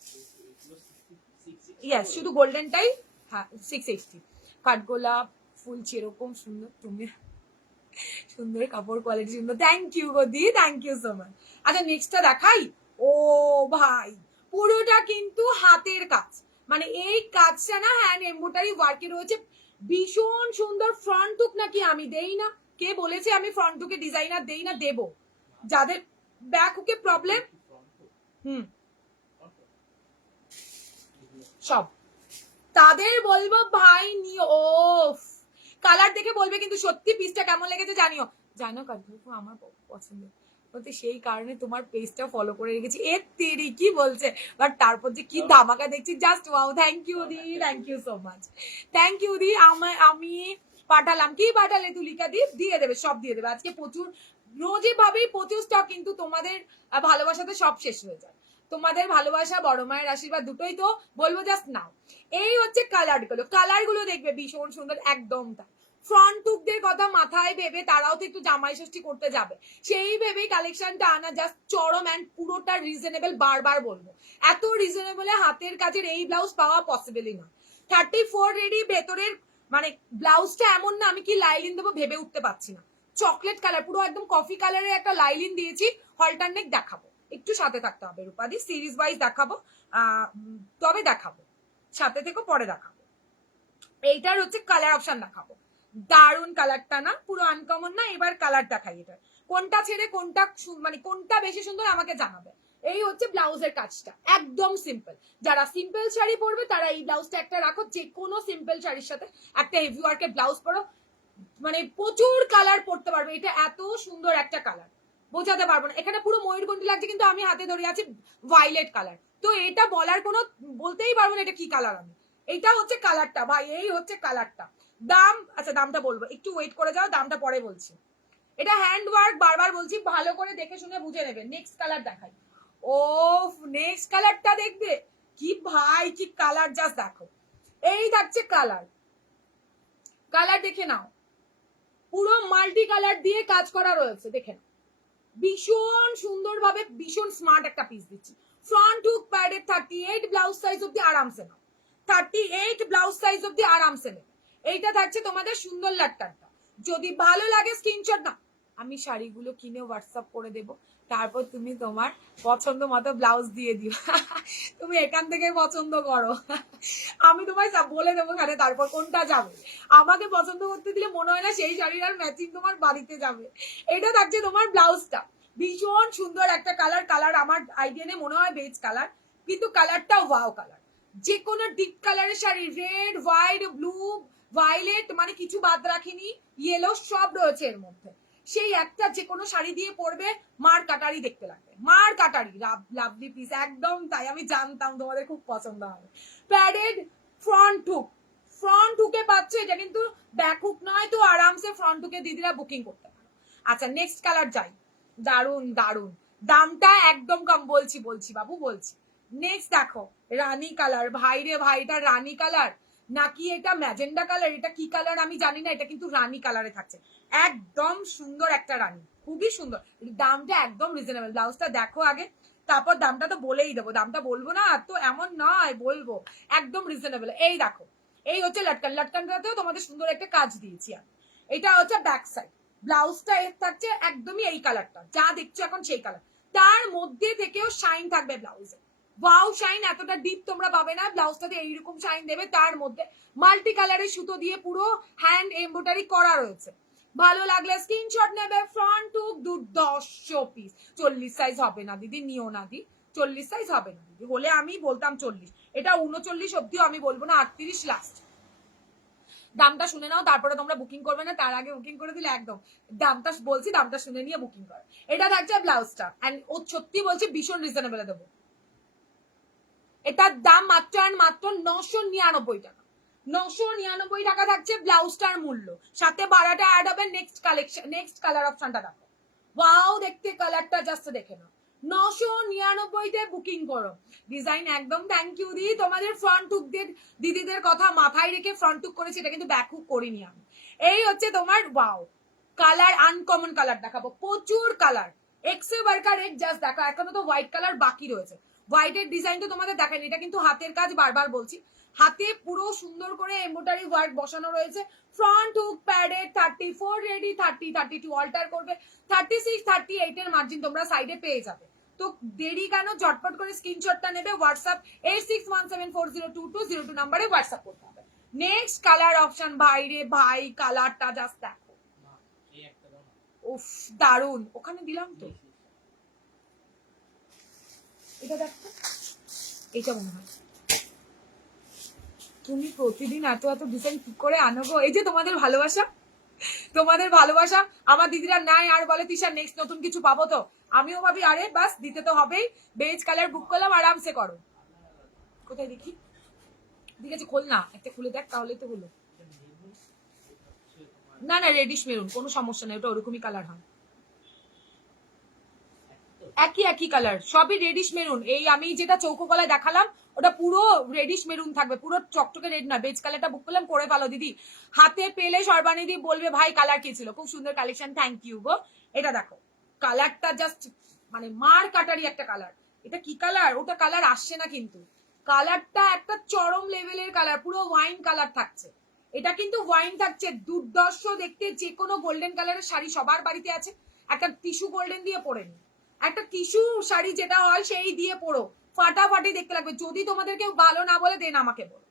ইয়াস, শুধু গোল্ডেনটাই। হ্যাঁ 680। কাঠগোলাপ ফুল যেরকম সুন্দর, তুমি সুন্দর কাপড় কোয়ালিটি সুন্দর, থ্যাংক ইউ গদি, থ্যাংক ইউ সো মাচ। আচ্ছা নেক্সটটা দেখাই, ও ভাই, পুরোটা কিন্তু হাতের কাজ, মানে এই কাজটা না হ্যান্ড এমব্রয়ডারি ওয়ার্কে রয়েছে, ভীষণ সুন্দর। ফ্রন্ট হুক নাকি আমি দেই না? কে বলেছে আমি ফ্রন্ট হুকে ডিজাইনার দেই না? দেবো। যাদের ব্যাক হুকে প্রবলেম, হুম, সব তাদের বলবো ভাই নিও। ও কালার দেখে বলবে কিন্তু সত্যি পিসটা কেমন লেগেছে জানিও। জানো কাঠু আমার পছন্দ বলতে, সেই কারণে তোমার পেজটা ফলো করে রেখেছি। এর তেরি কি বলছে, বাট তারপর যে কি ধামাকা দেখছি, জাস্ট ওয়াও। থ্যাংক ইউ দি, thank you so much, thank you দি। আমি পাঠালাম, কি পাঠালে তুলিকা দি? দিয়ে দেবে, সব দিয়ে দেবে আজকে প্রচুর। রোজই ভাবেই প্রচুর স্টক, কিন্তু তোমাদের ভালোবাসাতে সব শেষ হয়ে যায়। তোমাদের ভালোবাসা, বড় মায়ের আশীর্বাদ, দুটোই তো বলবো জাস্ট নাও। এই হচ্ছে কালার গুলো দেখবে ভীষণ সুন্দর, একদম তাই। ফ্রন্ট টুকদের কথা মাথায় ভেবে তারাও তো একটু জামাই ষষ্ঠী করতে যাবে, সেই ভেবেই কালেকশনটা আনা, জাস্ট চরম অ্যান্ড পুরোটা রিজনেবল। বারবার বলবো, এত রিজনেবলে হাতের কাজের এই ব্লাউজ পাওয়া পসিবলই না। 34 রেডি ভেতরের, মানে ব্লাউজটা এমন না আমি কি লাইলিন দেবো ভেবে উঠতে পারছি না। চকলেট কালার, পুরো একদম কফি কালারের একটা লাইলিন দিয়েছি। হলটারনেক দেখাবো, একটু সাথে থাকতে হবে রূপাদি, সিরিজ ওয়াইজ দেখাবো। তবে দেখাবো, সাথে থেকে পরে দেখাবো। এইটার হচ্ছে কালার অপশন দেখাবো, দারুন কালারটা না, পুরো আনকমন না? এবার কালার দেখাই, এটা কোনটা ছেড়ে কোনটা, মানে কোনটা বেশি সুন্দর আমাকে জানাবে। এই হচ্ছে ব্লাউজের কাজটা, একদম সিম্পল। যারা সিম্পল শাড়ি পরবে তারা এই ব্লাউজটা একটা রাখো, যে কোনো সিম্পল শাড়ির সাথে একটা হেভি ওয়ার্কের ব্লাউজ পরো, মানে প্রচুর কালার পড়তে পারবে। এটা এত সুন্দর একটা কালার, বোঝাতে পারবো না। এখানে পুরো ময়ূরকণ্ঠী লাগছে, কিন্তু আমি হাতে ধরে আছি ভায়োলেট কালার, তো এটা বলার কোনো, বলতেই পারবো না এটা কি কালার। আমি, এইটা হচ্ছে কালারটা ভাই, এই হচ্ছে কালারটা। দাম, আচ্ছা দামটা বলবো, একটু ওয়েট করে যাও, দামটা পরে বলছি। এটা হ্যান্ড ওয়ার্ক, বারবার বলছি, ভালো করে দেখে শুনে বুঝে নেবে। নেক্সট কালার দেখাই। ও নেক্সট কালারটা দেখবে কি ভাই, কি কালার, জাস্ট দেখো। এই থাকছে কালার, কালার দেখে নাও, পুরো মাল্টি কালার দিয়ে কাজ করা রয়েছে, দেখে নাও। ভীষণ সুন্দর ভাবে, ভীষণ স্মার্ট একটা পিস দিচ্ছি। ফ্রন্ট হুক প্যাডের 38 ব্লাউজ সাইজ অব্দি আরামসে নাও, 38 ব্লাউজ সাইজ অব্দি আরামসে নেবে। এইটা থাকছে তোমাদের সুন্দর লাটকানটা। যদি ভালো লাগে স্ক্রিনশট না, আমি শাড়িগুলো কিনে হোয়াটসঅ্যাপ করে দেবো, তারপর তুমি তোমার পছন্দ মতো ব্লাউজ দিয়ে দিও। তুমি এখান থেকে পছন্দ করো, আমি তোমায় বলে দেবো এখানে, তারপর কোনটা যাবে। আমাকে পছন্দ করতে দিলে মনে হয় না সেই শাড়ির আর ম্যাচিং তোমার বাড়িতে যাবে। এটা থাকছে তোমার ব্লাউজটা, ভীষণ সুন্দর একটা কালার। কালার আমার আইডিয়া নেই, মনে হয় বেজ কালার, কিন্তু কালারটা ওয়াও কালার। যে কোনো ডিপ কালারের sari, red, white, blue, violet, মানে কিছু বাদ রাখিনি, ইয়েলো, সব রয়েছে এর মধ্যে। সেই একটা যে কোনো শাড়ি দিয়ে পরবে, মার কাটারি দেখতে লাগবে, মার কাটারি। লাভলি পিস, একদম তাই, আমি জানতাম তোমাদের খুব পছন্দ হবে। প্যাডেড ফ্রন্ট হুক, ফ্রন্ট হুকে পাচ্ছ, এটা কিন্তু ব্যাক হুক নয়, তো আরামসে ফ্রন্ট হুকে দিদিরা বুকিং করতে পারো। আচ্ছা নেক্সট কালার যাই, দারুন দারুন, দামটা একদম কম, বলছি বলছি বাবু বলছি। নেক্সট দেখো, রানী কালার, ভাই রে ভাই, এটা রানী কালার নাকি এটা ম্যাজেন্ডা কালার, এটা কি কালার আমি জানি না, এটা কিন্তু রানী কালারে থাকছে, একদম সুন্দর একটা রানী, খুবই সুন্দর। দামটা একদম রিজনেবল, ব্লাউজটা দেখো আগে, তারপর দামটা তো বলেই দেবো, দামটা বলবো না তো এমন নয়, বলবো একদম রিজনেবল। এই দেখো, এই হচ্ছে লটকান, লটকানটাতেও তোমাদের সুন্দর একটা কাজ দিয়েছি আমি। এটা হচ্ছে ব্যাক সাইড, ব্লাউজটা এর থাকছে একদমই এই কালারটা, যা দেখছো এখন সেই কালার, তার মধ্যে থেকেও শাইন থাকবে ব্লাউজে। ওয়াও শাইন, এতটা ডিপ তোমরা পাবে না, ব্লাউজটাতে এইরকম শাইন দেবে, তার মধ্যে মাল্টি কালারের সুতো দিয়ে পুরো হ্যান্ড এমব্রয়ডারি করা রয়েছে। ভালো লাগলে স্ক্রিনশট নেবে। ফ্রন্ট হুক 210 পিস, 40 সাইজ হবে না দিদি, নিও না দি, 40 সাইজ হবে না দিদি, হলে আমি বলতাম 40, এটা 39 অব্দিও আমি বলবো না, 38 লাস্ট। দামটা শুনে নাও, তারপরে তোমরা বুকিং করবে না, তার আগে বুকিং করে দিলে একদম, দামটা বলছি, দামটা শুনে নিয়ে বুকিং করো। এটা থাকছে ব্লাউজটা, এন্ড ও সত্যি বলছি ভীষণ রিজনেবল দেবো। এটার দাম মাত্র অ্যান্ড মাত্র 999 টাকা, 999 টাকা থাকছে ব্লাউজটার মূল্য, সাথে বাড়াটা অ্যাড হবে। নেক্সট কালেকশন, নেক্সট কালার অপশনটা দেখো, ওয়াও দেখতে কালারটা জাস্ট দেখে নাও। 999-তে বুকিং করো, ডিজাইন একদম। থ্যাংক ইউ দি, তোমাদের ফ্রন্ট হুক দিদিদের কথা মাথায় রেখে ফ্রন্ট হুক করেছি, এটা কিন্তু ব্যাক হুক করিনি আমি। এই হচ্ছে তোমার ওয়াও কালার, আনকমন কালার দেখাবো, প্রচুর কালার, এক্সে বার্কার এক, জাস্ট দেখো, এখনো তো হোয়াইট কালার বাকি রয়েছে। হোয়াইটের ডিজাইন তো তোমাদের দেখাইনি, এটা কিন্তু হাতের কাজ, বারবার বলছি, হাতে পুরো সুন্দর করে এমব্রয়ডারি ওয়ার্ক বসানো রয়েছে। Front hook padded, 34 ready, 30, 32 alter করবে, 36, 38 এর মার্জিন তোমরা সাইডে পেয়ে যাবে। তো দেরি কেন, ঝটপট করে স্ক্রিনশটটা নেবে, হোয়াটসঅ্যাপ 8617402202 নাম্বারে হোয়াটসঅ্যাপ করতে হবে। নেক্সট কালার অপশন, ভাই রে ভাই কালারটা জাস্ট দেখো, উফ দারুন, ওখানে দিলাম তো, এটা দেখো, এটা মনে হয় তুমি প্রতিদিন এত এত ডিজাইন কি করে আনো গো? এই যে তোমাদের ভালোবাসা, তোমাদের ভালোবাসা আমার দিদিরা নাই আর বলে তিশা নেক্সট নতুন কিছু পাবো তো, আমিও ভাবি আরে বাস দিতে তো হবেই, বেজ কালার বুক করলাম, আরামসে করো। কোথায় দেখি, ঠিক আছে খোল না, একটা খুলে দেখ তাহলে তো হলো। না না রেডিশ মেরুন, কোনো সমস্যা নেই, ওটা ওরকমই কালার হয়, একই একই কালার, সবই রেডিশ মেরুন। এই আমি যেটা চৌকো গলায় দেখালাম ওটা পুরো রেডিশ মেরুন থাকবে, পুরো চকচকে রেড না। বেজ কালারটা বুক করলাম, করে ভালো দিদি, হাতে পেলে সর্বানিধি বলবে ভাই কালার কি ছিল, খুব সুন্দর কালেকশন, থ্যাংক ইউ গো। এটা দেখো কালারটা জাস্ট মানে মার কাটারি একটা কালার, এটা কি কালার, ওটা কালার আসছে না কিন্তু, কালারটা একটা চরম লেভেলের কালার, পুরো ওয়াইন কালার থাকছে, এটা কিন্তু ওয়াইন থাকছে, দুর্দর্শ দেখতে। যে কোনো গোল্ডেন কালারের শাড়ি সবার বাড়িতে আছে, একটা টিস্যু গোল্ডেন দিয়ে পরে নি, একটা টিস্যু শাড়ি যেটা হয় সেই দিয়ে পরো, ফাটাফাটি দেখতে লাগবে। যদি তোমাদের কেউ ভালো না বলে দেন আমাকে বলো,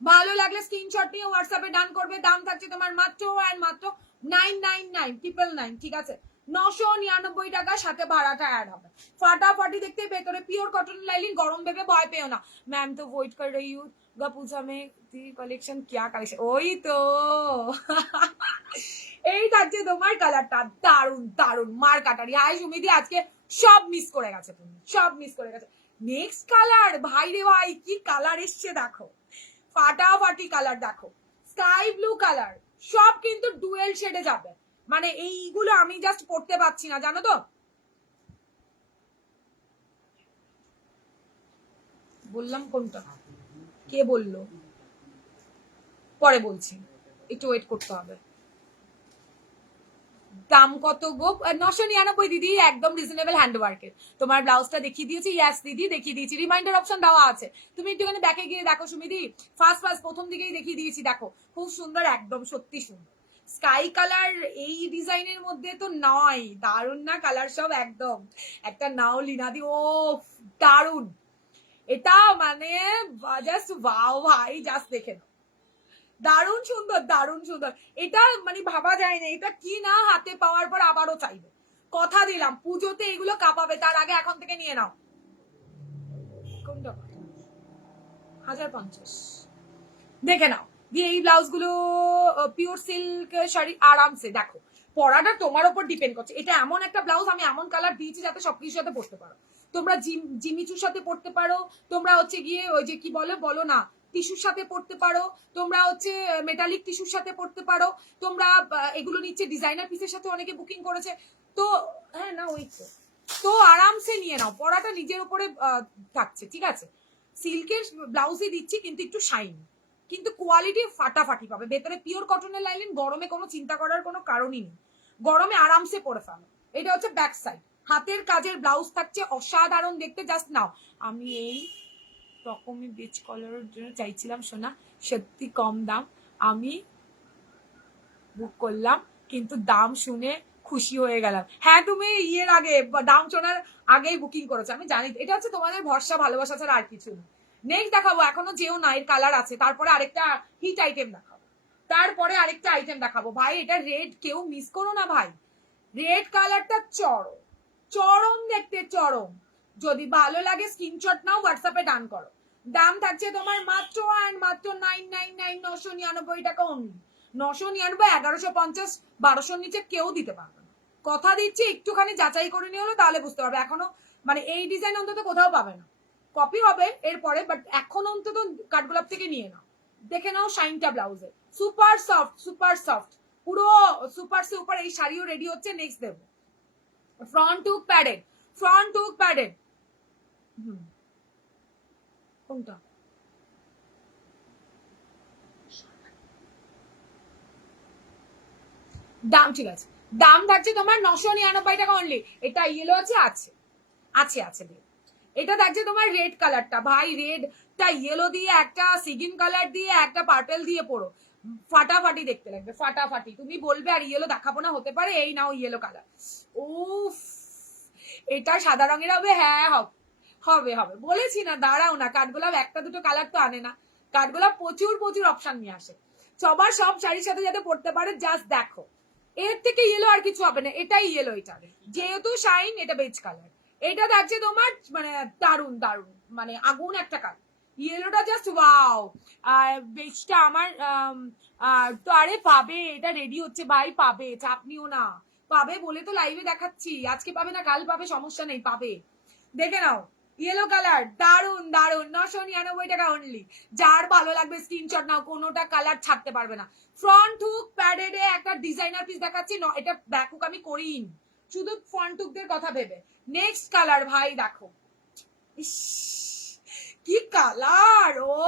ভালো লাগলে স্ক্রিনশট নিয়ে হোয়াটসঅ্যাপে ডান করবে। দাম থাকছে তোমার মাত্র অ্যান্ড মাত্র 999, ঠিক আছে, 999 টাকা, সাথে ভাড়াটা অ্যাড হবে। ফাটাফাটি দেখতে, ভেতরে পিওর কটন লাইলিন, গরম ভেবে ভয় পেও না। मैम तो वेट कर रही हूँ, पूजा में कलेक्शन क्या कलेक्शन, ওই তো এই থাকছে তোমার কালারটা, দারুন দারুন মার কাটারি। হাই সুমিদি, আজকে সব মিস করে গেছে, তুমি সব মিস করে গেছে। নেক্সট কালার, ভাই রে ভাই কি কালার এসছে দেখো, ফাটাফাটি কালার দেখো, স্কাই ব্লু কালার, সব কিন্তু ডুয়েল শেডে যাবে, মানে এইগুলো আমি জাস্ট পড়তে পারছি না জানো তো, বললাম কোনটা, কে বললো, পরে বলছি, একটু ওয়েট করতে হবে। দাম কত গো? 999 দিদি, একদম রিজনেবল হ্যান্ডওয়ার্কের। তোমার ব্লাউজটা দেখিয়ে দিয়েছি, ইয়াস দিদি দেখিয়ে দিয়েছি, রিমাইন্ডার অপশন দেওয়া আছে, তুমি একটুখানি ব্যাকে গিয়ে দেখো সুমিদি, ফার্স্ট ফার্স্ট প্রথম দিকেই দেখিয়ে দিয়েছি, দেখো খুব সুন্দর, একদম সত্যি সুন্দর। স্কাই কালার এই ডিজাইনের মধ্যে তো নয়, দারুন না কালার সব একদম, একটা নাও লিনাদি, ও দারুন, এটা মানে জাস্ট ওয়াও ভাই, জাস্ট দেখে নাও, দারুণ সুন্দর দারুণ সুন্দর, এটা মানে ভাবা যায় না, এটা কি না হাতে পাওয়ার পর আবারও চাইবে, কথা দিলাম পুজোতে এগুলো কাঁপাবে, তার আগে এখন থেকে নিয়ে নাও। কোনটা 1050 দেখে নাও, দিয়ে এই ব্লাউজ গুলো পিওর সিল্ক শাড়ি, আরামসে দেখো, পরাটা তোমার উপর ডিপেন্ড করছে, এটা এমন একটা ব্লাউজ আমি এমন কালার দিয়েছি যাতে সবকিছুর সাথে পরতে পারো, তোমরা জিমিচুর সাথে পরতে পারো, তোমরা হচ্ছে গিয়ে ওই যে কি বলো না টিস্যুর সাথে পরতে পারো, তোমরা হচ্ছে মেটালিক টিস্যুর সাথে পরতে পারো, তোমরা এগুলো নিচ্ছে ডিজাইনার পিসের সাথে অনেকে বুকিং করেছে, তো হ্যাঁ না ওই তো আরামসে নিয়ে নাও, পরাটা নিজের উপরে থাকছে, ঠিক আছে, সিল্কের ব্লাউজই দিচ্ছি কিন্তু একটু শাইন, কিন্তু কোয়ালিটি ফাটাফাটি পাবে, ভেতরে পিওর কটনের লাইনিং, গরমে কোনো চিন্তা করার কোনো কারণই নেই, গরমে আরামসে পরে ফেলো। এটা হচ্ছে ব্যাক সাইড, হাতের কাজের ব্লাউজ থাকছে অসাধারণ দেখতে, জাস্ট নাও। আমি এই রকমই বেজ কালারের জন্য চাইছিলাম সোনা, সত্যি কম দাম, আমি বুক করলাম কিন্তু দাম শুনে খুশি হয়ে গেলাম। হ্যাঁ তুমি ইয়ের আগে দাম শোনার আগেই বুকিং করেছো, আমি জানি, এটা হচ্ছে তোমাদের ভরসা ভালোবাসা ছাড়া আর কিছু না। নেক্সট দেখাবো, এখনো যেও না, এর কালার আছে, তারপরে আরেকটা হিট আইটেম দেখাবো, তারপরে আরেকটা আইটেম দেখাবো, ভাই এটা রেড কেউ মিস করো না ভাই, রেড কালারটা চরম চরম দেখতে, চরম, যদি ভালো লাগে স্ক্রিনশট নাও, হোয়াটসঅ্যাপে ডান করো। দাম থাকছে তোমার মাত্র অ্যান্ড মাত্র 999, 999 টাকা অনলি, 999, 1150, 1200 নিচে কেউ দিতে পারবে না, কথা দিচ্ছি, একটুখানি যাচাই করে নিয়ে হলো তাহলে বুঝতে পারবে, এখনো মানে এই ডিজাইন অন্তত কোথাও পাবে না, কপি হবে এরপরে, বাট এখন অন্তত কাঠগোলাপ থেকে নিয়ে নাও, দেখে নাও শাইনটা ব্লাউজে, সুপার সফট সুপার সফট, পুরো সুপার সুপার। এই শাড়িও রেডি হচ্ছে, নেক্সট দেবো, front hook padded, front hook padded, কোনটা দাম, ঠিক আছে, দাম থাকছে তোমার 999 টাকা অনলি, এটা ইয়েলো আছে, আছে আছে আছে এটা থাকছে তোমার রেড কালারটা, ভাই রেডটা ইয়েলো দিয়ে, একটা সিগিন কালার দিয়ে, একটা পার্পেল দিয়ে পড়ো, ফাটাফাটি দেখতে লাগবে, ফাটাফাটি, তুমি বলবে আর ইয়েলো দেখাবো না, হতে পারে, এই নাও ইয়েলো কালার, উফ এটা সাদা রঙের হবে, হ্যাঁ হবে হবে হবে, বলেছি না, দাঁড়াও না, কাঠগোলাপ একটা দুটো কালার তো আনে না, কাঠগোলাপ প্রচুর প্রচুর অপশন নিয়ে আসে। সবার সব শাড়ির সাথে যাতে পড়তে পারে, জাস্ট দেখো, এর থেকে ইয়েলো আর কিছু হবে না, এটাই ইয়েলো, এটা যেহেতু শাইন, এটা বেজ কালার, এটা থাকছে তোমার মানে দারুন দারুন, মানে আগুন একটা কালার, ইয়েলোটা জাস্ট ওয়াও। আর বেজটা আমার তো আরে পাবে, এটা রেডি হচ্ছে ভাই, পাবে, চাপ নিও না, পাবে বলে তো লাইভে দেখাচ্ছি, আজকে পাবে না কাল পাবে, সমস্যা নেই, পাবে, দেখে নাও। ইয়েলো কালার দারুন দারুন, 999 টাকা অনলি, যার ভালো লাগবে স্ক্রিনশট নাও, কোনোটা কালার ছাড়তে পারবে না। ফ্রন্ট হুক প্যাডেড একটা ডিজাইনার পিস দেখাচ্ছি, এটা ব্যাক হুক আমি করিনি, শুধু ফ্রন্ট হুকদের কথা ভেবে। নেক্সট কালার ভাই দেখো, কি কালার, ও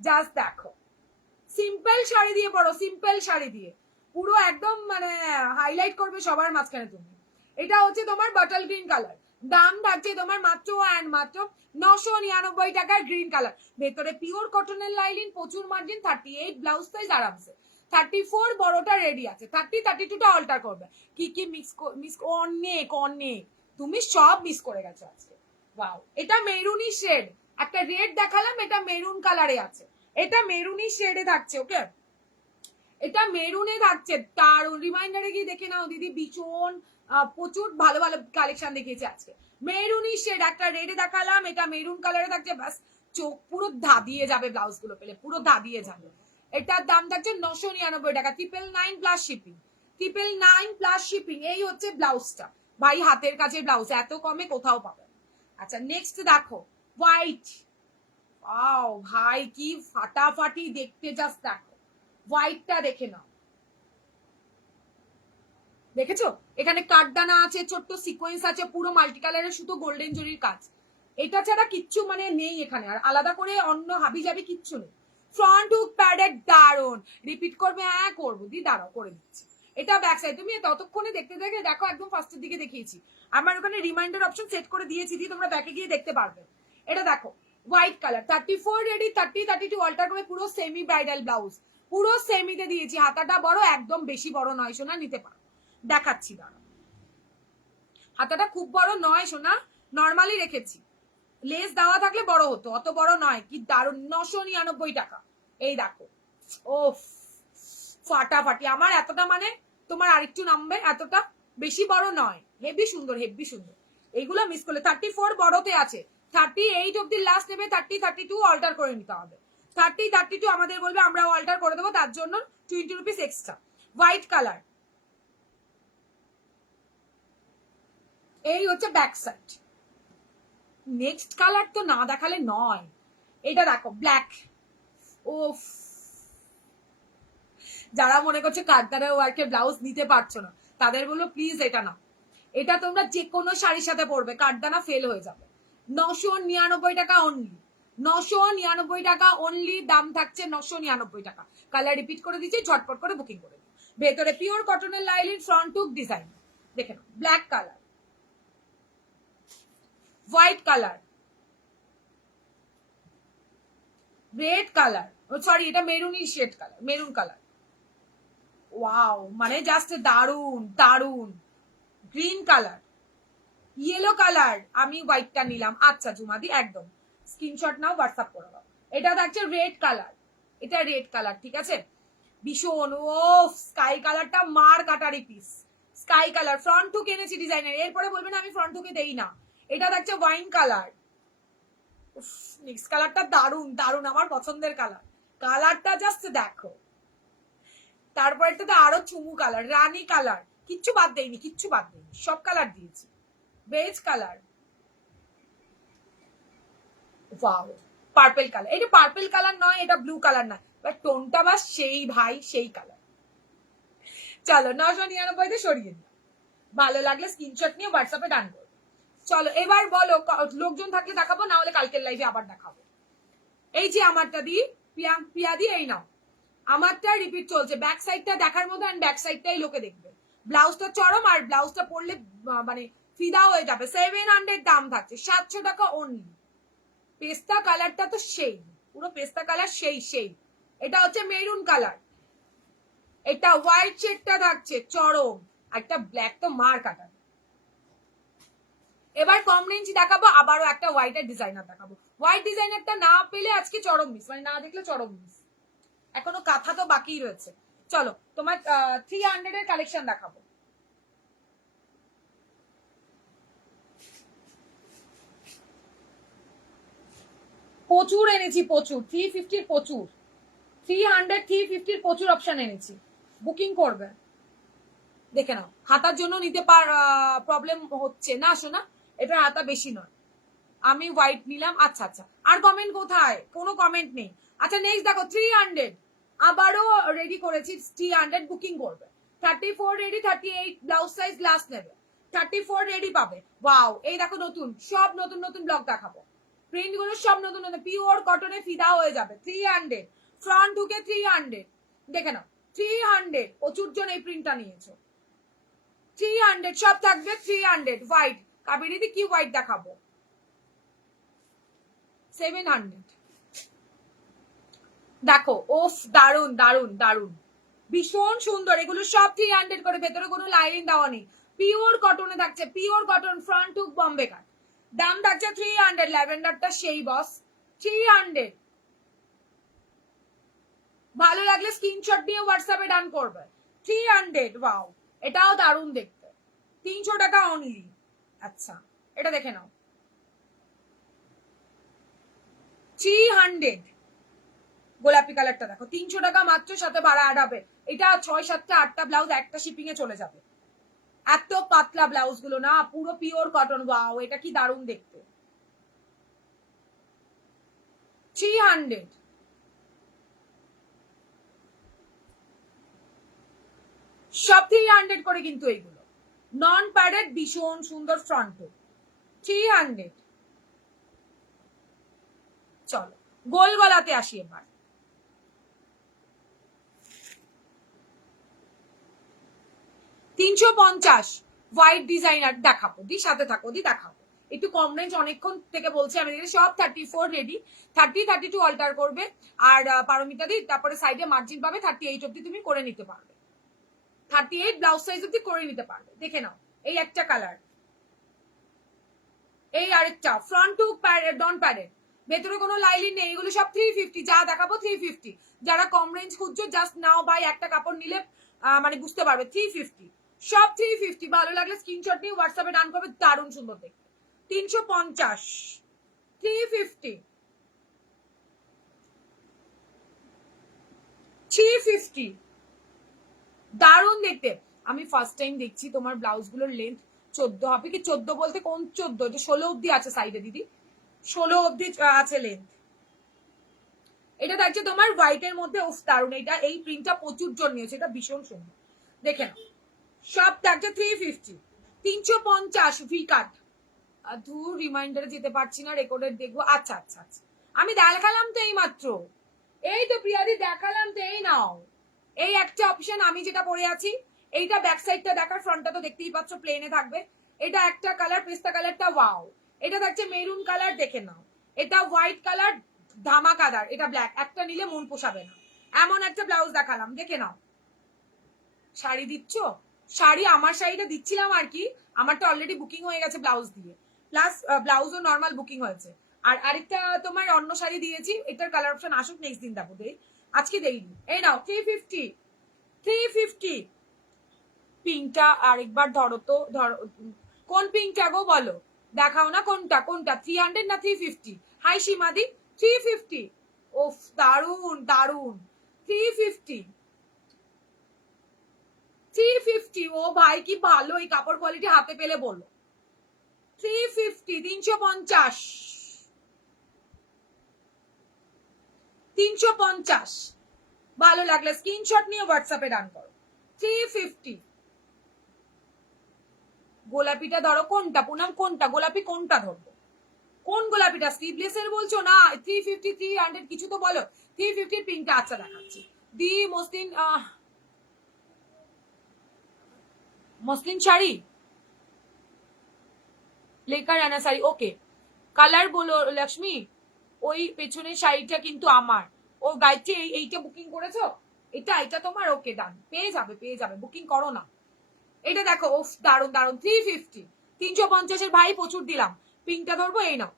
জাস্ট দেখো, সিম্পল শাড়ি দিয়ে পরো, সিম্পল শাড়ি দিয়ে পুরো একদম মানে হাইলাইট করবে সবার মাঝখানে তুমি। এটা হচ্ছে তোমার বটল গ্রিন কালার, দাম থাকছে তোমার মাত্র অ্যান্ড মাত্র 999 টাকার গ্রিন কালার, ভেতরে পিওর কটনের লাইলিন, প্রচুর মার্জিন, 38 ব্লাউজ সাইজ আরামসে, 34 বড়টা রেডি আছে, 30 32টা অল্টার করবে। কি কি মিস অনেক অনেক, তুমি সব মিস করে গেছো আজকে। ওয়াও, এটা মেরুনি শেড, একটা রেড দেখালাম, এটা মেরুন কালারে আছে, এটা মেরুনি শেডে থাকছে, ওকে, এটা মেরুনে থাকছে, তার রিমাইন্ডারে গিয়ে দেখে নাও দিদি, ভীষণ প্রচুর ভালো ভালো কালেকশন দেখিয়েছে আজকে। মেরুনি শেড একটা রেডে দেখালাম, এটা মেরুন কালারে থাকছে, বাস চোখ পুরো ধাঁধিয়ে যাবে, ব্লাউজ গুলো পেলে পুরো ধাঁধিয়ে যাবে। এটার দাম থাকছে 999 টাকা, 999 প্লাস শিপিং, 999 প্লাস শিপিং। এই হচ্ছে ব্লাউজটা ভাই, হাতের কাছে ব্লাউজ, এত কমে কোথাও পাবে। আচ্ছা নেক্সট দেখো, হোয়াইট, আও ভাই কি ফাটাফাটি দেখতে, জাস্ট দেখো, হোয়াইটটা দেখে নাও, দেখেছো, এখানে কাঠদানা আছে, ছোট্ট সিকোয়েন্স আছে, পুরো মাল্টি কালারের শুধু গোল্ডেন জরির কাজ, এটা ছাড়া কিচ্ছু মানে নেই এখানে, আর আলাদা করে অন্য হাবি যাবি কিচ্ছু নেই। ফ্রন্ট হুক প্যাডেড দারুন, রিপিট করবে, হ্যাঁ করবো দি, দাঁড়াও করে দিচ্ছি। এটা ব্যাক সাইড, তুমি ততক্ষণে দেখতে দেখে দেখো, একদম ফার্স্টের দিকে দেখিয়েছি, আমার ওখানে রিমাইন্ডার অপশন সেট করে দিয়েছি, দিয়ে তোমরা ব্যাকে গিয়ে দেখতে পারবে। এটা দেখো হোয়াইট কালার, 34 রেডি, 30 32 অল্টার করে, পুরো সেমি ব্রাইডাল ব্লাউজ, পুরো সেমিতে দিয়েছি, হাতাটা বড়, একদম বেশি বড় নয় সোনা, নিতে পারো, দেখাচ্ছি দাঁড়া, হাতাটা খুব বড় নয় সোনা, নর্মালি রেখেছি, লেস দেওয়া থাকলে বড় হতো, অত বড় নয়, কি দারুন, 999 টাকা। এই দেখো, ও ফাটাফাটি, আমার এতটা মানে তোমার আরেকটু নামবে, এতটা বেশি বড় নয়, হেভি সুন্দর হেভি সুন্দর, এইগুলো মিস করলে। 34 বড়তে আছে, 38 অব্দি লাস্ট নেবে, 30 32 অল্টার করে নিতে হবে, 30 32 আমাদের বলবে, আমরাও অল্টার করে দেবো, তার জন্য 20 রুপিস এক্সট্রা। হোয়াইট কালার, এই হচ্ছে ব্যাক সাইড। নেক্সট কালার তো না দেখালে নয়, এটা দেখো ব্ল্যাক, ও যারা মনে করছে কাঠদানা ওয়ার্কে ব্লাউজ নিতে পারছো না, তাদের বললো প্লিজ এটা না, এটা তোমরা যে কোনো শাড়ির সাথে পরবে, কাঠদানা ফেল হয়ে যাবে। 999 টাকা অনলি, 999 টাকা অনলি, দাম থাকছে 999 টাকা। কালার রিপিট করে দিচ্ছি, ঝটপট করে বুকিং করে দিই। ভেতরে পিওর কটনের লাইলিন, ফ্রন্ট হুক ডিজাইন, দেখে নাও, black colour, white colour, red colour, sorry এটা মেরুনি shade colour, maroon colour, wow মানে জাস্ট দারুন দারুন। গ্রিন কালার, ইয়েলো কালার, আমি হোয়াইটটা নিলাম, আচ্ছা জুমাদি একদম স্ক্রিনশট নাও, হোয়াটসঅ্যাপ করে দাও। এটা থাকছে রেড কালার, এটা রেড কালার, ঠিক আছে, ভীষণ, ও স্কাই কালারটা মার কাটারি piece, sky colour, front hook এনেছি ডিজাইনের, এরপরে বলবেন আমি ফ্রন্ট হুকে দেই না। এটা থাকছে ওয়াইন কালার, নেক্সট কালারটা দারুন দারুন, আমার পছন্দের কালার, কালারটা জাস্ট দেখো। তারপরটা তো আরো চুমু কালার, রানী কালার, কিচ্ছু বাদ দেয়নি, কিচ্ছু বাদ দেয়নি, সব কালার দিয়েছি। Beige colour, wow, purple colour, এটা পার্পল কালার নয়, এটা ব্লু কালার না, বাট টোনটা বাস সেই ভাই সেই কালার। চলো 999 সরিয়ে দিই, ভালো লাগলে স্ক্রিনশট নিয়ে হোয়াটসঅ্যাপে ডান করো। চলো এবার বলো, লোকজন থাকলে দেখাবো, না হলে কালকের লাইভে আবার দেখাবো। এই যে আমারটা দি, পিয়া দি, এই নাও, আমারটা রিপিট চলছে, ব্যাক সাইডটা দেখার মতো, এন্ড ব্যাক সাইডটাই লোকে দেখবে, ব্লাউজটা চরম, আর ব্লাউজটা পরলে মানে ফিদা হয়ে যাবে। 700 দাম থাকছে, 700 টাকা অনলি। পেস্তা কালারটা তো সেই, পুরো পেস্তা কালার, সেই সেই। এটা হচ্ছে মেরুন কালার, এটা হোয়াইট শেডটা থাকছে চরম, একটা ব্ল্যাক তো মার কাটা, এবার কম রেঞ্জ দেখাবো, আবারও একটা হোয়াইটের ডিজাইনার দেখাবো। হোয়াইট ডিজাইনারটা না পেলে আজকে চরম মিস, মানে না দেখলে চরম মিস। এখনো কাঁথা তো বাকি রয়েছে। চলো তোমার 300 এর কালেকশন দেখাবো। প্রচুর এনেছি, প্রচুর 350 প্রচুর, 300 350 প্রচুর অপশন এনেছি, বুকিং করবে। দেখে নাও, হাতার জন্য নিতে প্রবলেম হচ্ছে না শোনা, এটা হাতা বেশি নয়। আমি হোয়াইট নিলাম। আচ্ছা আচ্ছা, আর কমেন্ট কোথায়? কোনো কমেন্ট নেই। আচ্ছা নেক্সট দেখো 300 আবারও রেডি করেছি, 300 বুকিং করবে। 34 রেডি, 38 ব্লাউজ সাইজ লাস্ট নেবে, 34 রেডি পাবে। ওয়াও, এই দেখো নতুন, সব নতুন নতুন ব্লক দেখাবো, প্রিন্ট গুলো সব নতুন নতুন, পিওর কটনে ফিদা হয়ে যাবে। 300 ফ্রন্ট হুকে 300, দেখে নাও 300, প্রচুর জন এই প্রিন্টটা নিয়েছো। 300 সব থাকবে 300। হোয়াইট, কাবেরিদি কি হোয়াইট দেখাবো? 700 দেখো, ওফ দারুন দারুন দারুন, ভীষণ সুন্দর। এগুলো সব 300 করে, ভেতরে কোনো লাইনিং দেওয়া নেই, পিওর কটনে থাকছে, pure cotton, front hook Bombay cut. দাম থাকছে 300। ল্যাভেন্ডারটা সেই বস, 300। ভালো লাগলে স্ক্রিনশট দিয়ে হোয়াটসঅ্যাপে ডান করবে। 300, ওয়াও, এটাও দারুন দেখতে, 300 টাকা অনলি। আচ্ছা এটা দেখে নাও, 300। গোলাপি কালারটা দেখো, 300 টাকা মাত্র, সাথে ভাড়া অ্যাড হবে। এটা 6 7টা 8টা ব্লাউজ একটা শিপিং এ চলে যাবে। এত পাতলা ব্লাউজ গুলো না, পুরো পিওর কটন। ওয়াও, এটা কি দারুণ দেখতে। 300 সব 300 করে কিন্তু এইগুলো নন প্যাডেড, ভীষণ সুন্দর ফ্রন্ট। 300। চলো গোল গলাতে আসি এবার। 350 হোয়াইট ডিজাইনার দেখাবো দি, সাথে থাকো দি, দেখাবো একটু কম রেঞ্জ, অনেকক্ষণ থেকে বলছি আমি। সব 34 রেডি, 30 32 অল্টার করবে। আর পারমিতা দি তারপরে সাইডে মার্জিন পাবে, 38 অব্দি তুমি করে নিতে পারবে, 38 ব্লাউজ সাইজ অব্দি করে নিতে পারবে। দেখে নাও, এই একটা কালার, এই আরেকটা ফ্রন্ট টু ডন প্যাডেড, ভেতরে কোনো লাইলিন নেই। এগুলো সব 350, যা দেখাবো 350। যারা কম রেঞ্জ খুঁজছো জাস্ট নাও বাই, একটা কাপড় নিলে মানে বুঝতে পারবে। 350 সব 350। ভালো লাগলে স্ক্রিনশট নিয়ে হোয়াটসঅ্যাপে ডান করবে, দারুণ সুন্দর দেখতে। 350 350 350, দারুণ দেখতে। আমি ফার্স্ট টাইম দেখছি তোমার ব্লাউজ গুলোর লেন্থ 14 হবে কি? 14 বলতে কোন 14? এটা 16 অব্দি আছে সাইডে দিদি, 16 অব্দি আছে লেন্থ। এটা থাকছে তোমার হোয়াইটের মধ্যে, উফ দারুণ। এটা এই প্রিন্টটা প্রচুর জন নিয়েছে, এটা ভীষণ সুন্দর, দেখে নাও। সব থাকছে 350। 350 ভি কাট। ধুর, রিমাইন্ডারে যেতে পারছি না, রেকর্ডের দেখবো। আচ্ছা আচ্ছা আচ্ছা, আমি দেখালাম তো এই মাত্র, এই তো প্রিয়াদি দেখালাম তো, এই নাও। এই একটা অপশন আমি যেটা পরে আছি, এইটা ব্যাক সাইডটা দেখার, ফ্রন্টটা তো দেখতেই পাচ্ছ প্লেনে থাকবে। এটা একটা কালার, পেস্তা কালারটা ওয়াও। এটা থাকছে মেরুন কালার, দেখে নাও। এটা হোয়াইট কালার ধামাকাদার, এটা ব্ল্যাক, একটা নিলে মন পোষাবে না, এমন একটা ব্লাউজ দেখালাম, দেখে নাও। শাড়ি দিচ্ছ? শাড়ি, আমার শাড়িটা দিচ্ছিলাম আর কি, আমারটা অলরেডি বুকিং হয়ে গেছে ব্লাউজ দিয়ে, প্লাস ব্লাউজও নর্মাল বুকিং হয়েছে। আর আরেকটা তোমার অন্য শাড়ি দিয়েছি, এটার কালার অপশন আসুক, নেক্সট দিন দেবো, দেই আজকে দেইনি। এই নাও 350 350। পিঙ্কটা আরেকবার ধরো তো, ধরো কোন পিঙ্কটা গো বলো, দেখাও না কোনটা কোনটা, 300 না 350? হাই সীমাদি, 350। ওফ দারুন দারুন, 350 350। ও ভাই কি ভালো, এই কাপড় কোয়ালিটি হাতে পেলে বলো। 350 350 350। ভালো লাগলে স্ক্রিনশট নিয়ে হোয়াটসঅ্যাপে ডান করো। 350। গোলাপিটা ধরো, কোনটা পুনাম, কোনটা গোলাপি, কোনটা ধরবো, কোন গোলাপিটা? স্লিভলেস এর বলছো না? 350 300 কিছু তো বলো। 350 পিঙ্কটা, আচ্ছা দেখাচ্ছি দি। মসলিন মসলিন শাড়ি, লেখা রানা শাড়ি, ওকে। কালার বলো লক্ষ্মী। ওই পেছনের শাড়িটা কিন্তু আমার, ও গাইছে, এইটা বুকিং করেছো? এটা এটা তোমার, ওকে ডান, পেয়ে যাবে পেয়ে যাবে, বুকিং করো না। এটা দেখো, ওফ দারুন দারুন, 350। 350 ভাই প্রচুর দিলাম। পিঙ্কটা ধরবো, এই নাও।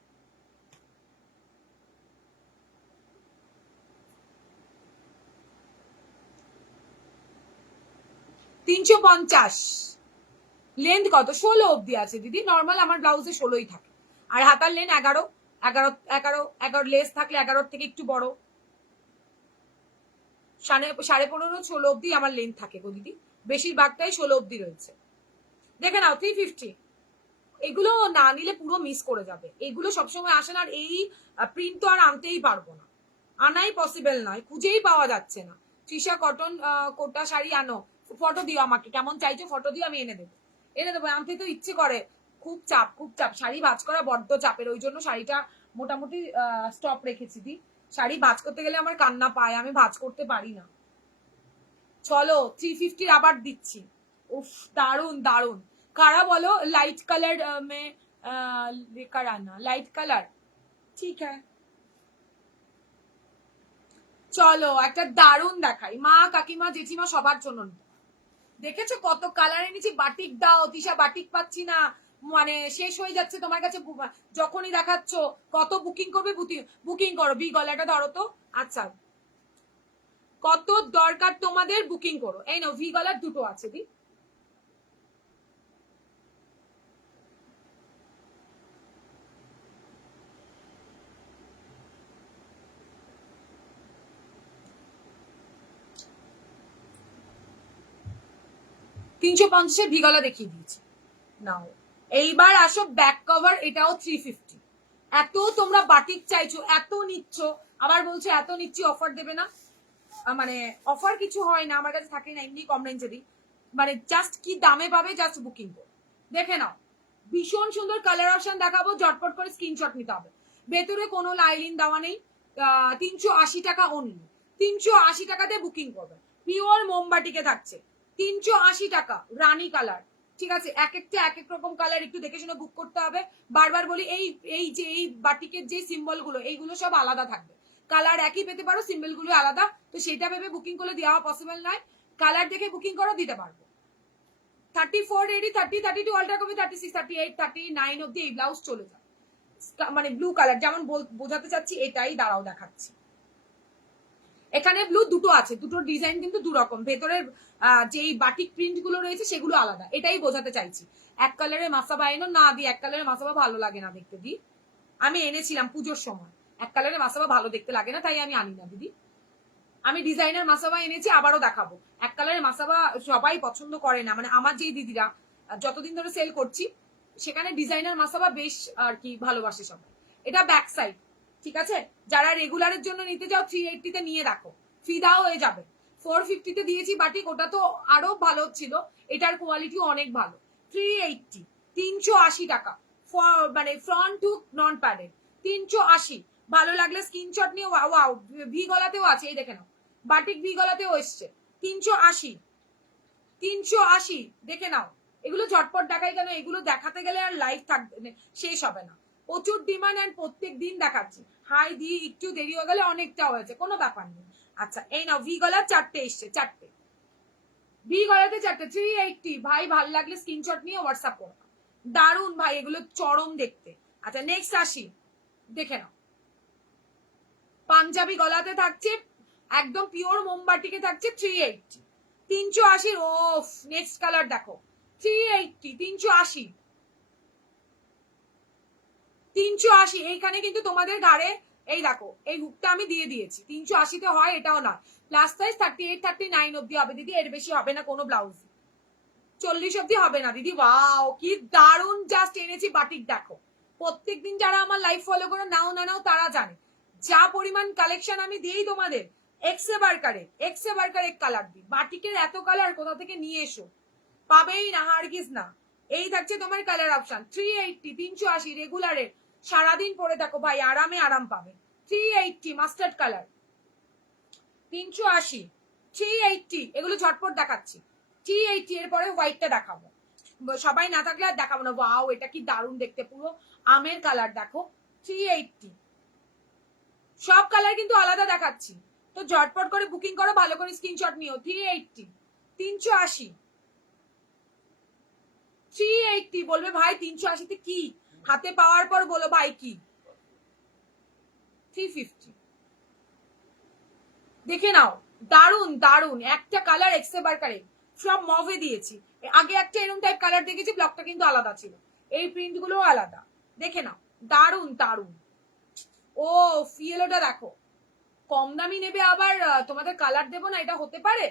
$350। লেন্থ কত? 16 অব্দি আছে দিদি। নর্মাল আমার ব্লাউজে 16ই থাকে। আর হাতার লেন 11, 11, 11, 11 লেস থাকলে 11 থেকে একটু বড়। 15.5, 16 অব্দি আমার লেন্থ থাকে গো দিদি। বেশিরভাগটাই 16 অব্দি রয়েছে। দেখে নাও 350। এগুলো না নিলে পুরো মিস করে যাবে। এগুলো সবসময় আসে না, আর এই প্রিন্ট তো আর আনতেই পারবো না, আনাই পসিবল নয়, খুঁজেই পাওয়া যাচ্ছে না। তৃষা কটন কোটা শাড়ি আনো, ফটো দিও আমাকে, কেমন চাইছো ফটো দিও, আমি এনে দেবো। এনে দেবো, আনতে তো ইচ্ছে করে। খুব চাপ, খুব চাপ, শাড়ি ভাঁজ করা বড্ড চাপের, ওই জন্য শাড়িটা মোটামুটি স্টপ রেখেছি দি। শাড়ি ভাঁজ করতে গেলে আমার কান্না পায়, আমি ভাঁজ করতে পারি না। চলো 350 আবার দিচ্ছি। উফ, দারুন দারুন। কারা বলো লাইট কালার মে लेकर आना, लाइट कलर ठीक है। চলো একটা দারুন দেখাই, মা কাকিমা জেঠিমা সবার জন্য। দেখেছো কত কালার এনেছি? বাটিক দাও তিশা, বাটিক পাচ্ছি না, মানে শেষ হয়ে যাচ্ছে তোমার কাছে যখনই দেখাচ্ছ। কত বুকিং করবে? বুকিং করো। বি গলাটা ধরো তো। আচ্ছা, কত দরকার তোমাদের বুকিং করো। এই নাও, ভি গলার দুটো আছে দি। $350 ভি গলা দেখিয়ে দিয়েছি। নাও এইবার আসো ব্যাক কভার, এটাও 350। এত তোমরা বাটিক চাইছো, এত নিচ্ছ, আবার বলছো এত নিচ্ছি, অফার দেবে না? মানে অফার কিছু হয় না, আমার কাছে থাকে না, এমনি কম রেঞ্জে দিই। মানে জাস্ট কি দামে পাবে, জাস্ট বুকিং করো। দেখে নাও, ভীষণ সুন্দর কালার অপশন দেখাবো, ঝটপট করে স্ক্রিনশট নিতে হবে। ভেতরে কোনো লাইলিন দেওয়া নেই। 380 টাকা অনলি। 380 টাকাতে বুকিং করবে। পিওর মোমবাটিকে থাকছে 380 টাকা, রানী কালার। ঠিক আছে, এক একটা এক এক রকম কালার, একটু দেখে শুনে বুক করতে হবে। বারবার বলি, এই এই যে এই বাটিকের যে সিম্বল গুলো, এইগুলো সব আলাদা থাকবে। কালার একই পেতে পারো, সিম্বল গুলো আলাদা, তো সেটা ভেবে বুকিং করলে দেওয়া পসিবল নয়। কালার দেখে বুকিং করো, দিতে পারবো। 34 রেডি, 30, 32 অল্টার করবে, 36, 38, 39 অব্দি এই ব্লাউজ চলে যাবে। মানে ব্লু কালার, যেমন বোঝাতে চাচ্ছি এটাই, দাঁড়াও দেখাচ্ছি। এখানে ব্লু দুটো আছে, দুটো ডিজাইন কিন্তু দু রকম। ভেতরের যেই বাটিক প্রিন্ট গুলো রয়েছে সেগুলো আলাদা, এটাই বোঝাতে চাইছি। এক কালারের মাসাবা এনো না দি, এক কালারের মাসাবা ভালো লাগে না দেখতে দি। আমি এনেছিলাম পুজোর সময়, এক কালারের মাসাবা ভালো দেখতে লাগে না, তাই আমি আনি না দিদি। আমি ডিজাইনার মাসাবা এনেছি, আবারও দেখাবো। এক কালারের মাসাবা সবাই পছন্দ করে না, মানে আমার যেই দিদিরা যতদিন ধরে সেল করছি, সেখানে ডিজাইনার মাসাবা বেশ আর কি ভালোবাসে সবাই। এটা ব্যাক সাইড, ঠিক আছে। যারা রেগুলারের জন্য নিতে যাও 380 তে নিয়ে রাখো, ফিদাও হয়ে যাবে। 450 তে দিয়েছি বাটিক, ওটা তো আরো ভালো ছিল, এটার কোয়ালিটিও অনেক ভালো। 380, 380 টাকা, মানে ফ্রন্ট টু নন প্যাডেড। 380, ভালো লাগলে স্ক্রিনশট নিয়ে। ওয়াও, ভি গলাতেও আছে, এই দেখে নাও, বাটিক ভি গলাতেও এসছে। 380, 380 দেখে নাও। এগুলো ঝটপট দেখাই কেন, এগুলো দেখাতে গেলে আর লাইফ থাকবে, শেষ হবে না। প্রচুর ডিমান্ড, অ্যান্ড প্রত্যেক দিন দেখাচ্ছি। হাই দিয়ে একটু দেরি হয়ে গেলে অনেকটা হয়েছে, কোনো ব্যাপার নেই। আচ্ছা, এই নাও, ভি গলার 4টে এসছে, 4টে ভি গলাতে 4টে। 380 ভাই, ভাল লাগলে স্ক্রিনশট নিয়ে হোয়াটসঅ্যাপ করো। দারুন ভাই, এগুলো চরম দেখতে। আচ্ছা, নেক্সট আসি, দেখে নাও। পাঞ্জাবি গলাতে থাকছে, একদম পিওর মোমবাটিকে থাকছে 380। 380। ওফ, নেক্সট কালার দেখো, 380, 380, 380। এইখানে কিন্তু তোমাদের ঘাড়ে এই দেখো, এই হুকটা আমি দিয়ে দিয়েছি। 380-তে হয়, এটাও না। প্লাস সাইজ 38, 39 অব্দি হবে দিদি, এর বেশি হবে না কোনো ব্লাউজ। 40 অব্দি হবে না দিদি। ওয়াও, কি দারুন জাস্ট এনেছি বাটিক, দেখো। প্রত্যেকদিন যারা আমার লাইভ ফলো করে নাও না নাও, তারা জানে যা পরিমাণ কালেকশন আমি দিই তোমাদের। এক্সে বার্কার এক কালার দিই, বাটিকের এত কালার কোথা থেকে নিয়ে এসো, পাবেই না, হারগিজ না। এই থাকছে তোমার কালার অপশন। 380, 380 রেগুলারের, সারাদিন পরে দেখো ভাই, আরামে আরাম পাবে। 380 মাস্টার্ড কালার, 380, 380। এগুলো ঝটপট দেখাচ্ছি। 380 এর পরে হোয়াইটটা দেখাবো, সবাই না থাকলে আর দেখাবো না। ওয়াও, এটা কি দারুণ দেখতে, পুরো আমের কালার দেখো। 380, সব কালার কিন্তু আলাদা দেখাচ্ছি, তো ঝটপট করে বুকিং করো, ভালো করে স্ক্রিনশট নিও। 380, 380, 380 বলবে ভাই 380 কি, হাতে পাওয়ার পর বলো ভাই কি। 350 দেখে নাও, দারুন দারুন একটা কালার এক্সে বারকারে সব মভে দিয়েছি। আগে একটা এরকম টাইপ কালার দেখেছি, ব্লকটা কিন্তু আলাদা ছিল, এই প্রিন্ট গুলো আলাদা। দেখে নাও, দারুন দারুন। ও ইয়েলোটা দেখো, কম দামি নেবে আবার তোমাদের কালার দেবো না, এটা হতে পারে।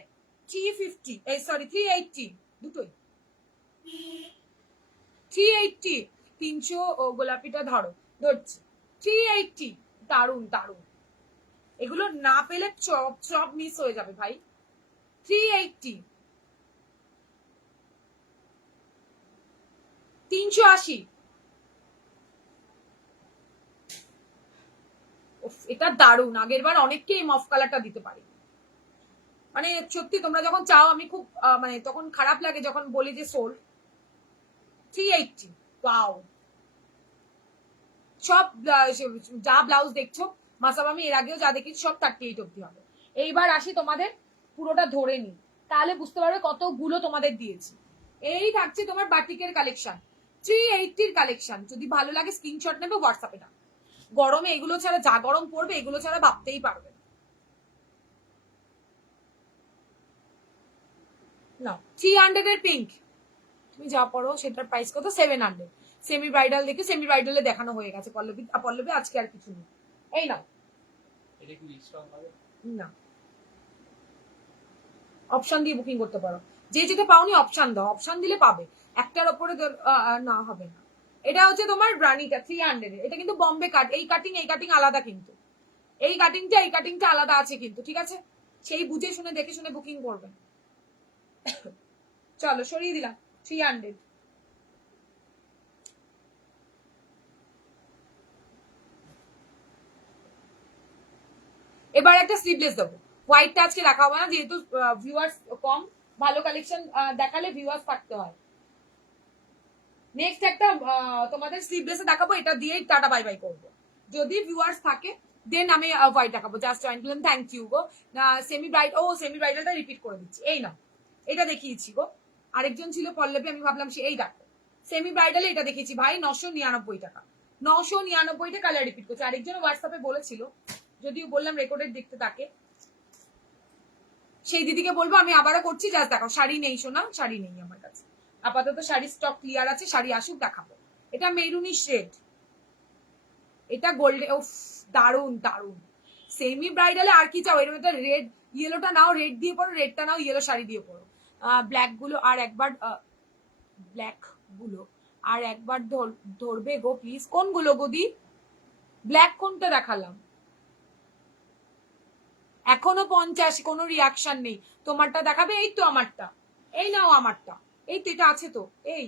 350 এই সরি 380 দুটোই 380। 300 গোলাপিটা ধরো, ধরছি 380। দারুন দারুন, এগুলো না পেলে চপ চপ মিস হয়ে যাবে ভাই। 380, 380। এটা দারুন, আগের বার অনেককে এই মফ কালারটা দিতে পারি। মানে সত্যি তোমরা যখন চাও আমি খুব মানে তখন খারাপ লাগে যখন বলি যে সোল। 380 ওয়াও। সব যা ব্লাউজ দেখছো মাসাব, আমি এর আগেও যা দেখেছি সব 38 অব্দি হবে। এইবার আসি তোমাদের পুরোটা ধরে নি, তাহলে বুঝতে পারবে কতগুলো তোমাদের দিয়েছি। এই থাকছে তোমার বাটিকের কালেকশন, 380 কালেকশন। যদি ভালো লাগে স্ক্রিনশট নেবে, হোয়াটসঅ্যাপে না। গরমে এগুলো ছাড়া, যা গরম পড়বে এগুলো ছাড়া ভাবতেই পারবে না। 300 এর পিঙ্ক, তুমি যা পড়ো সেটার প্রাইস কত, 700। সেমি ব্রাইডাল দেখে, সেমি ব্রাইডালে দেখানো হয়ে গেছে পল্লবী, পল্লবী আজকে আর কিছু নেই। এই নাও, এটা কি স্টক হবে না অপশন দিয়ে বুকিং করতে পারো। যে যেটা পাওনি অপশন দাও, অপশন দিলে পাবে। একটার ওপরে না হবে না। এটা হচ্ছে তোমার ব্রানিটা 300 এর, এটা কিন্তু বম্বে কাট, এই কাটিং আলাদা কিন্তু, এই কাটিংটা আলাদা আছে কিন্তু, ঠিক আছে? সেই বুঝে শুনে দেখে শুনে বুকিং করবেন। চলো সরিয়ে দিলাম 300। এবার একটা স্লিভলেস দেবো, হোয়াইটটা আজকে রাখা হবে না যেহেতু ভিউয়ার্স কম, ভালো কালেকশন দেখালে ভিউয়ার্স থাকতে হয়। নেক্সট একটা তোমাদের স্লিভলেসে দেখাবো, এটা দিয়েই টাটা বাই বাই করবো। যদি ভিউয়ার্স থাকে দেন আমি হোয়াইট দেখাবো। জাস্ট জয়েন করলাম, থ্যাংক ইউ গো। সেমি ব্রাইড, ও সেমি ব্রাইডালটা রিপিট করে দিচ্ছি, এই না এটা দেখিয়েছি গো, আরেকজন ছিল পল্লবী, আমি ভাবলাম সে, এই দেখো সেমি ব্রাইডালে এটা দেখেছি ভাই 999 টাকা, 999 কালার রিপিট করছে। আরেকজন হোয়াটসঅ্যাপে বলেছিল, যদিও বললাম রেকর্ডেড দেখতে তাকে, সেই দিদিকে বলবো আমি আবারও করছি। জাস্ট দেখো, শাড়ি নেই সোনা, শাড়ি নেই আমার কাছে আপাতত, শাড়ির স্টক ক্লিয়ার আছে, শাড়ি আসুক দেখাবো। এটা মেরুনি শেড, এটা গোল্ডে, ও দারুন দারুন। সেমি ব্রাইডালে আর কি চাও, এরকম একটা রেড, ইয়েলোটা নাও রেড দিয়ে পড়ো, রেডটা নাও ইয়েলো শাড়ি দিয়ে পড়ো। ব্ল্যাক গুলো আর একবার, ব্ল্যাক গুলো আর একবার ধরবে গো প্লিজ। কোনগুলো গদি, ব্ল্যাক কোনটা দেখালাম? এখনো 50, কোনো রিয়াকশন নেই। তোমারটা দেখাবে, এই তো আমারটা, এই নাও আমারটা, এই তো এটা আছে তো, এই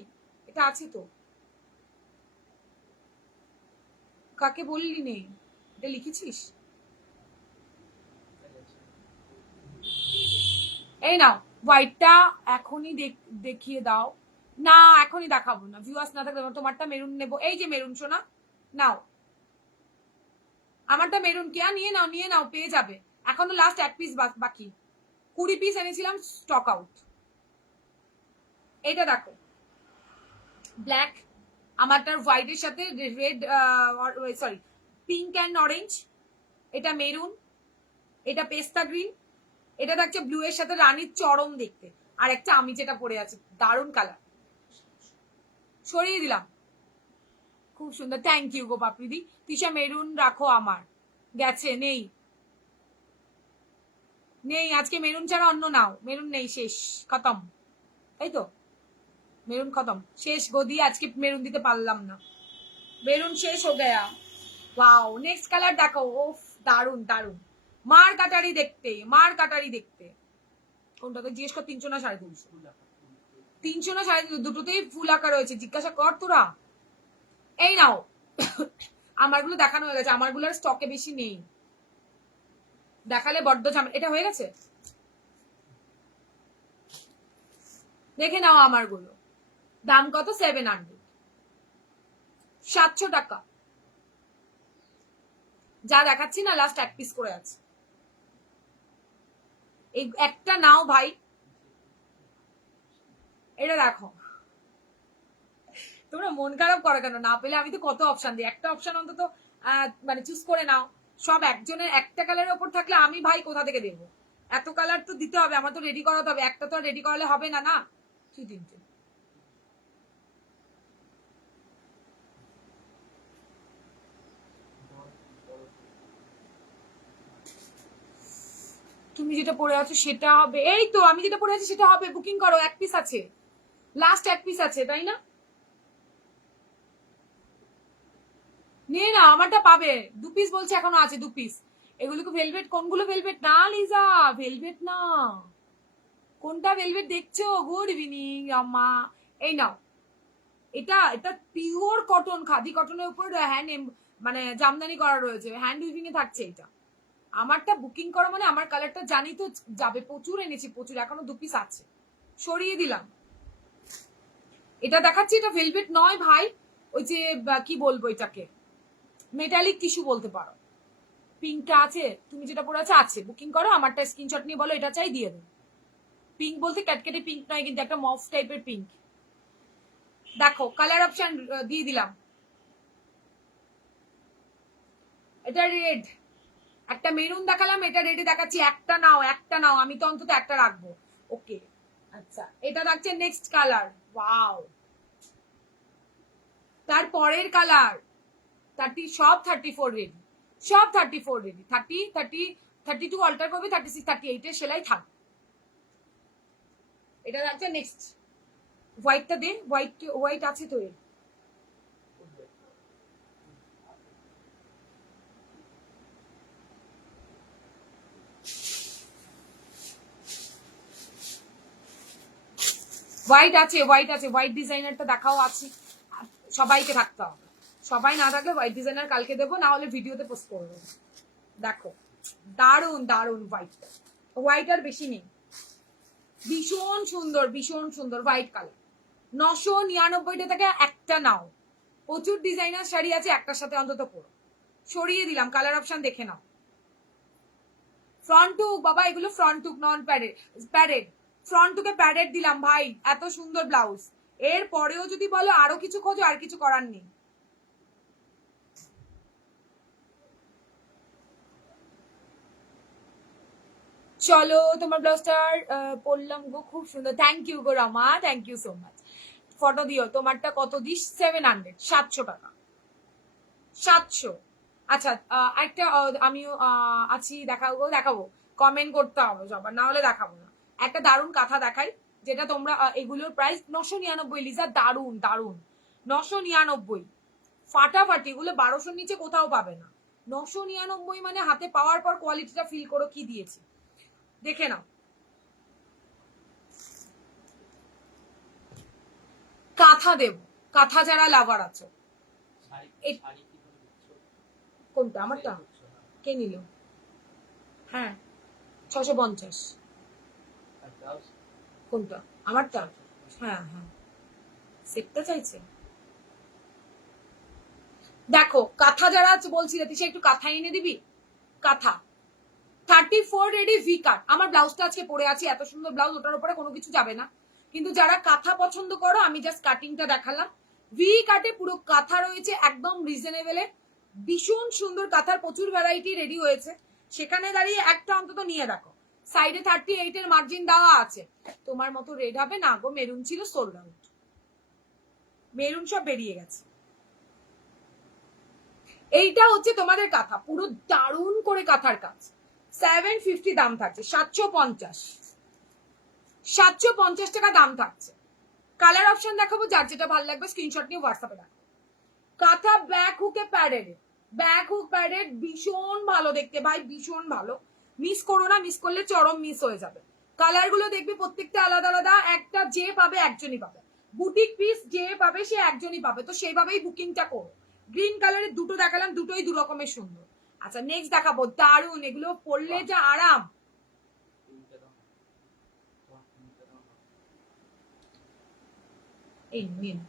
এটা আছে তো, কাকে বললি নেই, এটা লিখেছিস, এই নাও হোয়াইটটা এখনই দেখিয়ে দাও। না এখনই দেখাবো না, ভিউয়ার্স না থাকলে। তোমারটা মেরুন নেবো, এই যে মেরুন সোনা, নাও আমারটা মেরুন, কেয়া নিয়ে নাও, নিয়ে নাও, পেয়ে যাবে। এখনো লাস্ট 1 পিস বাকি, 20 পিস এনেছিলাম, স্টক আউট। এটা দেখো ব্ল্যাক, আমারটার হোয়াইটের সাথে red, sorry pink and orange, এটা মেরুন, এটা পেস্তা গ্রিন, এটা থাকছে ব্লু এর সাথে রানীর চরম দেখতে, আর একটা আমি যেটা পরে আছে দারুন কালার, সরিয়ে দিলাম, খুব সুন্দর, থ্যাংক ইউ গো পাপড়িদি। তিশা মেরুন রাখো, আমার গেছে, নেই নেই আজকে মেরুন ছাড়া অন্য নাও, মেরুন নেই, শেষ খতম, তাই তো মেরুন খতম, শেষ গদি, আজকে মেরুন দিতে পারলাম না, মেরুন শেষ হো গয়া। ওয়াও, নেক্সট কালার দেখো, ওফ দারুন দারুন, মার কাটারি দেখতে, মার কাটারি দেখতে। কোনটাতে জিজ্ঞেস কর, 300 না 350? 300 না 350, দুটোতেই ফুল আঁকা রয়েছে, জিজ্ঞাসা কর তোরা। এই নাও, আমারগুলো দেখানো হয়ে গেছে, আমারগুলোর স্টকে বেশি নেই, দেখালে বড্ড ঝামেলা। এটা হয়ে গেছে, দেখে নাও আমারগুলো, দাম কত, 700, 700 টাকা। যা দেখাচ্ছি না লাস্ট 1 পিস করে আছে, এই একটা নাও ভাই, এটা দেখো তোমরা মন খারাপ করো কেন? না পেলে আমি তো কত অপশন দিই, একটা অপশন অন্তত মানে চুজ করে নাও। সব একজনের একটা কালারের ওপর থাকলে আমি ভাই কোথা থেকে দেবো? এত কালার তো দিতে হবে, আমার তো রেডি করাতে হবে, একটা তো রেডি করালে হবে না। না কি তিনটে তুমি যেটা পরে আছো সেটা হবে, এই তো আমি যেটা পরে আছি সেটা হবে, বুকিং করো, এক পিস আছে, লাস্ট এক পিস আছে, তাই না? নে না, আমারটা পাবে, 2 পিস বলছে এখনো আছে, 2 পিস। এগুলো কি ভেলভেট? কোনগুলো ভেলভেট? না লিজা, ভেলভেট না। কোনটা ভেলভেট দেখছো? গুড ইভিনিং আম্মা। এই নাও, এটা এটা পিওর কটন, খাদি কটনের উপর হ্যান্ড মানে জামদানি করা রয়েছে, হ্যান্ড উইভিং এ থাকছে এটা। আমারটা বুকিং করো মানে আমার কালারটা জানি তো যাবে, প্রচুর এনেছি প্রচুর, এখনো 2 পিস আছে, সরিয়ে দিলাম। এটা দেখাচ্ছি, এটা ভেলভেট নয় ভাই, ওই যে কি বলবো এটাকে, মেটালিক টিস্যু বলতে পারো। পিঙ্কটা আছে, তুমি যেটা পরে আছে আছে, বুকিং করো, আমারটা স্ক্রিনশট নিয়ে বলো এটা চাই, দিয়ে দেবো। পিঙ্ক বলতে ক্যাটকেটে পিঙ্ক নয় কিন্তু, একটা মফ টাইপের পিঙ্ক। দেখো কালার অপশন দিয়ে দিলাম, এটা রেড, একটা মেরুন দেখালাম, এটা রেডে দেখাচ্ছি, একটা নাও একটা নাও, আমি তো অন্তত একটা রাখবো। ওকে আচ্ছা, এটা থাকছে নেক্সট কালার, ওয়াও। তারপরের কালার 30, সব 34 রেডি, সব 34 রেডি, 30, 30, 32 অল্টার করবে, 36, 38 এর সেলাই থাকবে। এটা থাকছে নেক্সট, হোয়াইটটা দে, হোয়াইট হোয়াইট আছে তো এর। হোয়াইট আছে, হোয়াইট আছে, হোয়াইট ডিজাইনারটা দেখাও আছে, সবাইকে থাকতে হবে, সবাই না থাকলে হোয়াইট ডিজাইনার কালকে দেবো, না হলে ভিডিওতে পোস্ট করবো। দেখো দারুন দারুন হোয়াইট, হোয়াইট আর বেশি নেই, ভীষণ সুন্দর ভীষণ সুন্দর হোয়াইট কালার। 999 থেকে একটা নাও, প্রচুর ডিজাইনার শাড়ি আছে, একটার সাথে অন্তত পরো। সরিয়ে দিলাম, কালার অপশন দেখে নাও। ফ্রন্ট টুক বাবা, এগুলো ফ্রন্ট টুক, নন প্যাডেড, প্যাডেড ফ্রন্ট টুকে প্যাডেড দিলাম ভাই, এত সুন্দর ব্লাউজ। এর পরেও যদি বলো আরো কিছু খোঁজো, আর কিছু করার নেই। চলো তোমার ব্লাউজটার পরলাম গো, খুব সুন্দর, থ্যাংক ইউ গো Rama, thank you so much. Photo দিও, তোমারটা কত দিস? 700, 700 টাকা, 700। আচ্ছা একটা আমিও আছি, দেখাবো দেখাবো, কমেন্ট করতে হবে সবার, না হলে দেখাবো না। একটা দারুণ কাঁথা দেখাই, যেটা তোমরা এগুলোর প্রাইস 999 লিজা, দারুণ দারুণ, 999, ফাটাফাটি, এগুলো 1200 নিচে কোথাও পাবে না। 999 মানে হাতে পাওয়ার পর কোয়ালিটিটা ফিল করো কি দিয়েছি, দেখে নাও। কাঁথা দেব, কাঁথা যারা লাভার আছো। কোনটা? আমারটা কে নিল? হ্যাঁ 650। কোনটা? আমারটা? হ্যাঁ হ্যাঁ, সেটটা চাইছে। দেখো কাঁথা যারা বলছি সে একটু কাঁথা এনে দিবি, কাঁথা 34 রেডি ভি কাট। আমার ব্লাউজটা আজকে পরে আছি, এত সুন্দর ব্লাউজ, ওটার উপরে কোনো কিছু যাবে না, কিন্তু যারা কাঁথা পছন্দ করো, আমি জাস্ট কাটিংটা দেখালাম। ভি কাটে পুরো কাঁথা রয়েছে একদম রিজনেবলে, ভীষণ সুন্দর কাঁথার প্রচুর ভ্যারাইটি রেডি হয়েছে, সেখানে দাঁড়িয়ে একটা অন্তত নিয়ে রাখো। সাইডে 38 এর মার্জিন দেওয়া আছে। তোমার মতো রেড হবে না গো, মেরুন ছিল সোল্ড আউট, মেরুন সব বেরিয়ে গেছে। এইটা হচ্ছে তোমাদের কাঁথা, পুরো দারুণ করে কাঁথার কাজ, 750 দাম থাকছে, 750, 750 টাকা দাম থাকছে। কালার অপশন দেখাবো, যার যেটা ভালো লাগবে স্ক্রিনশট নিয়ে হোয়াটসঅ্যাপে রাখো। কাঁথা ব্যাক হুকে প্যাডেড, ব্যাক হুক প্যাডেড, ভীষণ ভালো দেখতে ভাই, ভীষণ ভালো, মিস করো না, মিস করলে চরম মিস হয়ে যাবে। কালার গুলো দেখবে প্রত্যেকটা আলাদা আলাদা, একটা যে পাবে একজনই পাবে, বুটিক পিস যে পাবে সে একজনই পাবে, তো সেইভাবেই বুকিংটা করো। গ্রিন কালারের দুটো দেখালাম, দুটোই দু রকমের সুন্দর। আচ্ছা নেক্সট দেখাবো, দারুন, এগুলো পরলে যা আরাম। এই নিন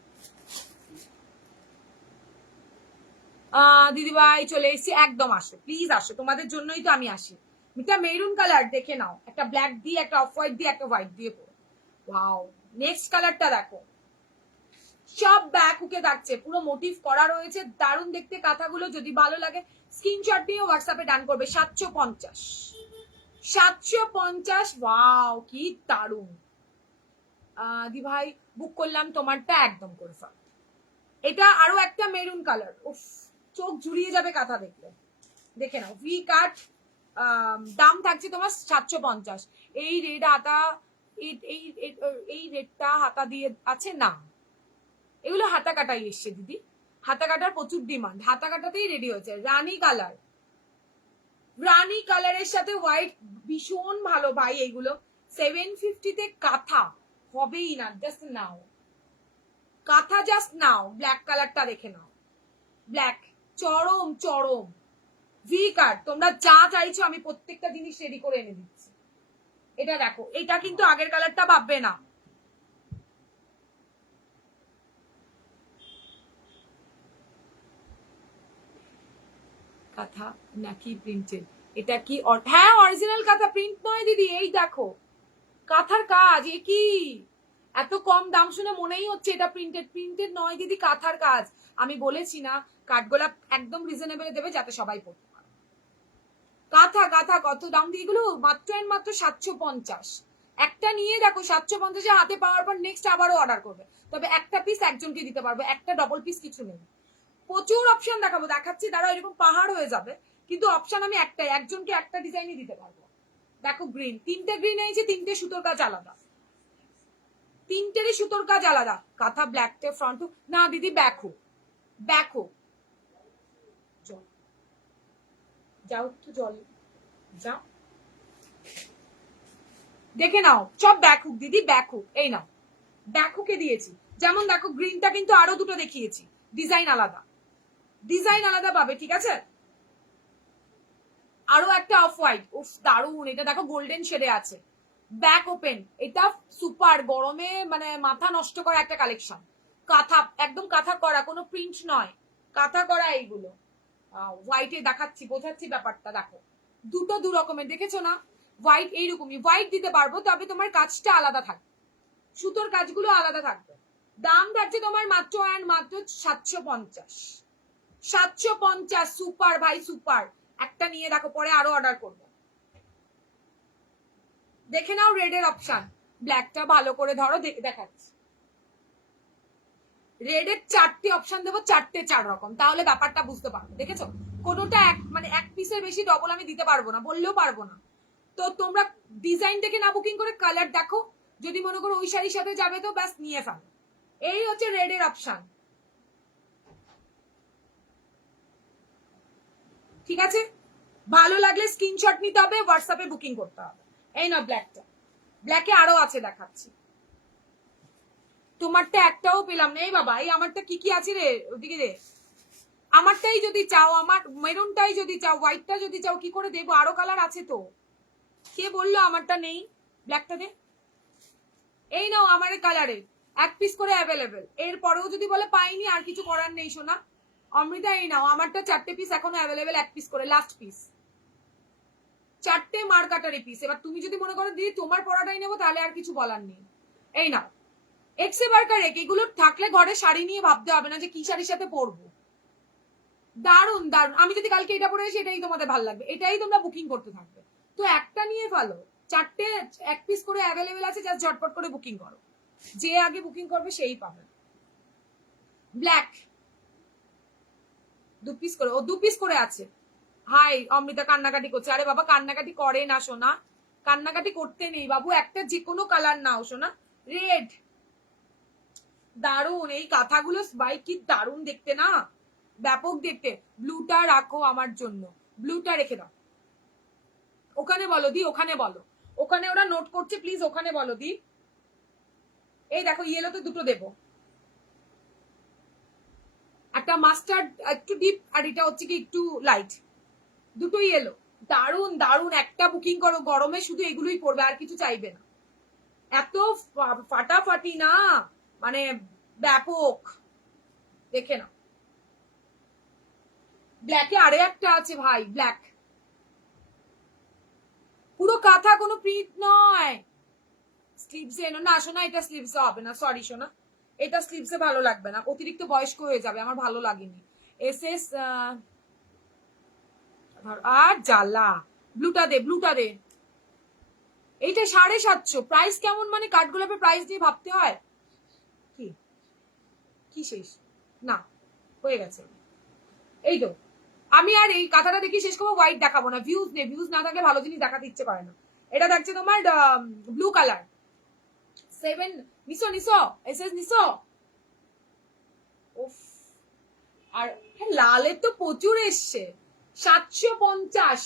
দিদিভাই চলে এসেছি, একদম আসো প্লিজ, আসো, তোমাদের জন্যই তো আমি আসি। এটা মেরুন কালার দেখে নাও, একটা ব্ল্যাক দিয়ে, একটা অফ হোয়াইট দিয়ে, একটা হোয়াইট দিয়ে পড়ো। ওয়াও, নেক্সট কালারটা দেখো, সব ব্যাক হুকে থাকছে, পুরো মোটিভ করা রয়েছে, দারুণ দেখতে কাঁথাগুলো। যদি ভালো লাগে স্ক্রিনশট নিয়ে হোয়াটসঅ্যাপে ডান করবে। 750, 750। ওয়াও কি দারুণ। দি ভাই বুক করলাম, তোমারটা একদম কনফার্ম। এটা আরো একটা মেরুন কালার, উফ চোখ জুড়িয়ে যাবে কাঁথা দেখলে। দেখে নাও, ভি কাট, দাম থাকছে তোমার 750। এই রেড হাতা, এই রেডটা হাতা দিয়ে আছে না, এগুলো হাতা কাটাই এসছে দিদি, হাতা কাটার প্রচুর ডিমান্ড, হাতা কাটাতেই রেডি হয়েছে। রানী কালার, রানী কালারের সাথে হোয়াইট ভীষণ ভালো ভাই। এইগুলো 750-তে কাঁথা হবেই না, জাস্ট নাও কাঁথা, জাস্ট নাও। ব্ল্যাক কালারটা দেখে নাও, ব্ল্যাক চরম চরম ভি কাট। তোমরা যা চাইছো আমি প্রত্যেকটা জিনিস রেডি করে এনে দিচ্ছি। এটা দেখো, এটা কিন্তু আগের কালারটা ভাববে না। কাঁথা নাকি প্রিন্টেড? এটা কি? হ্যাঁ অরিজিনাল কাঁথা, প্রিন্ট নয় দিদি। এই দেখো কাঁথার কাজ, এ কি এত কম দাম শুনে মনেই হচ্ছে এটা প্রিন্টেড। প্রিন্টেড নয় দিদি, কাঁথার কাজ। আমি বলেছি না কাঠগোলাপ একদম রিজনেবলে দেবে যাতে সবাই পড়তে পারে। কাঁথা কাঁথা কত দাম দিয়ে এগুলো? মাত্র এন্ড মাত্র 750। একটা নিয়ে দেখো 750-এ হাতে পাওয়ার পর নেক্সট আবারও অর্ডার করবে। তবে একটা পিস একজনকে দিতে পারবো, একটা ডবল পিস কিছু নেই। প্রচুর অপশন দেখাবো, দেখাচ্ছি তারা এরকম পাহাড় হয়ে যাবে, কিন্তু অপশন আমি একটাই, একজনকে একটা ডিজাইনই দিতে পারবো। দেখো গ্রিন, তিনটে গ্রিন এনেছি, তিনটে সুতোর কাজ আলাদা, তিনটেরই সুতোর কাজ আলাদা। কাঁথা ব্ল্যাকটে ফ্রন্ট না দিদি, ব্যাকো ব্যাকো যাও একটু জল যাও, দেখে নাও সব ব্যাকহুক দিদি, ব্যাকহুক। এই নাও ব্যাকহুকে দিয়েছি। যেমন দেখো গ্রিনটা কিন্তু আরো দুটো দেখিয়েছি, ডিজাইন আলাদা, ডিজাইন আলাদা পাবে, ঠিক আছে। আরো একটা অফ হোয়াইট, উফ দারুন। এটা দেখো গোল্ডেন শেডে আছে, ব্যাক ওপেন। এটা সুপার গরমে মানে মাথা নষ্ট করা একটা কালেকশন। কাঁথা একদম কাঁথা করা, কোনো প্রিন্ট নয়, কাঁথা করা এইগুলো। হোয়াইটে দেখাচ্ছি, বোঝাচ্ছি ব্যাপারটা। দেখো দুটো দু রকমের, দেখেছো না? হোয়াইট এইরকমই, হোয়াইট দিতে পারবো, তবে তোমার কাজটা আলাদা থাকবে, সুতোর কাজগুলো আলাদা থাকবে। দাম থাকছে তোমার মাত্র অ্যান্ড মাত্র 750, 750। সুপার ভাই সুপার। একটা নিয়ে দেখো, পরে আরো অর্ডার করবো। দেখে নাও রেডের অপশন, ব্ল্যাকটা ভালো করে ধরো, দেখাচ্ছি। রেডের 4টে অপশন দেবো, 4টে 4 রকম, তাহলে ব্যাপারটা বুঝতে পারবে। দেখেছো কোনোটা এক মানে এক পিসের বেশি ডবল আমি দিতে পারবো না, বললেও পারবো না। তো তোমরা ডিজাইন দেখে না বুকিং করে কালার দেখো, যদি মনে করো ওই শাড়ির সাথে যাবে তো ব্যাস নিয়ে ফেলো। এই হচ্ছে রেডের অপশন, ঠিক আছে। ভালো লাগলে স্ক্রিনশট নিতে হবে, হোয়াটসঅ্যাপে বুকিং করতে হবে। এই না ব্ল্যাকটা, ব্ল্যাকে আরো আছে দেখাচ্ছি। তোমারটা একটাও পেলাম না। এই বাবা, এই আমারটা কি কি আছে রে, ওদিকে রে। আমারটাই যদি চাও, আমার মেরুনটাই যদি চাও, হোয়াইটটা যদি চাও, কি করে দেবো? আরো কালার আছে তো। কে বললো আমারটা নেই? ব্ল্যাকটা দে। এই নাও আমার কালারে এক পিস করে অ্যাভেলেবেল। এর পরেও যদি বলে পাইনি, আর কিছু করার নেই সোনা। অমৃতা এই নাও, আমারটা 4টে পিস এখনো অ্যাভেলেবেল, এক পিস করে লাস্ট পিস, 4টে মার্কাটারি পিস। এবার তুমি যদি মনে করো দিদি তোমার পড়াটাই নেবো, তাহলে আর কিছু বলার নেই। এই নাও এক্সে বার্কার এক, এগুলো থাকলে ঘরে শাড়ি নিয়ে ভাবতে হবে না যে কি শাড়ির সাথে পরবো। দারুন দারুন। আমি যদি কালকে এটা পরে আসি, এটাই তোমাদের ভালো লাগবে, এটাই তোমরা বুকিং করতে থাকবে। তো একটা নিয়ে ফেলো, 4টে এক পিস করে অ্যাভেলেবেল আছে, জাস্ট ঝটপট করে বুকিং করো, যে আগে বুকিং করবে সেই পাবে। ব্ল্যাক 2 পিস করে, ও 2 পিস করে আছে। হাই অমৃতা কান্নাকাটি করছে। আরে বাবা কান্নাকাটি করে না সোনা, কান্নাকাটি করতে নেই বাবু, একটা যে কোনো কালার নাও সোনা। রেড দারুন, এই কাঁথাগুলো ভাই কি দারুন দেখতে না, ব্যাপক দেখতে। ব্লুটা রাখো আমার জন্য, ব্লুটা রেখে দাও। ওখানে বলো দি, ওখানে বলো, ওখানে ওরা নোট করছে, প্লিজ ওখানে বলো দি। এই দেখো ইয়েলোতে দুটো দেবো, একটা মাস্টার্ড একটু ডিপ, আর এটা হচ্ছে কি একটু লাইট, দুটোই ইয়েলো। দারুন দারুন, একটা বুকিং করো, গরমে শুধু এগুলোই পড়বে, আর কিছু চাইবে না। এত ফাটাফাটি না, মানে ব্যাপক। দেখে না, ব্ল্যাকে আরে একটা আছে ভাই, ব্ল্যাক পুরো কাঁথা, কোনো প্রিন্ট নয়। স্লিভস এনো না শোনা, এটা স্লিভস হবে না, সরি শোনা। এটা স্লিভসে ভালো লাগবে না, অতিরিক্ত বয়স্ক হয়ে যাবে, আমার ভালো লাগেনি। এসএস আর জ্বালা, ব্লুটা দে, ব্লুটা দে। এইটা 750, প্রাইস কেমন, মানে কাঠগোলাপের প্রাইস দিয়ে ভাবতে হয় কি? কি শেষ না হয়ে গেছে? এই তো, আমি আর এই কাঁথাটা দেখি শেষ করবো, হোয়াইট দেখাবো না, ভিউজ নেই, ভিউজ না থাকলে ভালো জিনিস দেখাতে ইচ্ছে করে না। এটা দেখছে তোমার ব্লু কালার, 7 নিসো নিসো, এসএস নিসো। উফ, আর লালের তো প্রচুর এসছে, 750,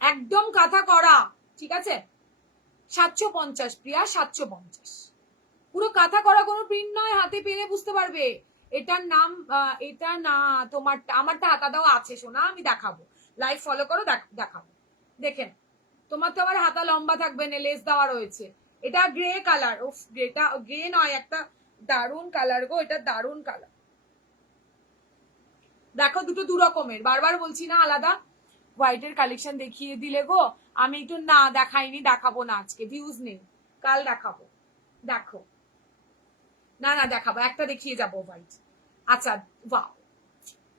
একদম কাঁথা করা, ঠিক আছে? 750 প্রিয়া, 750, পুরো কাঁথা করা, কোনো প্রিন্ট নয়, হাতে পেরে বুঝতে পারবে। এটার নাম এটা না, তোমারটা আমারটা হাতা দেওয়া আছে সোনা, আমি দেখাবো, লাইভ ফলো করো, দেখাবো, দেখেন। তোমার তো আবার হাতা লম্বা থাকবে না, লেস দেওয়া রয়েছে। এটা গ্রে কালার, উফ, গ্রেটা গ্রে নয়, একটা দারুন কালার গো, এটা দারুন কালার। দেখো দুটো দু রকমের, বারবার বলছি না আলাদা। হোয়াইটের কালেকশন দেখিয়ে দিলে গো, আমি একটু না দেখাইনি, দেখাবো না আজকে, ভিউজ নেই, কাল দেখাবো। দেখো, না না দেখাবো, একটা দেখিয়ে যাবো হোয়াইট। আচ্ছা, বাহ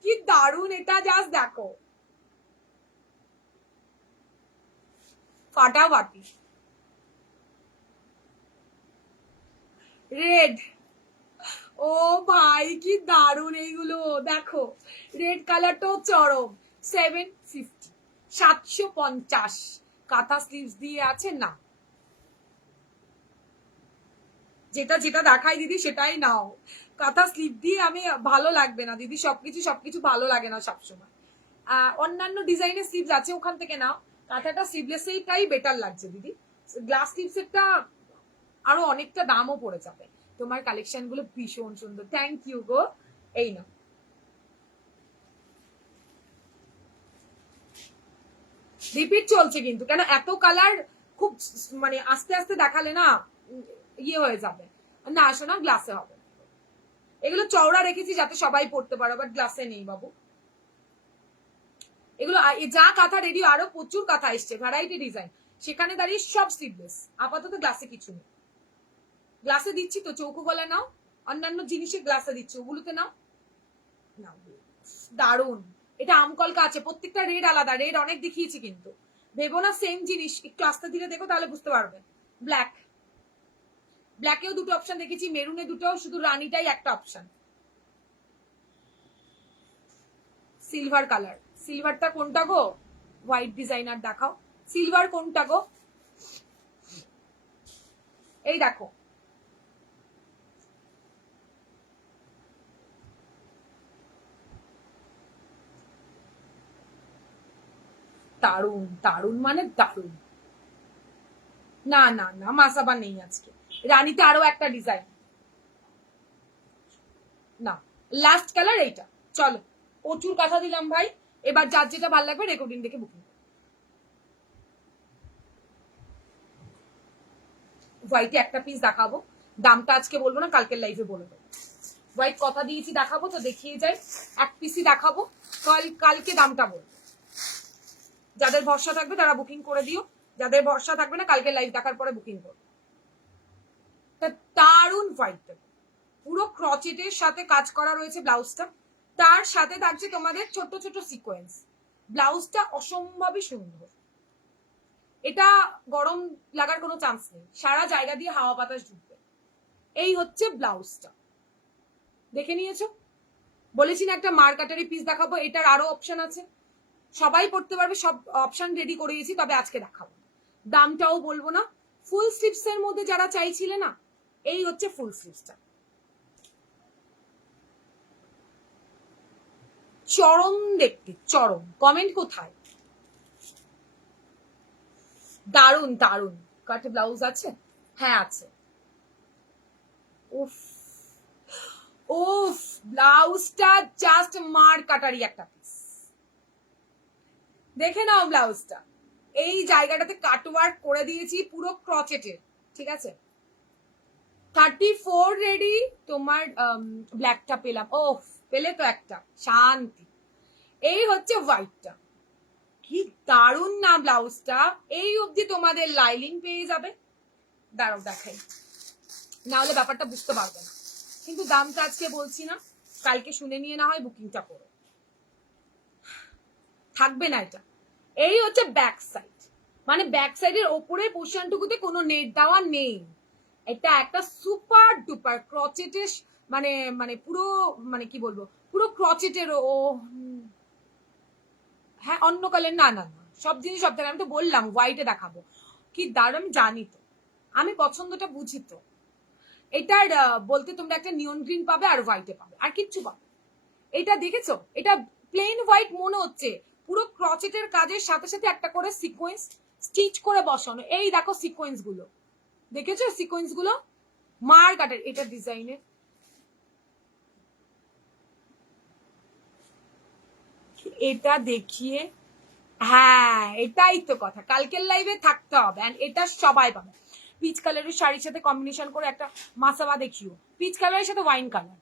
কি দারুন, এটা জাস্ট দেখো, ফাটাফাটি। রেড, ও ভাই কি দারুন এইগুলো, দেখো রেড কালারটাও চরম, 750, 750, কাঁথা স্লিভস দিয়ে আছে না, যেটা যেটা দেখাই দিদি সেটাই নাও, কাঁথা স্লিভ দিয়ে আমি ভালো লাগবে না দিদি, সবকিছু ভালো লাগে না সবসময়। অন্যান্য ডিজাইনের স্লিভস আছে, ওখান থেকে নাও, কাঁথাটা স্লিভলেস এইটাই বেটার লাগছে দিদি, গ্লাস স্লিভস এরটা আরো অনেকটা দামও পড়ে যাবে। তোমার কালেকশন গুলো ভীষণ সুন্দর, থ্যাংক ইউ গো। এই না, রিপিট চলছে কিন্তু, কেন এত কালার, খুব মানে আস্তে আস্তে দেখালে না ইয়ে হয়ে যাবে, না আসো না, গ্লাসে হবে। এগুলো চওড়া রেখেছি যাতে সবাই পড়তে পারো, বাট গ্লাসে নেই বাবু এগুলো। যা কাঁথা রেডি, আরো প্রচুর কাঁথা এসছে, ভ্যারাইটি ডিজাইন, সেখানে দাঁড়িয়ে সব স্লিভলেস, আপাতত গ্লাসে কিছু নেই। গ্লাসে দিচ্ছি তো, চৌকো গলা নাও, অন্যান্য জিনিসে গ্লাসে দিচ্ছি, ওগুলোতে নাও। দারুন, এটা আমকলকা আছে, প্রত্যেকটা রেড আলাদা, রেড অনেক দেখিয়েছি কিন্তু, ভেবো না সেম জিনিস, একটু আস্তে ধীরে দেখো তাহলে বুঝতে পারবে। ব্ল্যাক, ব্ল্যাকেও দুটো অপশন দেখেছি, মেরুনে দুটো, শুধু রানীটাই একটা অপশন। সিলভার কালার, সিলভারটা কোনটা গো, হোয়াইট ডিজাইনার দেখাও, সিলভার কোনটা গো, এই দেখো, দারুন দারুন মানে দারুন। না না না, মাসাবা নেই আজকে, রানীতে আরো একটা ডিজাইন, না লাস্ট কালার এইটা। চলো, প্রচুর কথা দিলাম ভাই, এবার যার যেটা ভালো লাগবে রেকর্ডিং দেখে বুকিং। হোয়াইটে একটা পিস দেখাবো, দামটা আজকে বলবো না, কালকের লাইভে বলে দেবো। হোয়াইট কথা দিয়েছি দেখাবো, তো দেখিয়ে যাই, এক পিসই দেখাবো, কালকে দামটা বলবো। যাদের ভরসা থাকবে তারা বুকিং করে দিও, যাদের ভরসা থাকবে না কালকে লাইভ দেখার পরে বুকিং করবে। দারুন হোয়াইটটা, পুরো ক্রচেটের সাথে কাজ করা রয়েছে ব্লাউজটা, তার সাথে থাকছে তোমাদের ছোট ছোট সিকোয়েন্স, ব্লাউজটা অসম্ভবই সুন্দর, এটা গরম লাগার কোনো চান্স নেই, সারা জায়গা দিয়ে হাওয়া বাতাস ঢুকবে। এই হচ্ছে ব্লাউজটা, দেখে নিয়েছো? বলেছি না একটা মার্কাটারি পিস দেখাবো, এটার আরো অপশন আছে, সবাই পড়তে পারবে, সব অপশন রেডি করে দিয়েছি, তবে আজকে দেখাবো, দামটাও বলবো না। ফুল স্লিভস এর মধ্যে যারা চাইছিলে না, এই হচ্ছে ফুল স্লিভসটা, চরম দেখতে, চরম। কমেন্ট কোথায়? দারুন দারুন, কাটে ব্লাউজ আছে, হ্যাঁ আছে। উফ উফ, ব্লাউজটা জাস্ট মার কাটারি একটা পিস, দেখে নাও ব্লাউজটা, এই জায়গাটাতে কাটওয়ার্ক করে দিয়েছি পুরো ক্রচেটের, ঠিক আছে? 34 রেডি, তোমার ব্ল্যাকটা পেলাম, ও পেলে তো একটা শান্তি। এই হচ্ছে হোয়াইটটা, কি দারুন না ব্লাউজটা, এই অবধি তোমাদের লাইলিং পেয়ে যাবে, দাঁড়াও দেখাই, না হলে ব্যাপারটা বুঝতে পারবে না। কিন্তু দামটা আজকে বলছি না, কালকে শুনে নিয়ে না হয় বুকিংটা করো, থাকবে না এটা। এই হচ্ছে ব্যাক সাইড, মানে ব্যাক সাইডের ওপরে পোর্শনটুকুতে কোনো নেট দেওয়া নেই। এটা একটা সুপার ডুপার ক্রচেটের, মানে মানে পুরো, মানে কি বলবো, পুরো ক্রচেটের ও হ্যাঁ অন্য কালার, না না না, সব জিনিস সব থেকে, আমি তো বললাম হোয়াইটে দেখাবো, কি দারুণ আমি জানি তো, আমি পছন্দটা বুঝি তো। এটার বলতে তোমরা একটা নিয়ন গ্রিন পাবে আর হোয়াইটে পাবে, আর কিচ্ছু পাবে। এটা দেখেছো, এটা প্লেন হোয়াইট মনে হচ্ছে, পুরো ক্রচেটের কাজের সাথে সাথে একটা করে সিকোয়েন্স স্টিচ করে বসানো। এই দেখো সিকোয়েন্স গুলো, দেখেছো সিকোয়েন্স গুলো, মার কাটার এটা ডিজাইনের। এটা দেখিয়ে, হ্যাঁ এটাই তো কথা, কালকের লাইভে থাকতে হবে। এন্ড এটা সবাই পাবে। পিচ কালারের শাড়ির সাথে কম্বিনেশন করে একটা মাসাবা দেখিও, পিচ কালারের সাথে ওয়াইন কালার,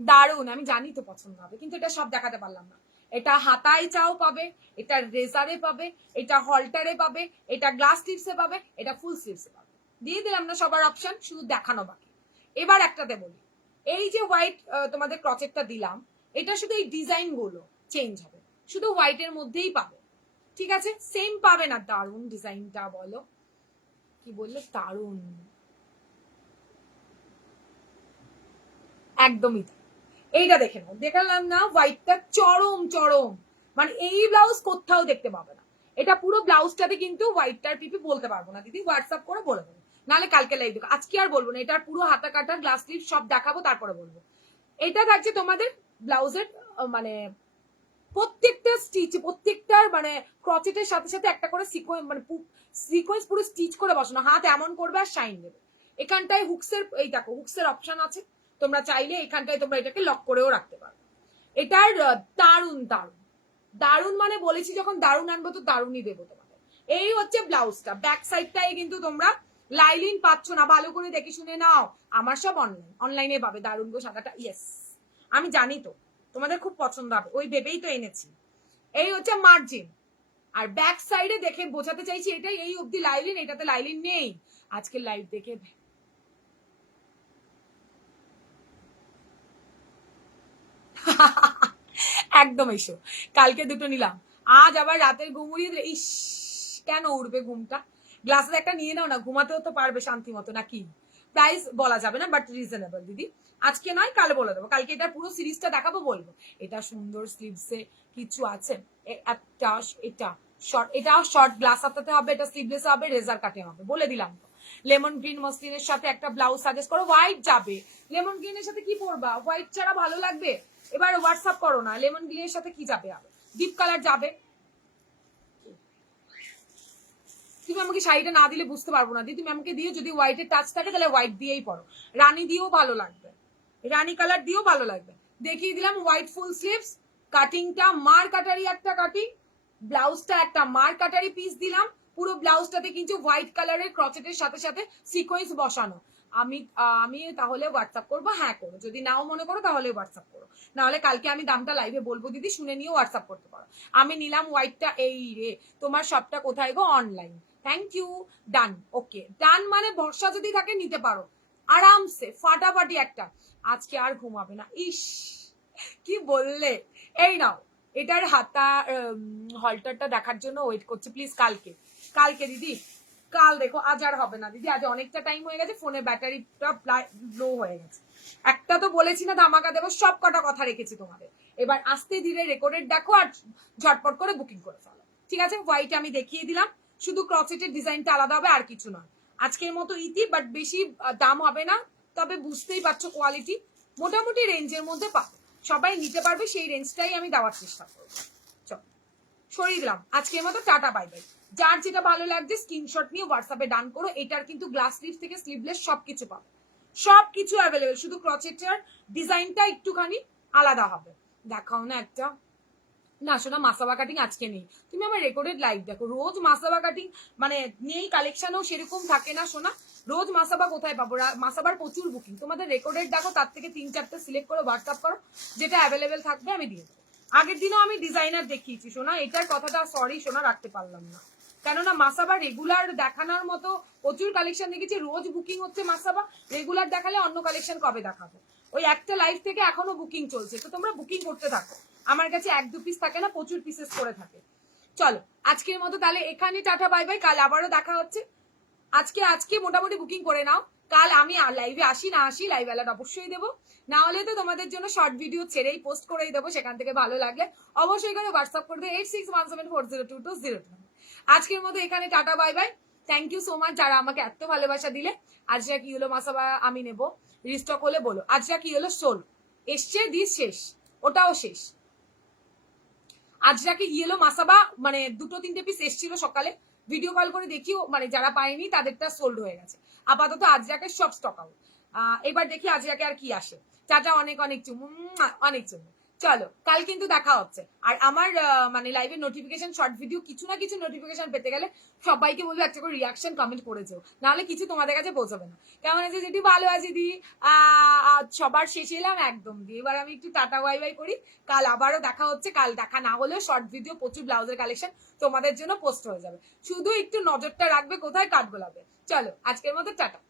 দারুন, আমি জানি তো পছন্দ হবে, কিন্তু এটা সব দেখাতে পারলাম না। এটা হাতায় চাও পাবে, এটা রেজারে পাবে, এটা হল্টারে পাবে, এটা গ্লাস স্লিভসে পাবে, এটা ফুল স্লিভসে পাবে। দিয়ে দিলাম না সবার অপশন, শুধু দেখানো বাকি। এবার একটাতে বলি, এই যে হোয়াইট তোমাদের ক্রচেটটা দিলাম, এটা শুধু এই ডিজাইন গুলো চেঞ্জ হবে, শুধু হোয়াইটের মধ্যেই পাবে, ঠিক আছে? সেম পাবে না। দারুন ডিজাইনটা, বলো কি বললে, দারুন, একদমই তাই। এইটা দেখে নাও, দেখালাম না হোয়াইটটা চরম চরম, মানে এই ব্লাউজ কোথাও দেখতে পাবে না। এটা পুরো ব্লাউজটাতে কিন্তু হোয়াইটটার পিপি বলতে পারবো না দিদি, হোয়াটসঅ্যাপ করে বলে দেবো, নাহলে কালকে লাইভ দেখো, আজকে আর বলবো না। এটার পুরো হাতা কাটা গ্লাস স্লিভ সব দেখাবো, তারপরে বলবো। এটা থাকছে তোমাদের ব্লাউজের মানে প্রত্যেকটা স্টিচ, প্রত্যেকটার মানে ক্রচেটের সাথে সাথে একটা করে সিকোয়েন্স, মানে সিকোয়েন্স পুরো স্টিচ করে বসানো, হাত এমন করবে আর শাইন দেবে। এখানটায় হুকসের, এই দেখো হুকসের অপশন আছে, তোমরা চাইলে এখানটায় তোমরা এটাকে লক করেও রাখতে পারো। এটার দারুন দারুন দারুন, মানে বলেছি যখন দারুন আনবো তো দারুনই দেবো তোমাদের। এই হচ্ছে ব্লাউজটা, ব্যাক সাইডটাই কিন্তু তোমরা লাইলিন পাচ্ছ না, ভালো করে দেখে শুনে নাও। আমার সব অনলাইনে পাবে। দারুন গো সাদাটা, ইয়েস আমি জানি তো তোমাদের খুব পছন্দ হবে, ওই ভেবেই তো এনেছি। এই হচ্ছে মার্জিন, আর ব্যাক সাইডে দেখে বোঝাতে চাইছি এটাই, এই অবধি লাইলিন, এটাতে লাইলিন নেই। আজকে লাইভ দেখে একদম এসো, কালকে দুটো নিলাম, আজ আবার রাতের ঘুম উড়িয়ে দিলে, ইস কেন উড়বে ঘুমটা, গ্লাসে একটা নিয়ে নাও না, ঘুমাতেও তো পারবে শান্তি মতো নাকি। প্রাইস বলা যাবে না, বাট রিজনেবল দিদি, আজকে নয় কাল বলে দেবো, কালকে এটা পুরো সিরিজটা দেখাবো, বলবো। এটা সুন্দর স্লিভসে কিছু আছে, একটা এটা শর্ট, এটা শর্ট গ্লাস হাতাতে হবে, এটা স্লিভলেস হবে, রেজার কাটে হবে, বলে দিলাম তো। লেমন গ্রিন মসলিনের সাথে একটা ব্লাউজ সাজেস্ট করো, হোয়াইট যাবে, লেমন গ্রিনের সাথে কি পরবা, হোয়াইট ছাড়া ভালো লাগবে। এবার হোয়াটসঅ্যাপ করো না, লেমন গ্রিনের সাথে কি যাবে, আবার ডিপ কালার যাবে। তুমি আমাকে শাড়িটা না দিলে বুঝতে পারবো না দিদি, তুমি আমাকে দিও, যদি হোয়াইটের টাচ থাকে তাহলে হোয়াইট দিয়েই পরো, রানী দিয়েও ভালো লাগবে, রানী কালার দিয়েও ভালো লাগবে। দেখিয়ে দিলাম হোয়াইট ফুল স্লিভস, কাটিংটা মার কাটারি একটা কাটিং, ব্লাউজটা একটা মার কাটারি পিস দিলাম, পুরো ব্লাউজটাতে কিন্তু হোয়াইট কালারের ক্রচেটের সাথে সাথে সিকোয়েন্স বসানো। আমি আমি তাহলে হোয়াটসঅ্যাপ করবো, হ্যাঁ করো, যদি নাও মনে করো তাহলে হোয়াটসঅ্যাপ করো, নাহলে কালকে আমি দামটা লাইভে বলবো দিদি, শুনে নিয়ে হোয়াটসঅ্যাপ করতে পারো। আমি নিলাম হোয়াইটটা, এই রে তোমার সবটা কোথায় গো, অনলাইন, থ্যাংক ইউ, ডান, ওকে ডান, মানে ভরসা যদি থাকে নিতে পারো আরামসে, ফাটাফাটি একটা। আজকে আর ঘুমাবে না, ইস কি বললে। এই নাও, এটার হাতা হল্টারটা দেখার জন্য ওয়েট করছে, প্লিজ কালকে, কালকে দিদি, কাল দেখো, আজ আর হবে না দিদি, আজ অনেকটা টাইম হয়ে গেছে, ফোনের ব্যাটারিটা লো হয়ে গেছে। একটা তো বলেছি না ধামাকা দেবো, সব কটা কথা রেখেছি তোমাদের। এবার আস্তে ধীরে রেকর্ডেড দেখো আর ঝটপট করে বুকিং করে ফেলো, ঠিক আছে? হোয়াইট আমি দেখিয়ে দিলাম, শুধু ক্রচেটের ডিজাইনটা আলাদা হবে, আর কিছু নয়। আজকের মতো ইতি, বাট বেশি দাম হবে না, তবে বুঝতেই পারছো কোয়ালিটি মোটামুটি রেঞ্জের মধ্যে পাবো, সবাই নিতে পারবে, সেই রেঞ্জটাই আমি দেওয়ার চেষ্টা করবো। চল সরিয়ে দিলাম, আজকের মতো টাটা বাই বাই। যার যেটা ভালো লাগছে স্ক্রিনশট নিয়ে হোয়াটসঅ্যাপে ডান করো। এটার কিন্তু গ্লাস স্লিভ থেকে স্লিভলেস সবকিছু পাবে, সবকিছু অ্যাভেলেবেল, শুধু ক্রচেটের ডিজাইনটা একটুখানি আলাদা হবে। দেখাও না একটা, না শোনা মাসাবা কাটিং আজকে নেই, তুমি আমার রেকর্ডেড লাইভ দেখো, রোজ মাসাবা কাটিং মানে নেই, কালেকশনও সেরকম থাকে না শোনা, রোজ মাসাবা কোথায় পাবো, মাসাবার প্রচুর বুকিং, তোমাদের রেকর্ডেড দেখো, তার থেকে 3-4টে সিলেক্ট করে হোয়াটসঅ্যাপ করো, যেটা অ্যাভেলেবেল থাকবে আমি দিয়ে দেবো। আগের দিনও আমি ডিজাইনার দেখিয়েছি শোনা, এটার কথাটা সরি শোনা রাখতে পারলাম না, কেননা মাসাবা রেগুলার দেখানোর মতো প্রচুর কালেকশন দেখেছি, রোজ বুকিং হচ্ছে মাসাবা, রেগুলার দেখালে অন্য কালেকশন কবে দেখাবো? ওই একটা লাইভ থেকে এখনো বুকিং চলছে, তো তোমরা বুকিং করতে থাকো। আমার কাছে 1-2 পিস থাকে না, প্রচুর পিসেস করে থাকে। চলো আজকের মতো তাহলে এখানে টাটা বাই বাই, কাল আবারও দেখা হচ্ছে। আজকে মোটামুটি বুকিং করে নাও, কাল আমি লাইভে আসি না আসি লাইভ অ্যালার্ট অবশ্যই দেবো, না হলে তো তোমাদের জন্য শর্ট ভিডিও ছেড়েই পোস্ট করেই দেবো, সেখান থেকে ভালো লাগলে অবশ্যই করে হোয়াটসঅ্যাপ করবে 8617402202। আজকের মতো এখানে tata bye bye. Thank you so much যারা আমাকে এত ভালোবাসা দিলে। আজরা কি হলো মাসাবা আমি নেবো, রিস্টক হলে বলো। আজরা কি হলো সোল এসছে, দিস শেষ, ওটাও শেষ। আজরাকে ইয়েলো মাসাবা মানে 2-3টে পিস এসেছিল সকালে, ভিডিও কল করে দেখিও, মানে যারা পায়নি তাদেরটা সোল্ড হয়ে গেছে। আপাতত আজরাকে সব স্টক আউট। এবার দেখি আজরাকে আর কি আসে। চাচা অনেক অনেক চুমু, অনেক চুমু। চলো কাল কিন্তু দেখা হচ্ছে। আর আমার মানে লাইভের নোটিফিকেশন, শর্ট ভিডিও কিছু না কিছু নোটিফিকেশন পেতে গেলে সবাইকে বলবো একটা করে রিয়াকশন কমেন্ট করেছো, নাহলে কিছু তোমাদের কাছে পৌঁছাবে না। কেমন আছে যেটি? ভালো আছে দি। সবার শেষে এলাম একদম দিয়ে, এবার আমি একটু টাটা বাই বাই করি। কাল আবারও দেখা হচ্ছে, কাল দেখা না হলেও শর্ট ভিডিও প্রচুর ব্লাউজের কালেকশন তোমাদের জন্য পোস্ট হয়ে যাবে, শুধু একটু নজরটা রাখবে কোথায় কাটগোলাবে। চলো আজকের মতো টাটা।